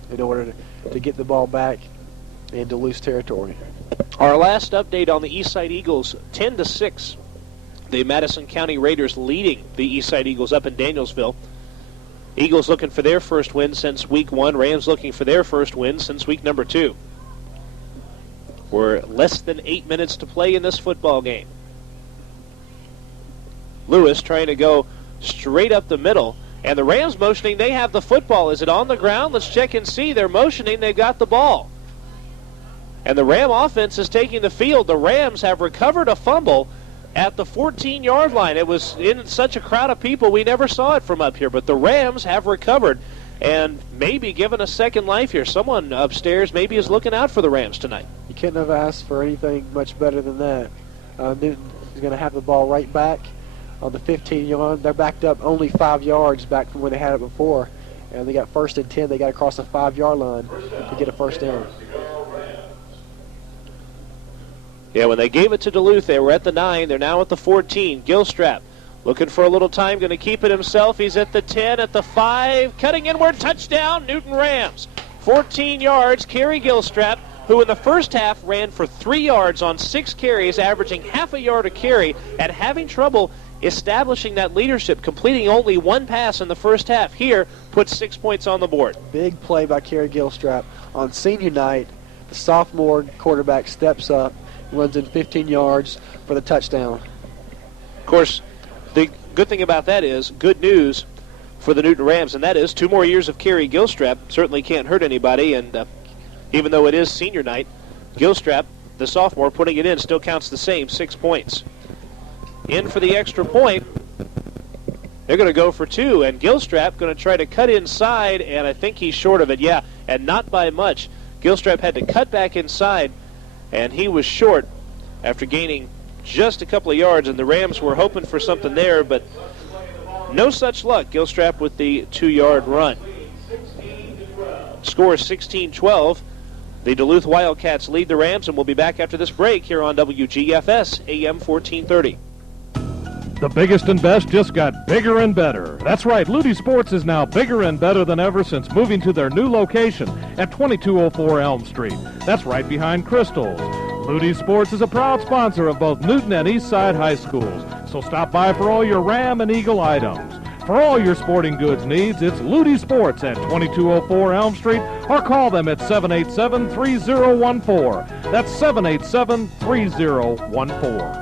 in order to get the ball back in Duluth territory. Our last update on the Eastside Eagles, 10-6. The Madison County Raiders leading the Eastside Eagles up in Danielsville. Eagles looking for their first win since week 1. Rams looking for their first win since week number 2. We're less than 8 minutes to play in this football game. Lewis trying to go straight up the middle. And the Rams motioning, they have the football. Is it on the ground? Let's check and see. They're motioning, they've got the ball. And the Ram offense is taking the field. The Rams have recovered a fumble at the 14-yard line. It was in such a crowd of people, we never saw it from up here. But the Rams have recovered and maybe given a second life here. Someone upstairs maybe is looking out for the Rams tonight. You couldn't have asked for anything much better than that. Newton is going to have the ball right back on the 15-yard. They're backed up only 5 yards back from where they had it before. And they got 1st and 10. They got across the 5-yard line to get a first down. Yeah, when they gave it to Duluth, they were at the 9. They're now at the 14. Gilstrap looking for a little time, going to keep it himself. He's at the 10, at the 5, cutting inward, touchdown, Newton Rams. 14 yards, Kerry Gilstrap, who in the first half ran for 3 yards on 6 carries, averaging half a yard a carry, and having trouble establishing that leadership, completing only 1 pass in the first half. Here, puts 6 points on the board. Big play by Kerry Gilstrap. On senior night, the sophomore quarterback steps up, runs in 15 yards for the touchdown. Of course, the good thing about that is good news for the Newton Rams, and that is 2 more years of Kerry Gilstrap certainly can't hurt anybody, and even though it is senior night, Gilstrap, the sophomore, putting it in still counts the same, 6 points. In for the extra point. They're going to go for 2, and Gilstrap going to try to cut inside, and I think he's short of it, yeah, and not by much. Gilstrap had to cut back inside, and he was short after gaining just a couple of yards, and the Rams were hoping for something there, but no such luck. Gilstrap with the 2-yard run. Score 16-12. The Duluth Wildcats lead the Rams, and we'll be back after this break here on WGFS AM 1430. The biggest and best just got bigger and better. That's right, Ludi Sports is now bigger and better than ever since moving to their new location at 2204 Elm Street. That's right behind Crystal's. Ludi Sports is a proud sponsor of both Newton and Eastside High Schools, so stop by for all your Ram and Eagle items. For all your sporting goods needs, it's Ludi Sports at 2204 Elm Street, or call them at 787-3014. That's 787-3014.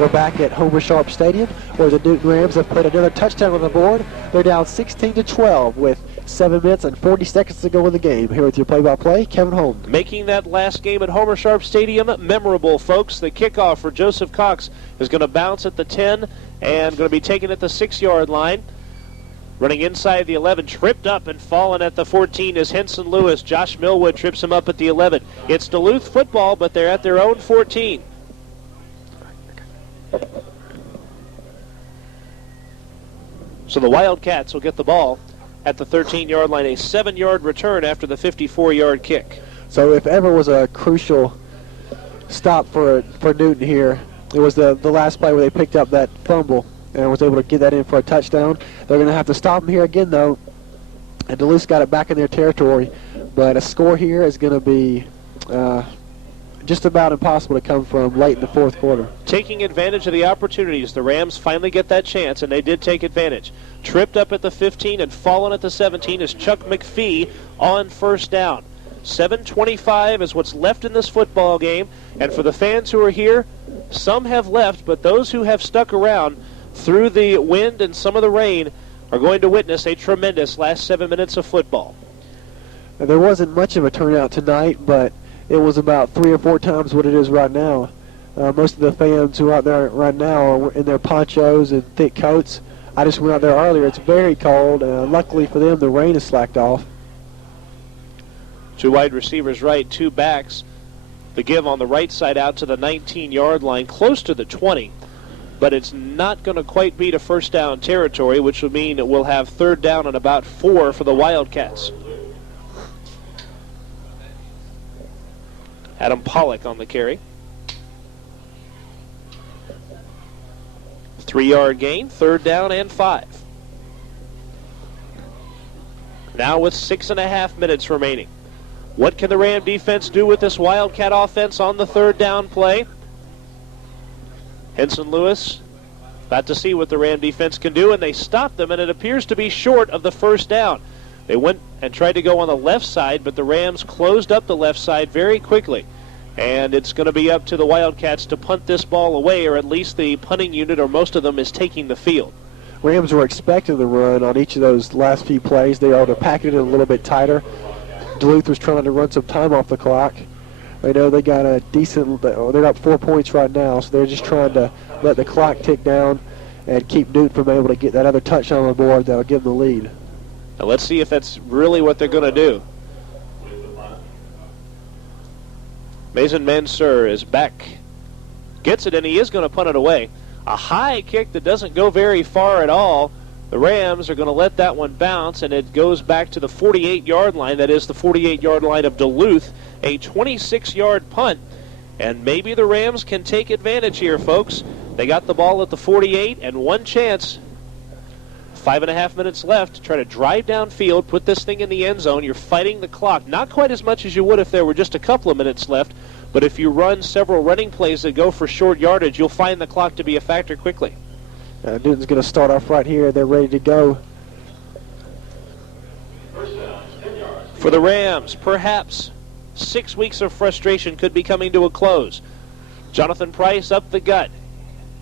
We're back at Homer Sharp Stadium, where the Newton Rams have put another touchdown on the board. They're down 16-12 with 7 minutes and 40 seconds to go in the game. Here with your play-by-play, Kevin Holden. Making that last game at Homer Sharp Stadium memorable, folks. The kickoff for Joseph Cox is going to bounce at the 10 and going to be taken at the 6-yard line. Running inside the 11, tripped up and fallen at the 14 is Henson Lewis. Josh Millwood trips him up at the 11. It's Duluth football, but they're at their own 14. So the Wildcats will get the ball at the 13-yard line, a 7-yard return after the 54-yard kick. So if ever was a crucial stop for Newton here, it was the last play where they picked up that fumble and was able to get that in for a touchdown. They're going to have to stop them here again, though, and Duluth's got it back in their territory. But a score here is going to be just about impossible to come from late in the fourth quarter. Taking advantage of the opportunities, the Rams finally get that chance, and they did take advantage. Tripped up at the 15 and fallen at the 17 is Chuck McPhee on first down. 7:25 is what's left in this football game, and for the fans who are here, some have left, but those who have stuck around through the wind and some of the rain are going to witness a tremendous last 7 minutes of football. There wasn't much of a turnout tonight, but it was about 3 or 4 times what it is right now. Most of the fans who are out there right now are in their ponchos and thick coats. I just went out there earlier. It's very cold. Luckily for them, the rain has slacked off. 2 wide receivers right, 2 backs. The give on the right side out to the 19-yard line, close to the 20. But it's not going to quite be to first down territory, which will mean it will have third down and about 4 for the Wildcats. Adam Pollock on the carry. 3-yard gain, third down and 5. Now with 6.5 minutes remaining. What can the Ram defense do with this Wildcat offense on the third down play? Henson Lewis about to see what the Ram defense can do, and they stopped them, and it appears to be short of the first down. They went and tried to go on the left side, but the Rams closed up the left side very quickly. And it's going to be up to the Wildcats to punt this ball away, or at least the punting unit, or most of them, is taking the field. Rams were expecting the run on each of those last few plays. They were able to pack it in a little bit tighter. Duluth was trying to run some time off the clock. I know they got a decent, they're up 4 points right now, so they're just trying to let the clock tick down and keep Newton from able to get that other touchdown on the board that will give them the lead. Now let's see if that's really what they're going to do. Mason Mansour is back. Gets it, and he is going to punt it away. A high kick that doesn't go very far at all. The Rams are going to let that one bounce, and it goes back to the 48-yard line. That is the 48-yard line of Duluth. A 26-yard punt. And maybe the Rams can take advantage here, folks. They got the ball at the 48 and one chance. 5.5 minutes left to try to drive downfield, put this thing in the end zone. You're fighting the clock. Not quite as much as you would if there were just a couple of minutes left, but if you run several running plays that go for short yardage, you'll find the clock to be a factor quickly. Newton's going to start off right here. They're ready to go. For the Rams, perhaps 6 weeks of frustration could be coming to a close. Jonathan Price up the gut.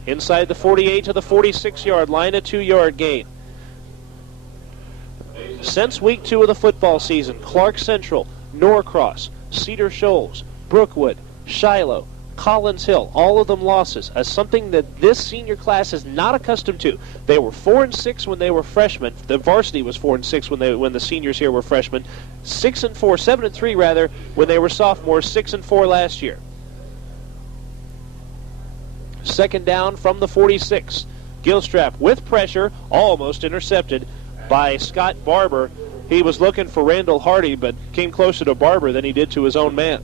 Inside the 48 to the 46-yard line, a 2-yard gain. Since week 2 of the football season, Clark Central, Norcross, Cedar Shoals, Brookwood, Shiloh, Collins Hill, all of them losses, as something that this senior class is not accustomed to. They were 4-6 when they were freshmen. The varsity was 4-6 when the seniors here were freshmen. 7-3 rather, when they were sophomores. 6-4 last year. Second down from the 46. Gilstrap with pressure, almost intercepted by Scott Barber. he was looking for Randall Hardy, but came closer to Barber than he did to his own man.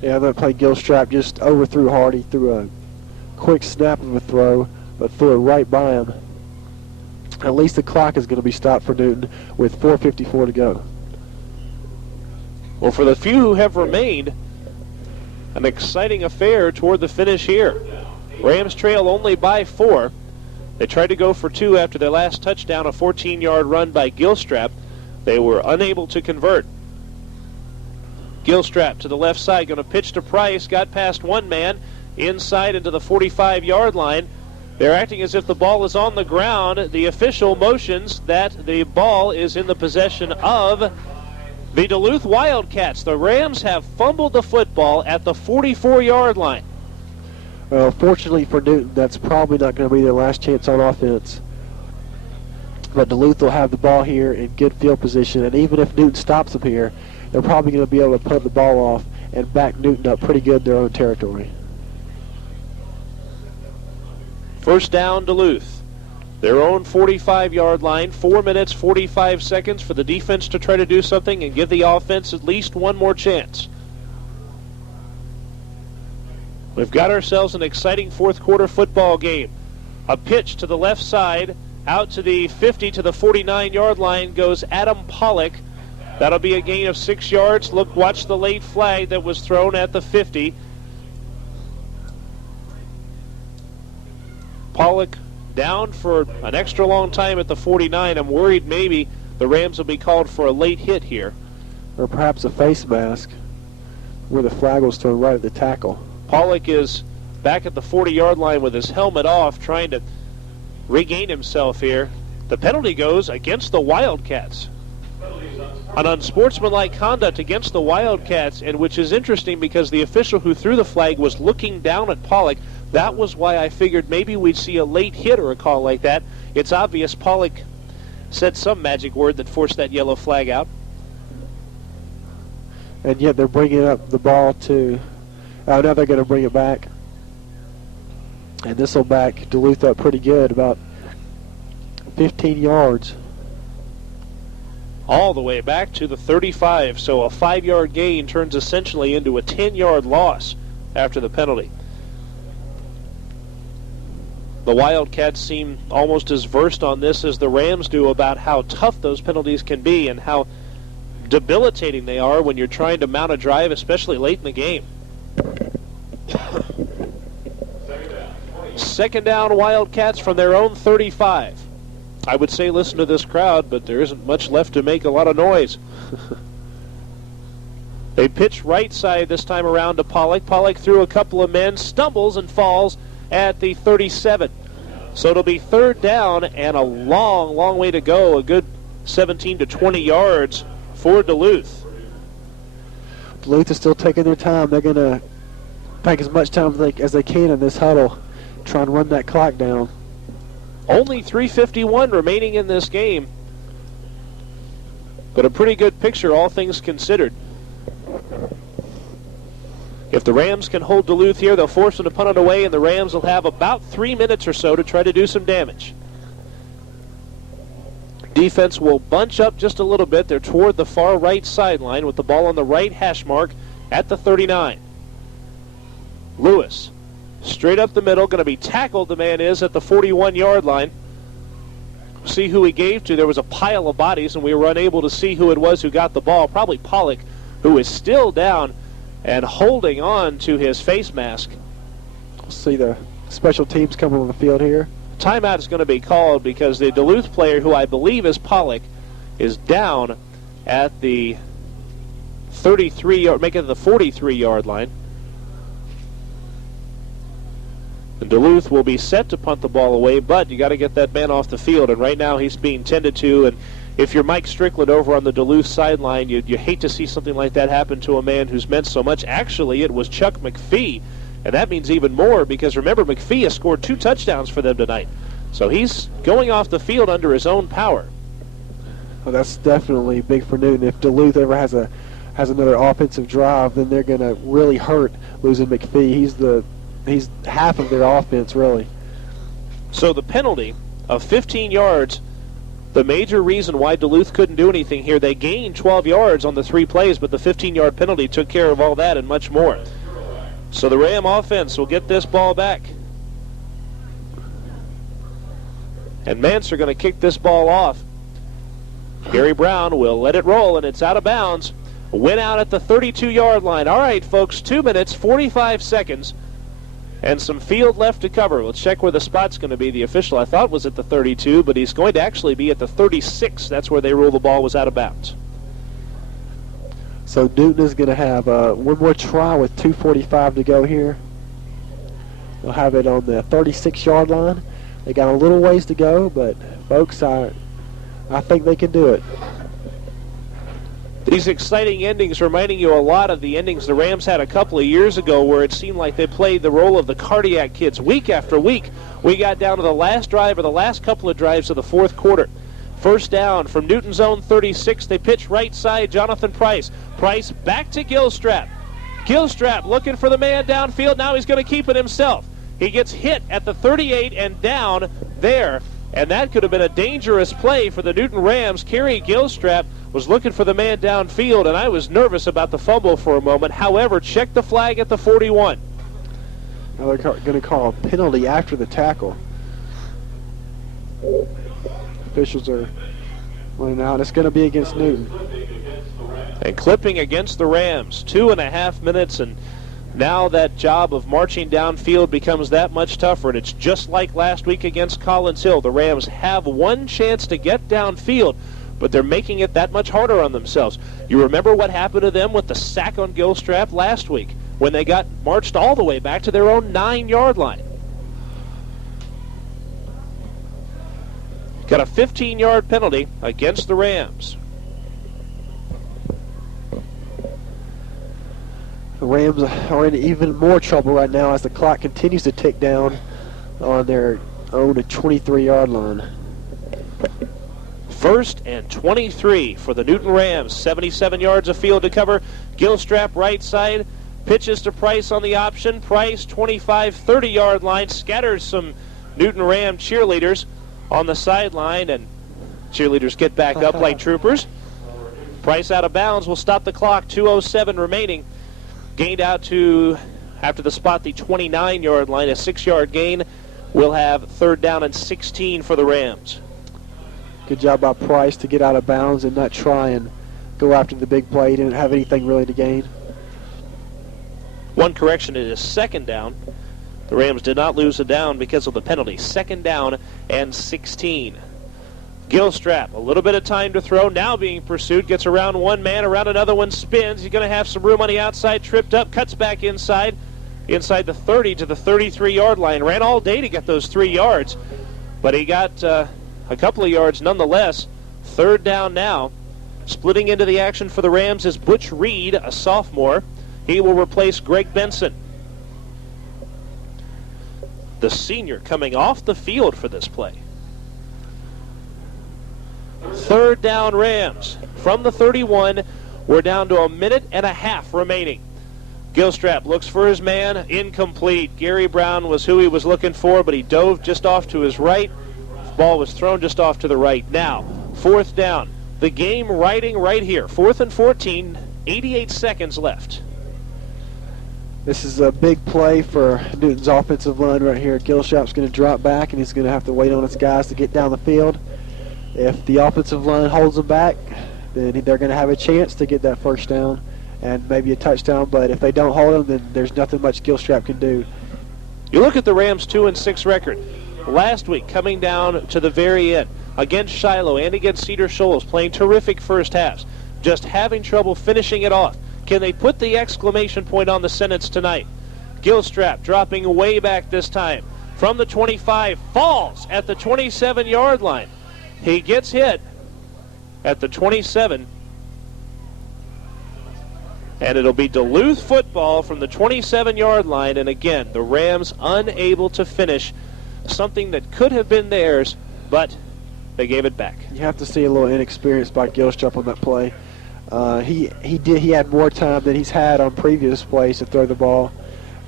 Yeah, that play Gilstrap just overthrew Hardy through a quick snap of a throw, but threw it right by him. At least the clock is going to be stopped for Newton with 4:54 to go. Well, for the few who have remained, an exciting affair toward the finish here. Rams trail only by 4. They tried to go for 2 after their last touchdown, a 14-yard run by Gilstrap. They were unable to convert. Gilstrap to the left side, going to pitch to Price, got past one man, inside into the 45-yard line. They're acting as if the ball is on the ground. The official motions that the ball is in the possession of the Duluth Wildcats. The Rams have fumbled the football at the 44-yard line. Well, fortunately for Newton, that's probably not going to be their last chance on offense. But Duluth will have the ball here in good field position, and even if Newton stops them here, they're probably going to be able to punt the ball off and back Newton up pretty good in their own territory. First down, Duluth. Their own 45-yard line, 4 minutes, 45 seconds for the defense to try to do something and give the offense at least one more chance. We've got ourselves an exciting fourth quarter football game. A pitch to the left side, out to the 50 to the 49-yard line goes Adam Pollock. That'll be a gain of 6 yards. Look, watch the late flag that was thrown at the 50. Pollock down for an extra long time at the 49. I'm worried maybe the Rams will be called for a late hit here. Or perhaps a face mask where the flag was thrown right at the tackle. Pollock is back at the 40-yard line with his helmet off, trying to regain himself here. The penalty goes against the Wildcats. An unsportsmanlike conduct against the Wildcats, and which is interesting because the official who threw the flag was looking down at Pollock. That was why I figured maybe we'd see a late hit or a call like that. It's obvious Pollock said some magic word that forced that yellow flag out. And yet they're bringing up the ball to... now they're going to bring it back. And this will back Duluth up pretty good, about 15 yards. All the way back to the 35, so a 5-yard gain turns essentially into a 10-yard loss after the penalty. The Wildcats seem almost as versed on this as the Rams do about how tough those penalties can be and how debilitating they are when you're trying to mount a drive, especially late in the game. Second down, Wildcats from their own 35. I would say listen to this crowd, but there isn't much left to make a lot of noise. They pitch right side this time around to Pollock. Pollock through a couple of men, stumbles and falls at the 37. So it'll be third down and a long, long way to go, a good 17 to 20 yards for Duluth. Duluth is still taking their time. They're going to take as much time as they can in this huddle, try and run that clock down. Only 3:51 remaining in this game, but a pretty good picture, all things considered. If the Rams can hold Duluth here, they'll force them to punt it away, and the Rams will have about 3 minutes or so to try to do some damage. Defense will bunch up just a little bit. They're toward the far right sideline with the ball on the right hash mark at the 39. Lewis, straight up the middle, going to be tackled, the man is, at the 41-yard line. See who he gave to. There was a pile of bodies, and we were unable to see who it was who got the ball. Probably Pollock, who is still down and holding on to his face mask. We'll see the special teams coming on the field here. Timeout is going to be called because the Duluth player, who I believe is Pollock, is down at the 33-yard, making it the 43-yard line. And Duluth will be set to punt the ball away, but you got to get that man off the field, and right now he's being tended to. And if you're Mike Strickland over on the Duluth sideline, you hate to see something like that happen to a man who's meant so much. Actually, it was Chuck McPhee, and that means even more because remember, McPhee has scored 2 touchdowns for them tonight. So he's going off the field under his own power. Well, that's definitely big for Newton. If Duluth ever has another offensive drive, then they're going to really hurt losing McPhee. He's half of their offense, really. So the penalty of 15 yards the major reason why Duluth couldn't do anything here. They gained 12 yards on the 3 plays, but the 15-yard penalty took care of all that and much more. So the Ram offense will get this ball back. And Mance are going to kick this ball off. Gary Brown will let it roll, and it's out of bounds. Went out at the 32-yard line. All right, folks, 2 minutes, 45 seconds, and some field left to cover. Let's check where the spot's going to be. The official, I thought, was at the 32, but he's going to actually be at the 36. That's where they rule the ball was out of bounds. So Newton is going to have one more try with 2:45 to go here. They'll have it on the 36-yard line. They got a little ways to go, but folks, I think they can do it. These exciting endings reminding you a lot of the endings the Rams had a couple of years ago, where it seemed like they played the role of the cardiac kids week after week. We got down to the last drive, or the last couple of drives of the fourth quarter. First down from Newton's own 36. They pitch right side, Jonathan Price. Price back to Gilstrap. Gilstrap looking for the man downfield. Now he's going to keep it himself. He gets hit at the 38 and down there, and that could have been a dangerous play for the Newton Rams. Kerry Gilstrap was looking for the man downfield, and I was nervous about the fumble for a moment. However, check the flag at the 41. Now they're going to call a penalty after the tackle. Officials are running out. It's going to be against Newton. And clipping against the Rams. 2.5 minutes, and now that job of marching downfield becomes that much tougher, and it's just like last week against Collins Hill. The Rams have one chance to get downfield, but they're making it that much harder on themselves. You remember what happened to them with the sack on Gilstrap last week, when they got marched all the way back to their own 9-yard line. Got a 15-yard penalty against the Rams. The Rams are in even more trouble right now as the clock continues to tick down on their own 23-yard line. 1st and 23 for the Newton Rams. 77 yards of field to cover. Gilstrap right side. Pitches to Price on the option. Price 25, 30-yard line. Scatters some Newton Ram cheerleaders on the sideline, and cheerleaders get back up like troopers. Price out of bounds will stop the clock. 2:07 remaining. Gained out to, after the spot, the 29-yard line. A 6-yard gain. We'll have 3rd down and 16 for the Rams. Good job by Price to get out of bounds and not try and go after the big play. He didn't have anything really to gain. One correction, it is 2nd down. The Rams did not lose a down because of the penalty. 2nd down and 16. Gilstrap, a little bit of time to throw, now being pursued, gets around one man, around another one, spins. He's going to have some room on the outside, tripped up, cuts back inside the 30 to the 33-yard line. Ran all day to get those 3 yards, but he got a couple of yards nonetheless. 3rd down now. Splitting into the action for the Rams is Butch Reed, a sophomore. He will replace Greg Benson, the senior, coming off the field for this play. 3rd down Rams. From the 31, we're down to 1.5 minutes remaining. Gilstrap looks for his man. Incomplete. Gary Brown was who he was looking for, but he dove just off to his right. The ball was thrown just off to the right. Now, 4th down. The game riding right here. 4th and 14, 88 seconds left. This is a big play for Newton's offensive line right here. Gilstrap's going to drop back, and he's going to have to wait on his guys to get down the field. If the offensive line holds them back, then they're going to have a chance to get that 1st down and maybe a touchdown. But if they don't hold them, then there's nothing much Gilstrap can do. You look at the Rams' 2-6 record. Last week, coming down to the very end, against Shiloh and against Cedar Shoals, playing terrific first halves, just having trouble finishing it off. Can they put the exclamation point on the sentence tonight? Gilstrap dropping way back this time. From the 25, falls at the 27-yard line. He gets hit at the 27, and it'll be Duluth football from the 27-yard line. And again, the Rams unable to finish something that could have been theirs, but they gave it back. You have to see a little inexperience by Gilstrap on that play. He had more time than he's had on previous plays to throw the ball,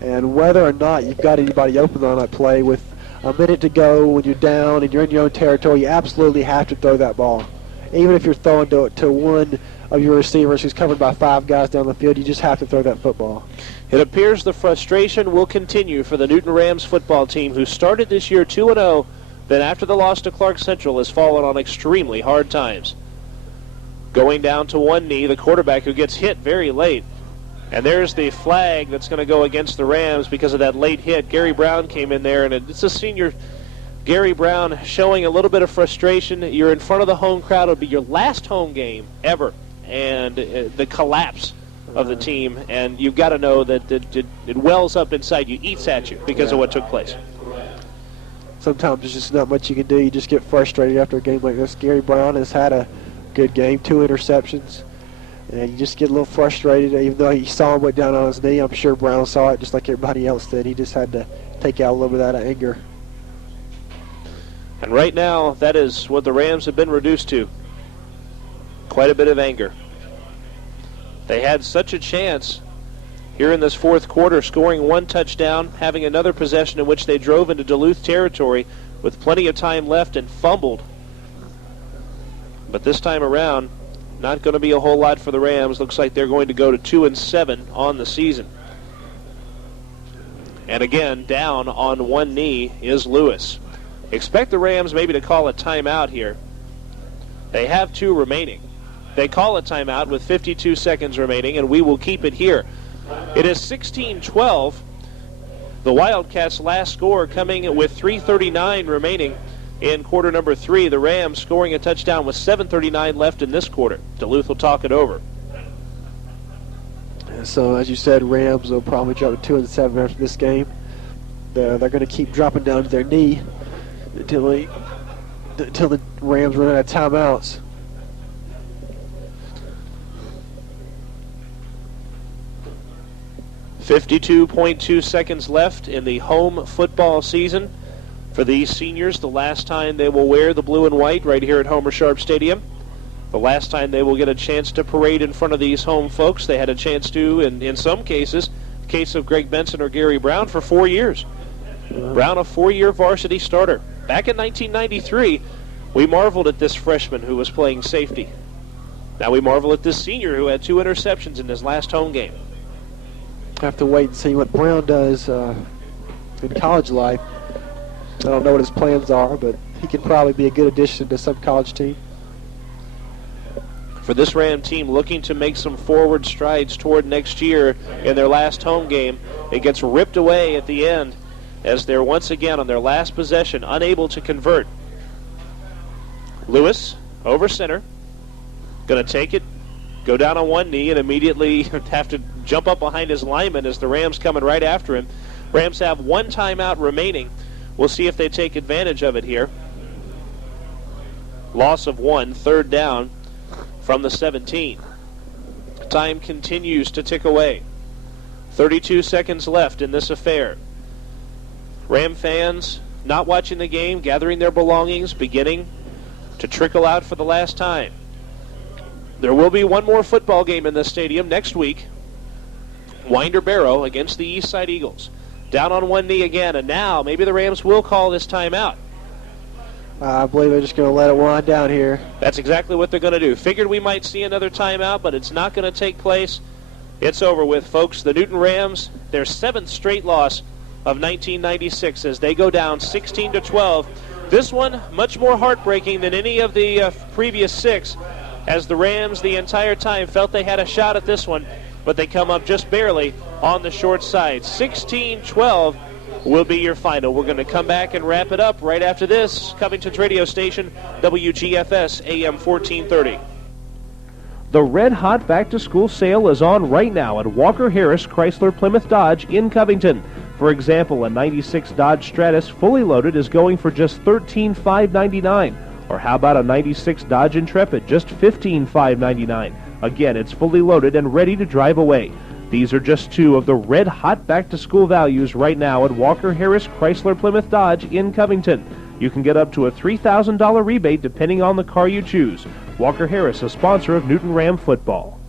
and whether or not you've got anybody open on that play with a minute to go when you're down and you're in your own territory, you absolutely have to throw that ball. Even if you're throwing to one of your receivers who's covered by 5 guys down the field, you just have to throw that football. It appears the frustration will continue for the Newton Rams football team, who started this year 2-0, then after the loss to Clark Central has fallen on extremely hard times. Going down to one knee, the quarterback who gets hit very late. And there's the flag that's going to go against the Rams because of that late hit. Gary Brown came in there, and it's a senior Gary Brown showing a little bit of frustration. You're in front of the home crowd. It'll be your last home game ever. And the collapse of the team, and you've got to know that it wells up inside you, eats at you because of what took place. Sometimes there's just not much you can do. You just get frustrated after a game like this. Gary Brown has had a good game, 2 interceptions, and you just get a little frustrated. Even though he saw him went down on his knee, I'm sure Brown saw it just like everybody else did. He just had to take out a little bit of that anger. And right now, that is what the Rams have been reduced to. Quite a bit of anger. They had such a chance here in this fourth quarter, scoring 1 touchdown, having another possession in which they drove into Duluth territory with plenty of time left and fumbled. But this time around, not going to be a whole lot for the Rams. Looks like they're going to go to 2-7 on the season. And again, down on one knee is Lewis. Expect the Rams maybe to call a timeout here. They have 2 remaining. They call a timeout with 52 seconds remaining, and we will keep it here. It is 16-12. The Wildcats' last score coming with 3:39 remaining in quarter number 3. The Rams scoring a touchdown with 7:39 left in this quarter. Duluth will talk it over. So, as you said, Rams will probably drop to 2-7 after this game. They're going to keep dropping down to their knee until the Rams run out of timeouts. .2 seconds left in the home football season for these seniors. The last time they will wear the blue and white right here at Homer Sharp Stadium. The last time they will get a chance to parade in front of these home folks. They had a chance to, in some cases, the case of Greg Benson or Gary Brown, for 4 years. Brown, a 4-year varsity starter. Back in 1993, we marveled at this freshman who was playing safety. Now we marvel at this senior who had 2 interceptions in his last home game. Have to wait and see what Brown does in college life. I don't know what his plans are, but he could probably be a good addition to some college team. For this Ram team looking to make some forward strides toward next year in their last home game, it gets ripped away at the end as they're once again on their last possession unable to convert. Lewis over center, going to take it, go down on one knee, and immediately have to jump up behind his lineman as the Rams coming right after him. Rams have 1 timeout remaining. We'll see if they take advantage of it here. Loss of 1, 3rd down from the 17. Time continues to tick away. 32 seconds left in this affair. Ram fans not watching the game, gathering their belongings, beginning to trickle out for the last time. There will be one more football game in this stadium next week. Winder Barrow against the Eastside Eagles. Down on one knee again, and now maybe the Rams will call this timeout. I believe they're just going to let it wind down here. That's exactly what they're going to do. Figured we might see another timeout, but it's not going to take place. It's over with, folks. The Newton Rams, their 7th straight loss of 1996 as they go down 16-12. This one much more heartbreaking than any of the previous 6, as the Rams the entire time felt they had a shot at this one, but they come up just barely on the short side. 16-12 will be your final. We're going to come back and wrap it up right after this. Covington's radio station, WGFS, AM 1430. The Red Hot Back to School sale is on right now at Walker Harris Chrysler Plymouth Dodge in Covington. For example, a 96 Dodge Stratus fully loaded is going for just $13,599. Or how about a 96 Dodge Intrepid, just $15,599. Again, it's fully loaded and ready to drive away. These are just 2 of the red hot back-to-school values right now at Walker Harris Chrysler Plymouth Dodge in Covington. You can get up to a $3,000 rebate depending on the car you choose. Walker Harris, a sponsor of Newton Ram football.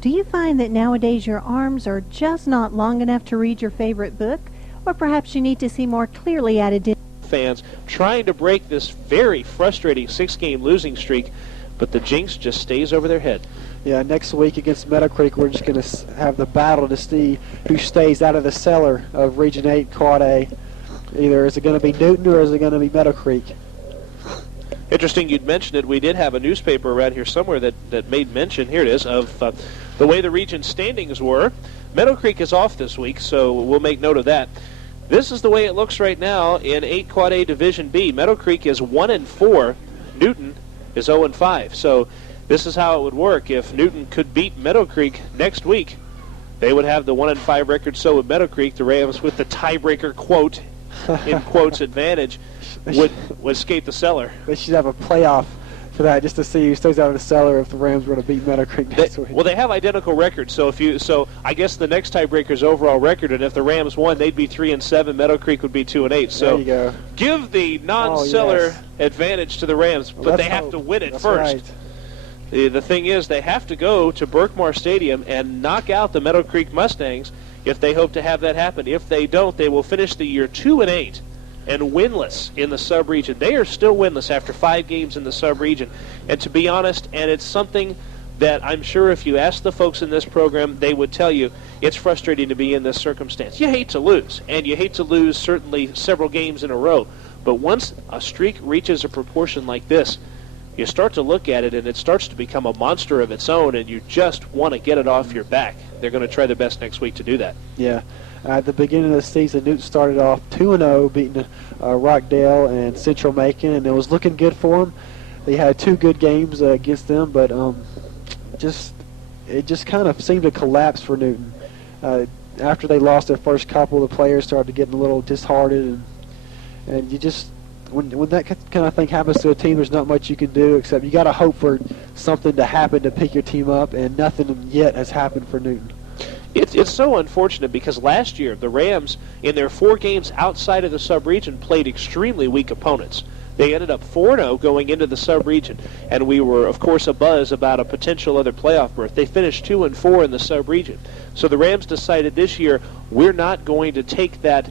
Do you find that nowadays your arms are just not long enough to read your favorite book? Or perhaps you need to see more clearly at a distance? fans trying to break this very frustrating 6-game losing streak, but the jinx just stays over their head. Yeah, next week against Meadow Creek, we're just going to have the battle to see who stays out of the cellar of Region 8 Quad A. Either is it going to be Newton or is it going to be Meadow Creek? Interesting you'd mentioned it. We did have a newspaper around here somewhere that made mention, here it is, of the way the region standings were. Meadow Creek is off this week, so we'll make note of that. This is the way it looks right now in 8 Quad A Division B. Meadow Creek is 1-4. Newton is 0-5. So this is how it would work. If Newton could beat Meadow Creek next week, they would have the 1-5 record. So would Meadow Creek. The Rams, with the tiebreaker quote, in quotes, advantage, would escape the cellar. They should have a playoff for that, just to see who stays out of the cellar if the Rams were to beat Meadow Creek next week. Well, they have identical records, so I guess the next tiebreaker is overall record, and if the Rams won, they'd be 3-7. Meadow Creek would be 2-8. So there you go. Give the non-cellar advantage to the Rams, but they have to win it first. Right. The thing is, they have to go to Berkmar Stadium and knock out the Meadow Creek Mustangs if they hope to have that happen. If they don't, they will finish the year 2-8 and winless in the sub-region. They are still winless after 5 games in the sub-region. And to be honest, and it's something that I'm sure if you ask the folks in this program, they would tell you it's frustrating to be in this circumstance. You hate to lose, and you hate to lose certainly several games in a row. But once a streak reaches a proportion like this, you start to look at it, and it starts to become a monster of its own, and you just want to get it off your back. They're going to try their best next week to do that. Yeah. At the beginning of the season, Newton started off 2-0, beating Rockdale and Central Macon, and it was looking good for them. They had 2 good games against them, but it just kind of seemed to collapse for Newton. After they lost their first couple, the players started getting a little disheartened, and you just when that kind of thing happens to a team, there's not much you can do except you got to hope for something to happen to pick your team up, and nothing yet has happened for Newton. It's so unfortunate because last year the Rams, in their 4 games outside of the sub-region, played extremely weak opponents. They ended up 4-0 going into the sub-region, and we were, of course, abuzz about a potential other playoff berth. They finished 2-4 in the sub-region. So the Rams decided this year, we're not going to take that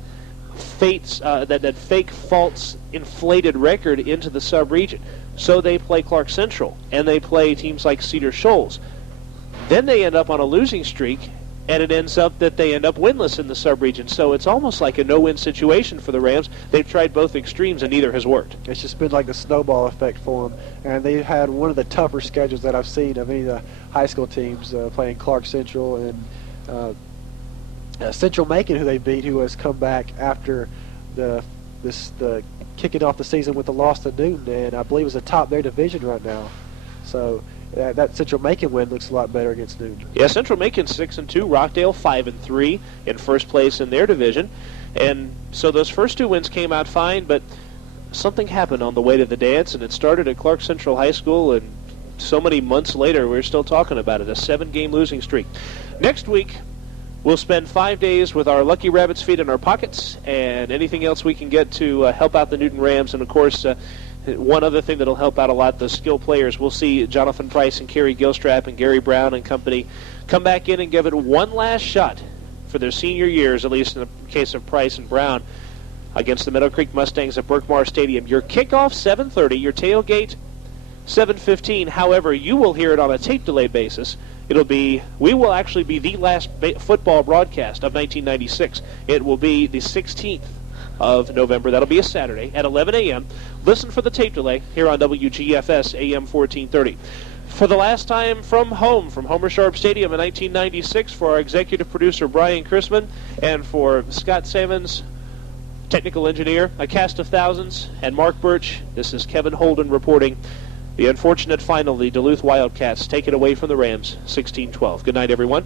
that fake, false, inflated record into the sub-region. So they play Clark Central, and they play teams like Cedar Shoals. Then they end up on a losing streak, and it ends up that they end up winless in the sub-region. So it's almost like a no-win situation for the Rams. They've tried both extremes, and neither has worked. It's just been like the snowball effect for them. And they had one of the tougher schedules that I've seen of any of the high school teams, playing Clark Central and Central Macon, who they beat, who has come back after the kicking off the season with the loss to Newton, and I believe is atop their division right now. So that Central Macon win looks a lot better against Newton. Yeah, Central Macon 6-2, Rockdale 5-3 in first place in their division, and so those first 2 wins came out fine, but something happened on the way to the dance, and it started at Clark Central High School, and so many months later we're still talking about it, a 7-game losing streak. Next week, we'll spend 5 days with our Lucky Rabbit's feet in our pockets and anything else we can get to help out the Newton Rams. And, of course, one other thing that will help out a lot, the skill players. We'll see Jonathan Price and Kerry Gilstrap and Gary Brown and company come back in and give it one last shot for their senior years, at least in the case of Price and Brown, against the Meadow Creek Mustangs at Berkmar Stadium. Your kickoff, 7:30. Your tailgate, 7:15. However, you will hear it on a tape delay basis. We will actually be the last football broadcast of 1996. It will be the 16th of November. That'll be a Saturday at 11 a.m. Listen for the tape delay here on WGFS AM 1430. For the last time from home, from Homer Sharp Stadium in 1996, for our executive producer Brian Chrisman and for Scott Salmons, technical engineer, a cast of thousands, and Mark Burch, this is Kevin Holden reporting. The unfortunate final, the Duluth Wildcats take it away from the Rams, 16-12. Good night, everyone.